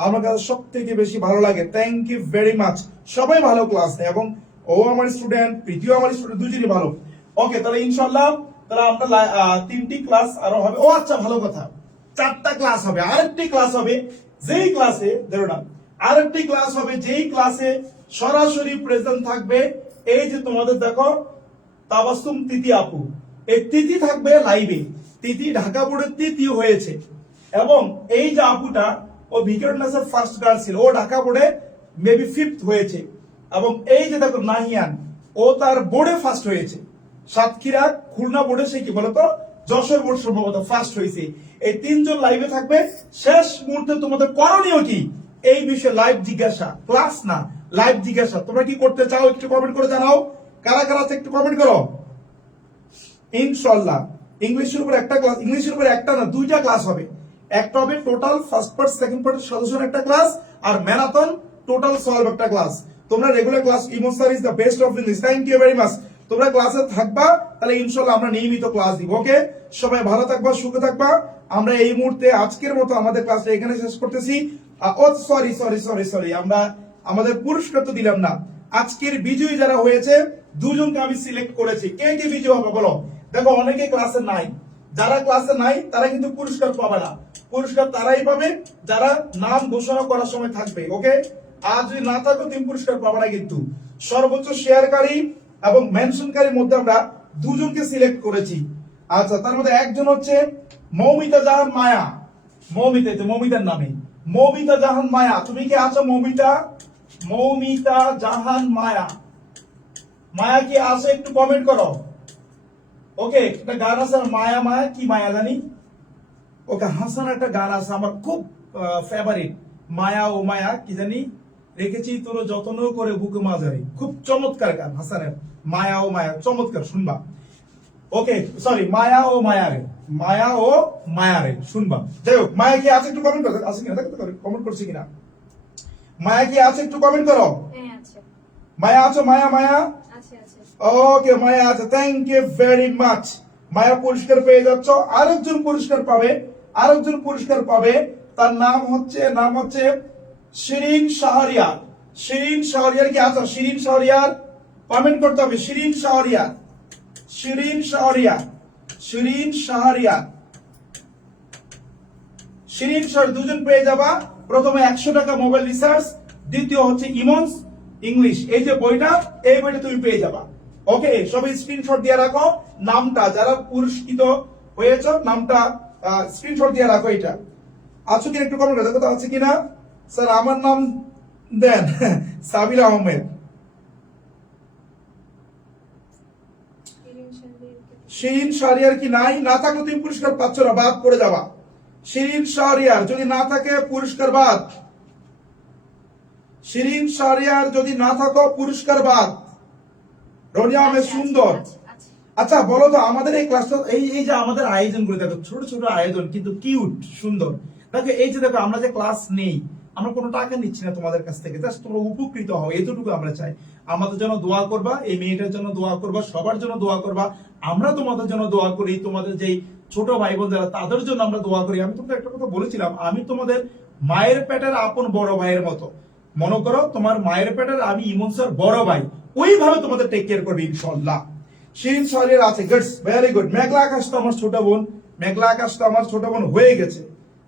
আমার কাছে সব থেকে বেশি ভালো লাগে, থ্যাংক ইউ ভেরি মাচ। সবাই ভালো ক্লাস নেয়, এবং ও আমার স্টুডেন্ট, প্রীতিও আমার স্টুডেন্ট, দুজনই ভালো। ওকে, তাহলে ইনশাল্লাহ তাহলে আমরা 3টি ক্লাস আরো হবে। ও আচ্ছা, ভালো কথা, 4টা ক্লাস হবে। আরেকটি ক্লাস হবে যেই ক্লাসে আরেকটি ক্লাস হবে যেই ক্লাসে সরাসরি প্রেজেন্ট থাকবে এই যে তোমাদের দেখো তাবাসসুম তিথি আপু। এই তিথি থাকবে লাইভে। তিথি ঢাকা বোর্ডের তৃতীয় হয়েছে এবং এই যে আপুটা ও ভিকেটনেসের ফার্স্ট গার্ল ছিল, ও ঢাকা বোর্ডে মেবি 5th হয়েছে। এবং এই যে দেখো নাহিয়ান, ও তার বোর্ডে ফার্স্ট হয়েছে। সাতক্ষীরা খুলনা বোর্ডে সে কি বলতো যশোর বোর্ড সম্ভবত ফার্স্ট হয়েছে। এই 3জন লাইভে থাকবে। শেষ মুহূর্তে তোমাদের করণীয় কি এই বিষয়ে লাইভ জিজ্ঞাসা, ক্লাস না লাইভ জিজ্ঞাসা। তোমরা কি করতে চাও একটু কমেন্ট করে জানাও। কারা কারা আছে একটু কমেন্ট করো। ইনশাআল্লাহ ইংলিশের উপর একটা ক্লাস, ইংলিশের উপর একটা না 2টা ক্লাস হবে। একটা হবে টোটাল ফার্স্ট পার্ট সেকেন্ড পার্টের সাজেশন একটা ক্লাস, আর ম্যারাথন টোটাল সলভ একটা ক্লাস। তোমরা regular class, Emon sir is the best of English, thank you very much. তোমরা ক্লাসে থাকবা, তাহলে ইনশাআল্লাহ আমরা নিয়মিত ক্লাস দিব। ওকে, সবাই ভালো থাকবা, সুখে থাকবা। আমরা এই মুহূর্তে আজকের মতো আমাদের ক্লাসটা এখানে শেষ করতেছি। ও সরি সরি সরি সরি, আমরা আমাদের পুরস্কার তো দিলাম না। আজকের বিজয়ী যারা হয়েছে 2জনকে আমি সিলেক্ট করেছি। কে কে বিজয়ী হবে বলো। দেখো অনেকে ক্লাসে নাই, যারা ক্লাসে নাই তারা কিন্তু পুরস্কার পাবে না। পুরস্কার তারাই পাবে যারা নাম ঘোষণা করার সময় থাকবে। ওকে, আর যদি না থাকো তুমি পুরস্কার পাবে না। কিন্তু সর্বোচ্চ শেয়ারকারী এবং মেনশনকারীর মধ্যে আমরা 2জনকে সিলেক্ট করেছি। আচ্ছা, তার মধ্যে একজন হচ্ছে মৌমিতা জাহান মায়া। মৌমিতা, মৌমিতার নামে মৌমিতা জাহান মায়া। তুমি কি আছো মৌমিতা? মৌমিতা জাহান মায়া, মায়া কি আছে একটু কমেন্ট করো। ওকে, একটা গান আছে মায়া মায়া, কি মায়া জানি। ওকে, হাসান একটা গান আছে আমার খুব ফেভারিট, মায়া ও মায়া কি জানি, রেখেছি তোর যত্ন করে বুকে মাঝারি। খুব চমৎকার গান হাসানের, মায়া ও মায়া, চমৎকার, শুনবা। ওকে সরি, মায়া ও মায়া রে, মায়া ও মায়া রে, শুনবা। যাই হোক, মায়া কি আছে একটু কমেন্ট করো, আছে কিনা দেখো তো, কমেন্ট করছি কিনা। মায়া কি আছে একটু কমেন্ট করো। হ্যাঁ আছে। মায়া আছো? মায়া মায়া আছে আছে। ওকে, মায়া আছে, থ্যাংক ইউ ভেরি মাচ। মায়া পুরস্কার পেয়ে যাচ্ছ। আরেকজন পুরস্কার পাবে, আরেকজন পুরস্কার পাবে। তার নাম হচ্ছে শিরিন শাহরিয়ার। শিরিন শাহরিয়ার কি আছো? শিরিন শাহরিয়ার কমেন্ট করতে হবে। শিরিন শাহরিয়ার, শিরিন শাহরিয়ার, শিরিন শাহরিয়ার, শিরিন শাহরিয়ার, 2জন পেয়ে যাবা। প্রথমে 100 টাকা মোবাইল রিসার্চ, দ্বিতীয় হচ্ছে ইমন্স ইংলিশ। এই যে বইটা, এই বইটা তুমি পেয়ে যাবা। ওকে, সবাই স্ক্রিনশট দিয়ে রাখো নামটা, যারা পুরস্কৃত হয়েছে নামটা স্ক্রিনশট দিয়ে রাখো। এটা আছো কিনা একটু কমেন্ট করে দেখো তো আছে কিনা। স্যার আমার নাম দেন সাবির আহমেদ। শিরিন শাহরিয়ার কি নাই? না থাকলে তুমি পুরস্কার পাচ্ছ না, বাদ পড়ে যাবা। শিরিন শাহরিয়ার যদি না থাকে পুরস্কার বাদ। শিরিন শাহরিয়ার যদি না থাকো পুরস্কার বাদ। রনিয়া আহমেদ সুন্দর। আচ্ছা বলো তো, আমাদের এই ক্লাসটা, এই যে আমাদের আয়োজন করে দেখো, ছোট ছোট আয়োজন কিন্তু কিউট সুন্দর। দেখো এই যে দেখো, আমরা যে ক্লাস নেই, আমরা কোনো টাকা নিচ্ছি না তোমাদের কাছ থেকে, জাস্ট তোমরা উপকৃত হও, এতটুকু আমরা চাই। আমাদের জন্য দোয়া করবা, এই মেয়েটার জন্য দোয়া করবা, সবার জন্য দোয়া করবা। আমরা তোমাদের জন্য দোয়া করি, তোমাদের যেই ছোট ভাই বোন যারা তাদের জন্য আমরা দোয়া করি। আমি তোমাদের একটা কথা বলেছিলাম, আমি তোমাদের মায়ের পেটের আপন বড় ভাইয়ের মতো। মনে করো তোমার মায়ের পেটের আমি ইমন স্যার বড় ভাই, ওইভাবে তোমাদের টেক কেয়ার করবে ইনশাআল্লাহ। শিরিন শাহরিয়ার আছে, গুডস, ভেরি গুড। মেঘলা আকাশ তো আমার ছোট বোন, মেঘলা আকাশ তো আমার ছোট বোন হয়ে গেছে,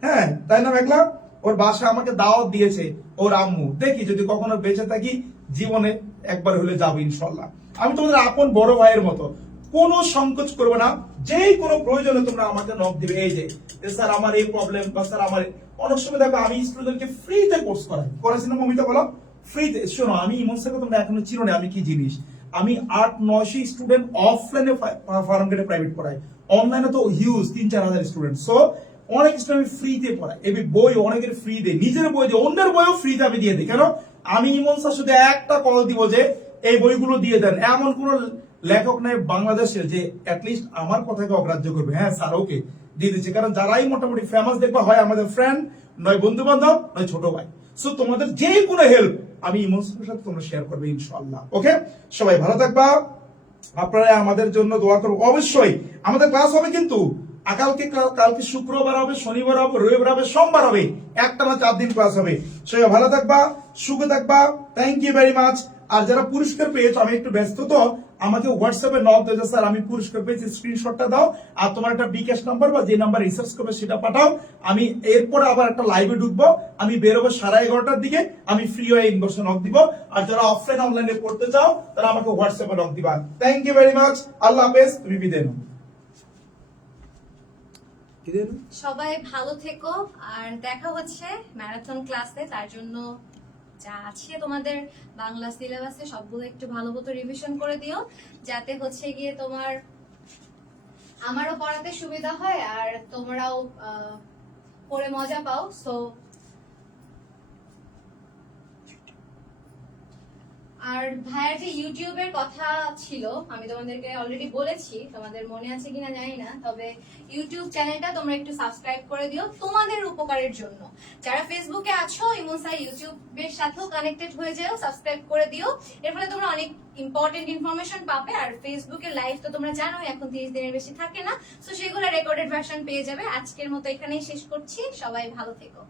হ্যাঁ তাই না মেঘলা? ওর বাসা আমাকে দাওয়াত দিয়েছে ওর আম্মু। দেখি যদি কখনো বেঁচে থাকি, জীবনে একবার হলে যাবো ইনশাআল্লাহ। আমি তোমাদের আপন বড় ভাইয়ের মতো, কোনো সংকোচ করবে না। যেই কোনো প্রয়োজনে তোমরা আমাকে নক দিবে। এই যে স্যার আমার এই প্রবলেম, বা স্যার আমার অনেক সময় দেখো আমি স্টুডেন্টকে ফ্রিতে কোর্স করাইছি না মমিতা বলো, ফ্রিতে। শোনো, আমি ইমন স্যারকে তোমরা এখনো চিনো না, আমি কি জিনিস। আমি 800-900 স্টুডেন্ট অফলাইনে ফার্ম গেটে প্রাইভেট পড়াই, অনলাইনে তো হিউজ 3-4 হাজার স্টুডেন্ট। সো অনেক স্টুডেন্ট ফ্রিতে পড়াই, এই বই অনেকের ফ্রি দেয়, নিজের বই দিয়ে, অন্যের বইও ফ্রিতে আমি দিয়ে দিই। কেন? আমি ইমন স্যার শুধু একটা কল দিব যে এই বইগুলো দিয়ে দেন, এমন কোন লেখক নাই বাংলাদেশে যে অ্যাটলিস্ট আমার কথাকে অগ্রাহ্য করবে। হ্যাঁ স্যার ওকে দিয়ে দিচ্ছে, কারণ যারাই মোটামুটি ফেমাস দেখবা হয় আমাদের ফ্রেন্ড, নয় বন্ধু বান্ধব, নয় ছোট ভাই। সো তোমাদের যে কোনো হেল্প আমি ইমন স্যারের সাথে তোমরা শেয়ার করবে ইনশাআল্লাহ। ওকে, সবাই ভালো থাকবা, আপনারা আমাদের জন্য দোয়া করবো অবশ্যই। আমাদের ক্লাস হবে কিন্তু কালকে শুক্রবার হবে, শনিবার হবে, রবিবার হবে, সোমবার হবে, একটানা 4 দিন ক্লাস হবে। সবাই ভালো থাকবা, সুখে থাকবা, থ্যাংক ইউ ভেরি মাচ। আর যারা পুরস্কার পেয়েছো, আমি একটু ব্যস্ত তো, আমাকে হোয়াটসঅ্যাপে নক দিও যে স্যার আমি পুরস্কার পেয়েছি, স্ক্রিনশটটা দাও আর তোমার একটা বিকাশ নাম্বার বা যে নাম্বার রিসার্চ করবে সেটা পাঠাও। আমি এরপর আবার একটা লাইভে ঢুকবো, আমি বেরোবো 11:30টার দিকে, আমি ফ্রি হয়ে ইনবক্সে নক দিব। আর যারা অফলাইন অনলাইনে পড়তে চাও তারা আমাকে হোয়াটসঅ্যাপে নক দিবা। Thank you very much. আল্লাহ হাফেজ। তুমি বিদায় নাও। সবাই ভালো থেকো, আর দেখা হচ্ছে ম্যারাথন ক্লাসে। তার জন্য যা আছে তোমাদের বাংলা সিলেবাসে সবগুলো একটু ভালো মতো রিভিশন করে দিও, যাতে হচ্ছে গিয়ে তোমার আমারও পড়াতে সুবিধা হয় আর তোমরাও পড়ে মজা পাও। সো আর ভাইয়ের যে ইউটিউবের কথা ছিল আমি তোমাদেরকে অলরেডি বলেছি, তোমাদের মনে আছে কিনা জানি না, তবে ইউটিউব চ্যানেলটা তোমরা একটু সাবস্ক্রাইব করে দিও তোমাদের উপকারের জন্য। যারা ফেসবুকে আছো ইমন স্যার ইউটিউবের সাথেও কানেক্টেড হয়ে যাও, সাবস্ক্রাইব করে দিও। এর ফলে তোমরা অনেক ইম্পর্টেন্ট ইনফরমেশন পাবে। আর ফেসবুকের লাইভ তো তোমরা জানো এখন 30 দিনের বেশি থাকে না, তো সেগুলো রেকর্ডেড ভার্সন পেয়ে যাবে। আজকের মতো এখানেই শেষ করছি, সবাই ভালো থেকো।